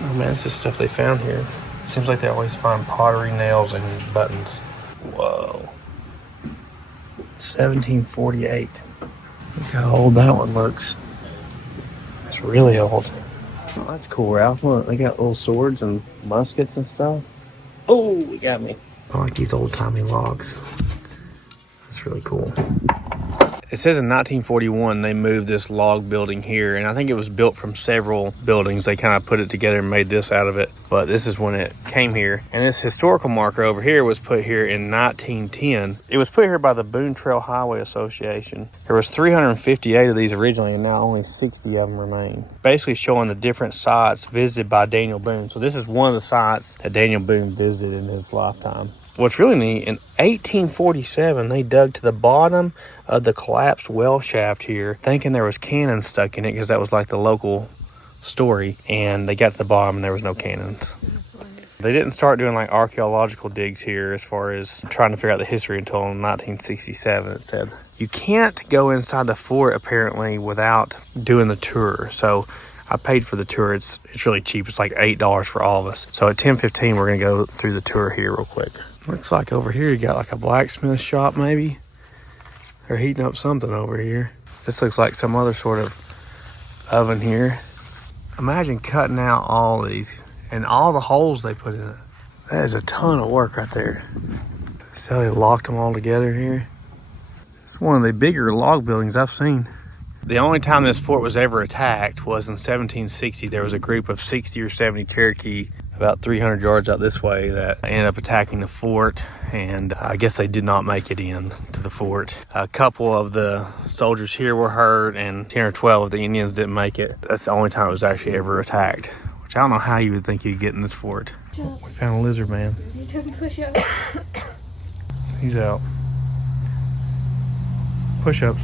Oh man, this is stuff they found here. Seems like they always find pottery, nails, and buttons. Whoa. 1748. Look how old that one looks. It's really old. Oh, that's cool, Ralph. Look, they got little swords and muskets and stuff. Oh, we got me. I like these old-timey logs. That's really cool. It says in 1941 they moved this log building here, and I think it was built from several buildings. They kind of put it together and made this out of it, but this is when it came here. And this historical marker over here was put here in 1910. It was put here by the Boone Trail Highway Association. There was 358 of these originally, and now only 60 of them remain. Basically showing the different sites visited by Daniel Boone. So this is one of the sites that Daniel Boone visited in his lifetime. What's really neat, in 1847, they dug to the bottom of the collapsed well shaft here, thinking there was cannons stuck in it, because that was like the local story. And they got to the bottom and there was no cannons. They didn't start doing like archaeological digs here as far as trying to figure out the history until 1967, it said. You can't go inside the fort apparently without doing the tour. So I paid for the tour. It's really cheap. It's like $8 for all of us. So at 10:15, we're gonna go through the tour here real quick. Looks like over here you got like a blacksmith shop maybe. They're heating up something over here. This looks like some other sort of oven here. Imagine cutting out all these and all the holes they put in it. That is a ton of work right there. So they locked them all together here. It's one of the bigger log buildings I've seen. The only time this fort was ever attacked was in 1760. There was a group of 60 or 70 Cherokee about 300 yards out this way that ended up attacking the fort, and I guess they did not make it in to the fort. A couple of the soldiers here were hurt, and 10 or 12 of the Indians didn't make it. That's the only time it was actually ever attacked, Which I don't know how you would think you'd get in this fort. We found a lizard man. You took push-ups. He's out. Push-ups.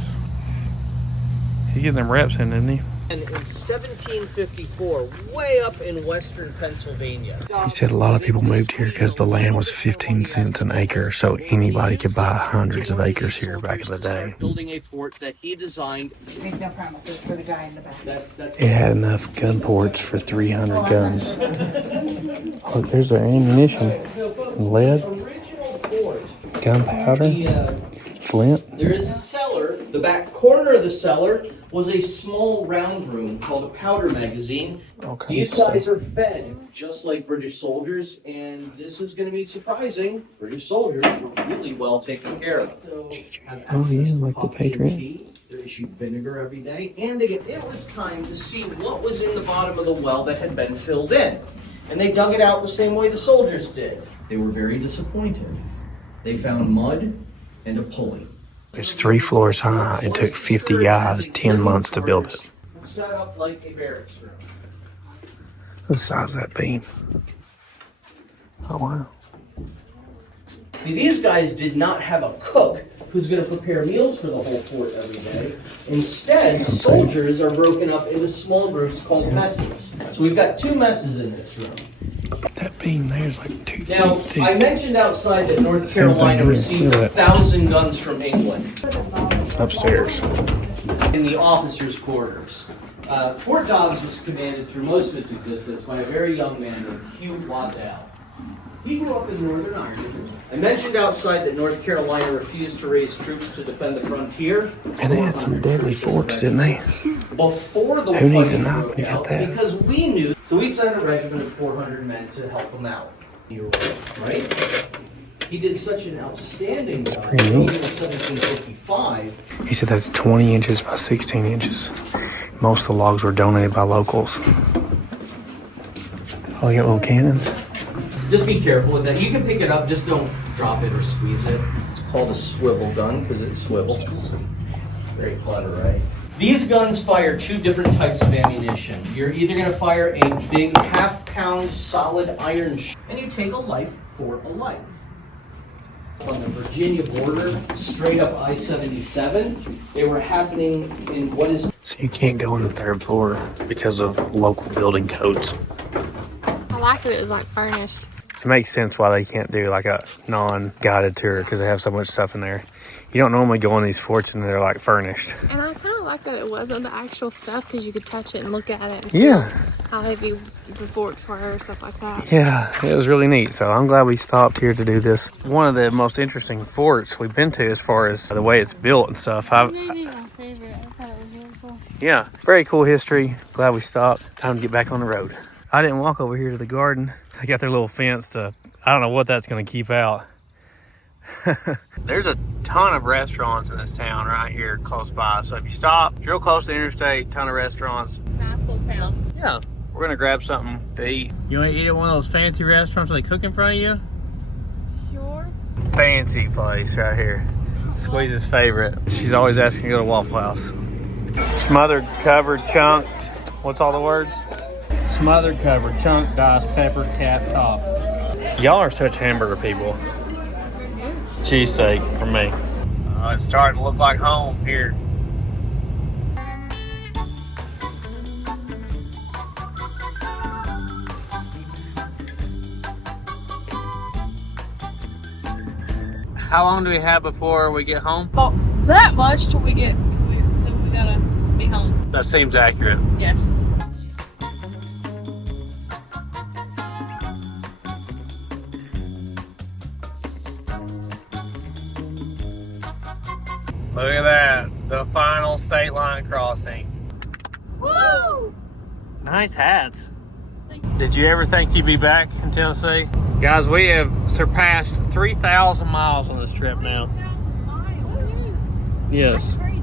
He's getting them reps in, isn't he? And in 1754, way up in western Pennsylvania. He said a lot of people moved here because the land was 15 cents an acre, so anybody could buy hundreds of acres here back in the day. Building a fort that he designed. Make no promises for the guy in the back. It had enough gun ports for 300 guns. Look, there's their ammunition. Lead, gunpowder, flint. There is a cellar. The back corner of the cellar was a small round room called a powder magazine. These guys are fed just like British soldiers, and this is going to be surprising. British soldiers were really well taken care of. So, Oh yeah, like the Patriot. They're issued vinegar every day, and again, it was time to see what was in the bottom of the well that had been filled in. And they dug it out the same way the soldiers did. They were very disappointed. They found mud and a pulley. It's 3 floors high. It took 50 guys 10 months to build it. Set up like a barracks room. The size of that beam. Oh wow. See, these guys did not have a cook who's going to prepare meals for the whole fort every day. Instead, soldiers are broken up into small groups called messes. So we've got 2 messes in this room. That beam there is like 2 Now, feet thick. I mentioned outside that North Carolina received 1,000 guns from England. Upstairs. In the officers' quarters. Fort Dobbs was commanded through most of its existence by a very young man named Hugh Waddell. He grew up in Northern Ireland. I mentioned outside that North Carolina refused to raise troops to defend the frontier. And they had some deadly forts, didn't they? Before the Who needs fighting to know? broke You got out, that. because we knew. So we sent a regiment of 400 men to help them out. Right? He did such an outstanding job. pretty Even in neat. 1755. He said that's 20 inches by 16 inches. Most of the logs were donated by locals. Oh, you got little cannons? Just be careful with that. You can pick it up, just don't drop it or squeeze it. It's called a swivel gun because it swivels. Very clever, right? These guns fire 2 different types of ammunition. You're either going to fire a big half-pound solid iron and you take a life for a life. On the Virginia border, straight up I-77, they were happening in what is... So you can't go on the 3rd floor because of local building codes. I like that it was like furnished. It makes sense why they can't do like a non-guided tour because they have so much stuff in there. You don't normally go in these forts and they're like furnished. And I kind of like that it wasn't the actual stuff because you could touch it and look at it. And Yeah. how heavy the forks were or stuff like that. Yeah, it was really neat. So I'm glad we stopped here to do this. One of the most interesting forts we've been to as far as the way it's built and stuff. Maybe my favorite. I thought it was really cool. Yeah, very cool history. Glad we stopped. Time to get back on the road. I didn't walk over here to the garden. They got their little fence to, I don't know what that's going to keep out. There's a ton of restaurants in this town right here close by. So if you stop, it's real close to the interstate, ton of restaurants. Nice little town. Yeah, we're going to grab something to eat. You want to eat at one of those fancy restaurants where they cook in front of you? Sure. Fancy place right here. Squeeze's favorite. She's always asking to go to Waffle House. Smothered, covered, chunked. What's all the words? Smothered, covered, chunked, diced, peppered, cap, top. Y'all are such hamburger people. Cheesesteak for me. It's starting to look like home here. How long do we have before we get home? About that much till we gotta be home. That seems accurate. Yes. Look at that, the final state line crossing. Woo! Nice hats. Did you ever think you'd be back in Tennessee? Guys, we have surpassed 3,000 miles on this trip now. 3,000 miles? Yes. That's crazy.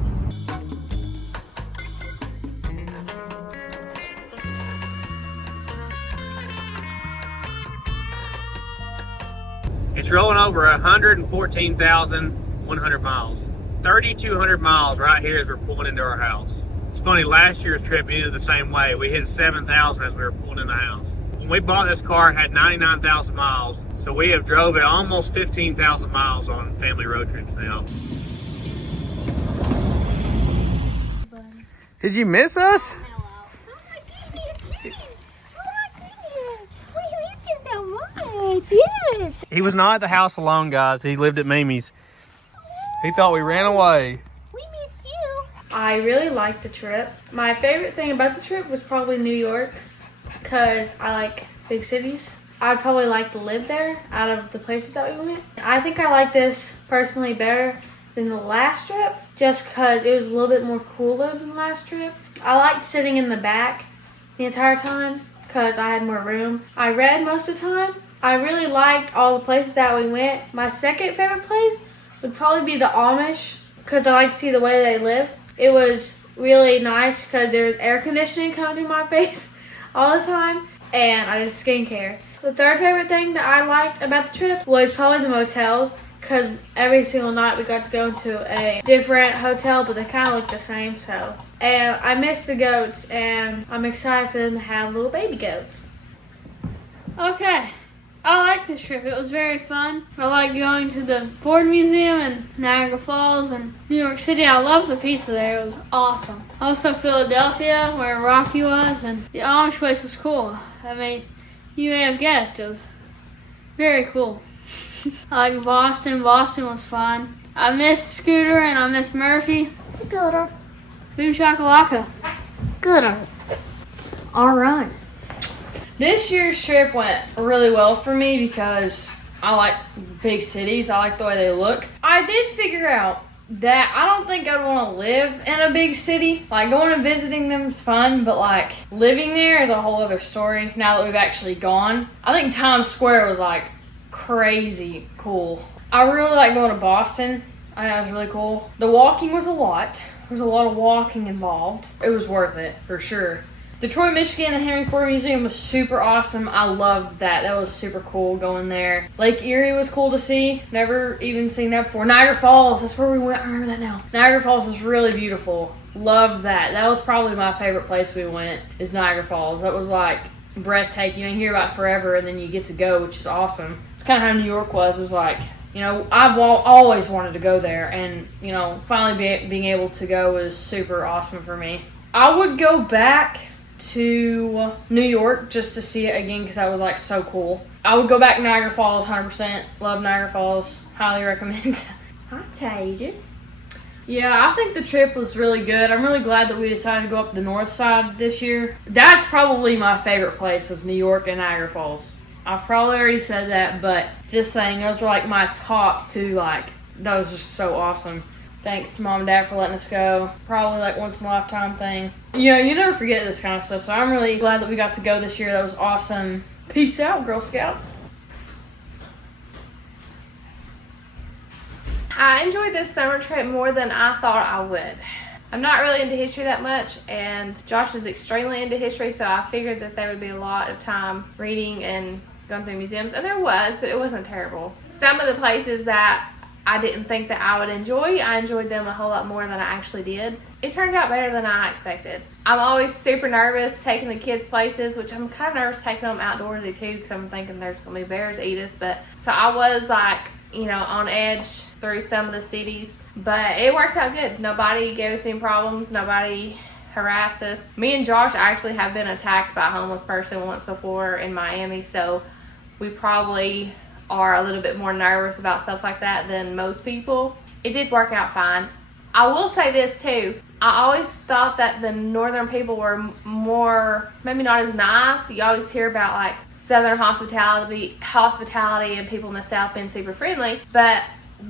It's rolling over 114,100 miles. 3,200 miles right here as we're pulling into our house. It's funny, last year's trip ended the same way. We hit 7,000 as we were pulling in the house. When we bought this car, it had 99,000 miles. So we have drove it almost 15,000 miles on family road trips now. Did you miss us? Yes. He was not at the house alone, guys. He lived at Mimi's. He thought we ran away. We missed you. I really liked the trip. My favorite thing about the trip was probably New York, because I like big cities. I'd probably like to live there out of the places that we went. I think I like this personally better than the last trip, just because it was a little bit more cooler than the last trip. I liked sitting in the back the entire time because I had more room. I read most of the time. I really liked all the places that we went. My second favorite place would probably be the Amish, because I like to see the way they live. It was really nice because there was air conditioning coming through my face all the time, and I did skincare. The third favorite thing that I liked about the trip was probably the motels, because every single night we got to go to a different hotel, but they kind of look the same. And I missed the goats, and I'm excited for them to have little baby goats. Okay, I like this trip. It was very fun. I like going to the Ford Museum and Niagara Falls and New York City. I love the pizza there. It was awesome. Also Philadelphia, where Rocky was, and the Amish place was cool. I mean, you may have guessed, it was very cool. I like Boston. Boston was fun. I miss Scooter and I miss Murphy. Good. Boom shakalaka. Good. All right. This year's trip went really well for me because I like big cities. I like the way they look. I did figure out that I don't think I'd want to live in a big city. Like, going and visiting them is fun, but like living there is a whole other story now that we've actually gone. I think Times Square was like crazy cool. I really like going to Boston. I think that was really cool. The walking was a lot. There was a lot of walking involved. It was worth it for sure. Detroit, Michigan, the Henry Ford Museum was super awesome. I loved that. That was super cool going there. Lake Erie was cool to see. Never even seen that before. Niagara Falls, that's where we went. I remember that now. Niagara Falls is really beautiful. Loved that. That was probably my favorite place we went, is Niagara Falls. That was like breathtaking. You hear about it forever and then you get to go, which is awesome. It's kind of how New York was. It was like, you know, I've always wanted to go there, and, you know, finally being able to go was super awesome for me. I would go back to New York just to see it again because that was like so cool. I would go back to Niagara Falls 100%. Love Niagara Falls. Highly recommend. Hi, Tater. Yeah, I think the trip was really good. I'm really glad that we decided to go up the north side this year. That's probably my favorite place, was New York and Niagara Falls. I've probably already said that, but just saying, those were like my top two. Like, that was just so awesome. Thanks to Mom and Dad for letting us go. Probably like once in a lifetime thing. You know, you never forget this kind of stuff, so I'm really glad that we got to go this year. That was awesome. Peace out, Girl Scouts. I enjoyed this summer trip more than I thought I would. I'm not really into history that much, and Josh is extremely into history, so I figured that there would be a lot of time reading and going through museums, and there was, but it wasn't terrible. Some of the places that I didn't think that I would enjoy, I enjoyed them a whole lot more than I actually did. It turned out better than I expected. I'm always super nervous taking the kids places, which I'm kind of nervous taking them outdoorsy too, because I'm thinking there's going to be bears eat us, but so I was like, you know, on edge through some of the cities, but it worked out good. Nobody gave us any problems. Nobody harassed us. Me and Josh actually have been attacked by a homeless person once before in Miami, so we probably are a little bit more nervous about stuff like that than most people. It did work out fine. I will say this too. I always thought that the northern people were more, maybe not as nice. You always hear about like southern hospitality and people in the south being super friendly, but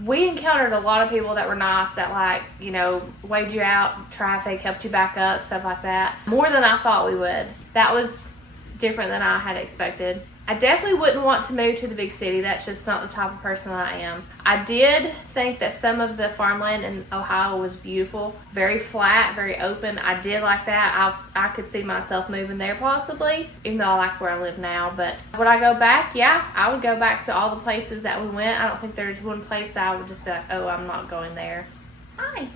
we encountered a lot of people that were nice, that like, you know, waved you out, traffic, helped you back up, stuff like that. More than I thought we would. That was different than I had expected. I definitely wouldn't want to move to the big city. That's just not the type of person that I am. I did think that some of the farmland in Ohio was beautiful. Very flat, very open. I did like that. I could see myself moving there possibly, even though I like where I live now. But would I go back? Yeah, I would go back to all the places that we went. I don't think there's one place that I would just be like, oh, I'm not going there. Hi.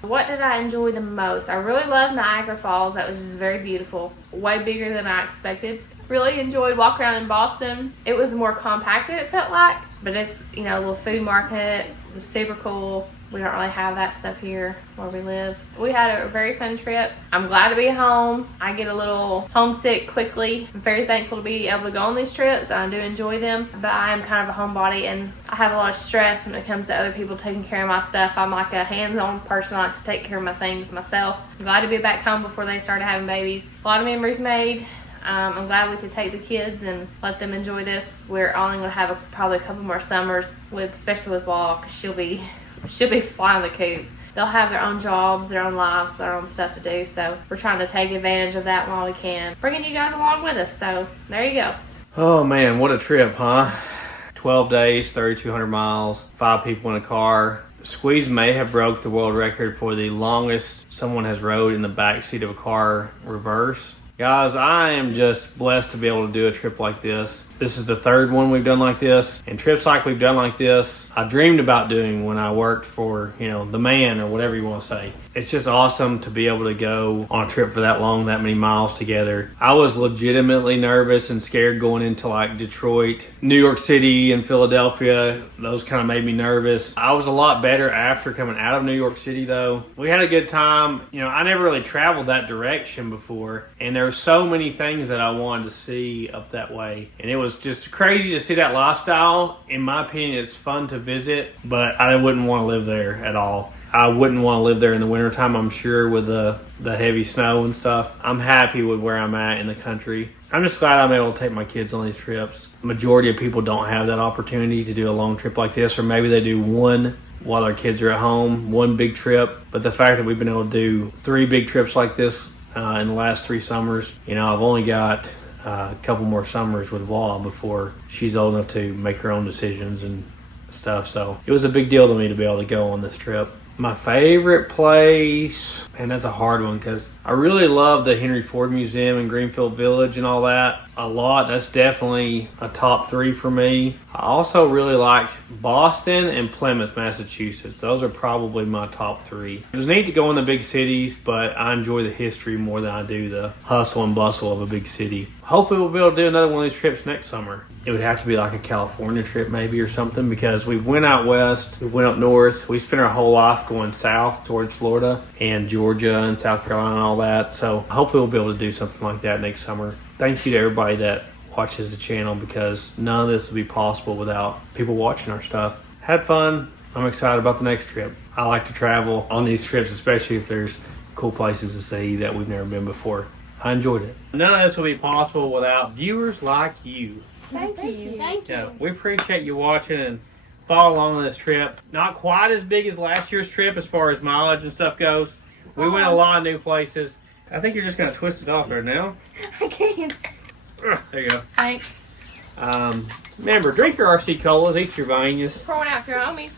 What did I enjoy the most? I really loved Niagara Falls. That was just very beautiful. Way bigger than I expected. Really enjoyed walking around in Boston. It was more compacted, it felt like. But it's, you know, a little food market. It was super cool. We don't really have that stuff here where we live. We had a very fun trip. I'm glad to be home. I get a little homesick quickly. I'm very thankful to be able to go on these trips. I do enjoy them, but I am kind of a homebody and I have a lot of stress when it comes to other people taking care of my stuff. I'm like a hands-on person. I like to take care of my things myself. I'm glad to be back home before they started having babies. A lot of memories made. I'm glad we could take the kids and let them enjoy this. We're only going to have probably a couple more summers, especially with Wall, because she'll be flying the coop. They'll have their own jobs, their own lives, their own stuff to do. So we're trying to take advantage of that while we can. Bringing you guys along with us. So there you go. Oh man, what a trip, huh? 12 days, 3,200 miles, 5 people in a car. Squeeze may have broke the world record for the longest someone has rode in the backseat of a car reverse. Guys, I am just blessed to be able to do a trip like this. This is the third one we've done like this. And trips like we've done like this, I dreamed about doing when I worked for, the man or whatever you want to say. It's just awesome to be able to go on a trip for that long, that many miles together. I was legitimately nervous and scared going into like Detroit, New York City, and Philadelphia. Those kind of made me nervous. I was a lot better after coming out of New York City though. We had a good time. I never really traveled that direction before. And there were so many things that I wanted to see up that way. And it was just crazy to see that lifestyle. In my opinion, it's fun to visit, but I wouldn't want to live there at all. I wouldn't want to live there in the wintertime, I'm sure, with the heavy snow and stuff. I'm happy with where I'm at in the country. I'm just glad I'm able to take my kids on these trips. The majority of people don't have that opportunity to do a long trip like this, or maybe they do one while their kids are at home, one big trip. But the fact that we've been able to do 3 big trips like this in the last 3 summers, I've only got a couple more summers with Wall before she's old enough to make her own decisions and stuff. So it was a big deal to me to be able to go on this trip. My favorite place, and that's a hard one because I really love the Henry Ford Museum in Greenfield Village and all that a lot. That's definitely a top 3 for me. I also really liked Boston and Plymouth, Massachusetts. Those are probably my top 3. It was neat to go in the big cities, but I enjoy the history more than I do the hustle and bustle of a big city. Hopefully we'll be able to do another one of these trips next summer. It would have to be like a California trip maybe or something, because we went out west, we went up north. We spent our whole life going south towards Florida and Georgia and South Carolina and all that. So hopefully we'll be able to do something like that next summer. Thank you to everybody that watches the channel, because none of this would be possible without people watching our stuff. Had fun. I'm excited about the next trip. I like to travel on these trips, especially if there's cool places to see that we've never been before. I enjoyed it. None of this would be possible without viewers like you. Thank you. Thank you. Yeah, we appreciate you watching and follow along on this trip. Not quite as big as last year's trip as far as mileage and stuff goes. We went a lot of new places. I think you're just going to twist it off there now. I can't. There you go. Thanks. Remember, drink your RC colas, eat your Vanias. Pour one out for your homies.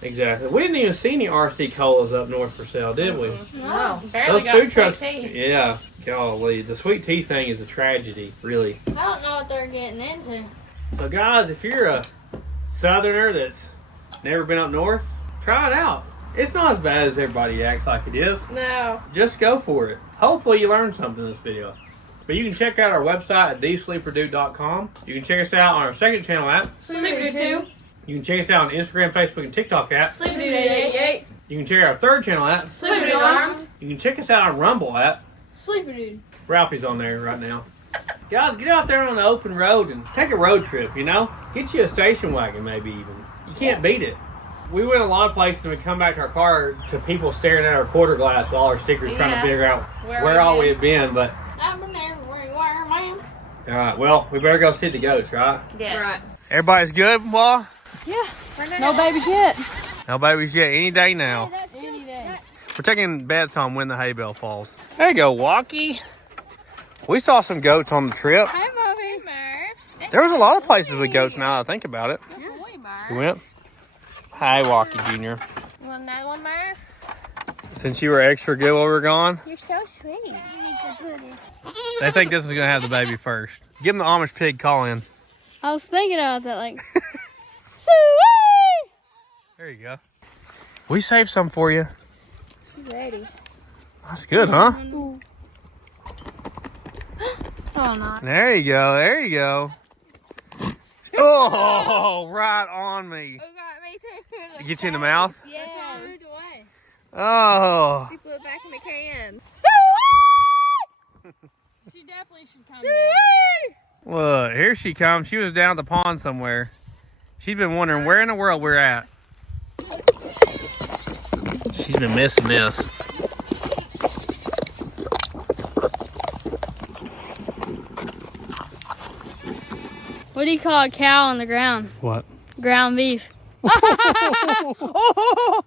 Exactly. We didn't even see any RC colas up north for sale, did we? No, barely Those got food trucks. sweet tea. Yeah. Golly, the sweet tea thing is a tragedy, really. I don't know what they're getting into. So guys, if you're a southerner that's never been up north, try it out. It's not as bad as everybody acts like it is. No. Just go for it. Hopefully you learned something in this video. But you can check out our website at thesleeperdude.com. You can check us out on our second channel app. Sleeperdude 2. You can check us out on Instagram, Facebook, and TikTok app. Sleeperdude 88. You can check out our third channel app. Sleeperdude Arm. You can check us out on Rumble app. Sleeperdude. Ralphie's on there right now. Guys, get out there on the open road and take a road trip, Get you a station wagon maybe even. You can't beat it. We went a lot of places and we come back to our car to people staring at our quarter glass with all our stickers trying to figure out where all we had been. But I've been everywhere you were, man. all right, well, we better go see the goats, right? Yes. Right. Everybody's good, Wall? Yeah. No babies yet. No babies yet. Any day now. Any day. We're taking bets on when the hay bale falls. There you go, Walkie. We saw some goats on the trip. Hey, Murphy. There was a lot of places with goats now that I think about it. We went. Hi, Walkie Jr. You want another one, Murph? Since you were extra good while we were gone, You're so sweet. You need to put it. they think this is going to have the baby first. Give them the Amish pig call in. I was thinking about that, like, There you go. We saved some for you. She's ready. That's good, huh? Oh, not. There you go. There you go. Oh, right on me. Oh, God, me too. Get you in the mouth? Yes. Moved away. Oh. She flew it back in the can. She definitely should come down. Look, here she comes. She was down at the pond somewhere. She's been wondering where in the world we're at. She's been missing this. What do you call a cow on the ground? What? Ground beef. Oh!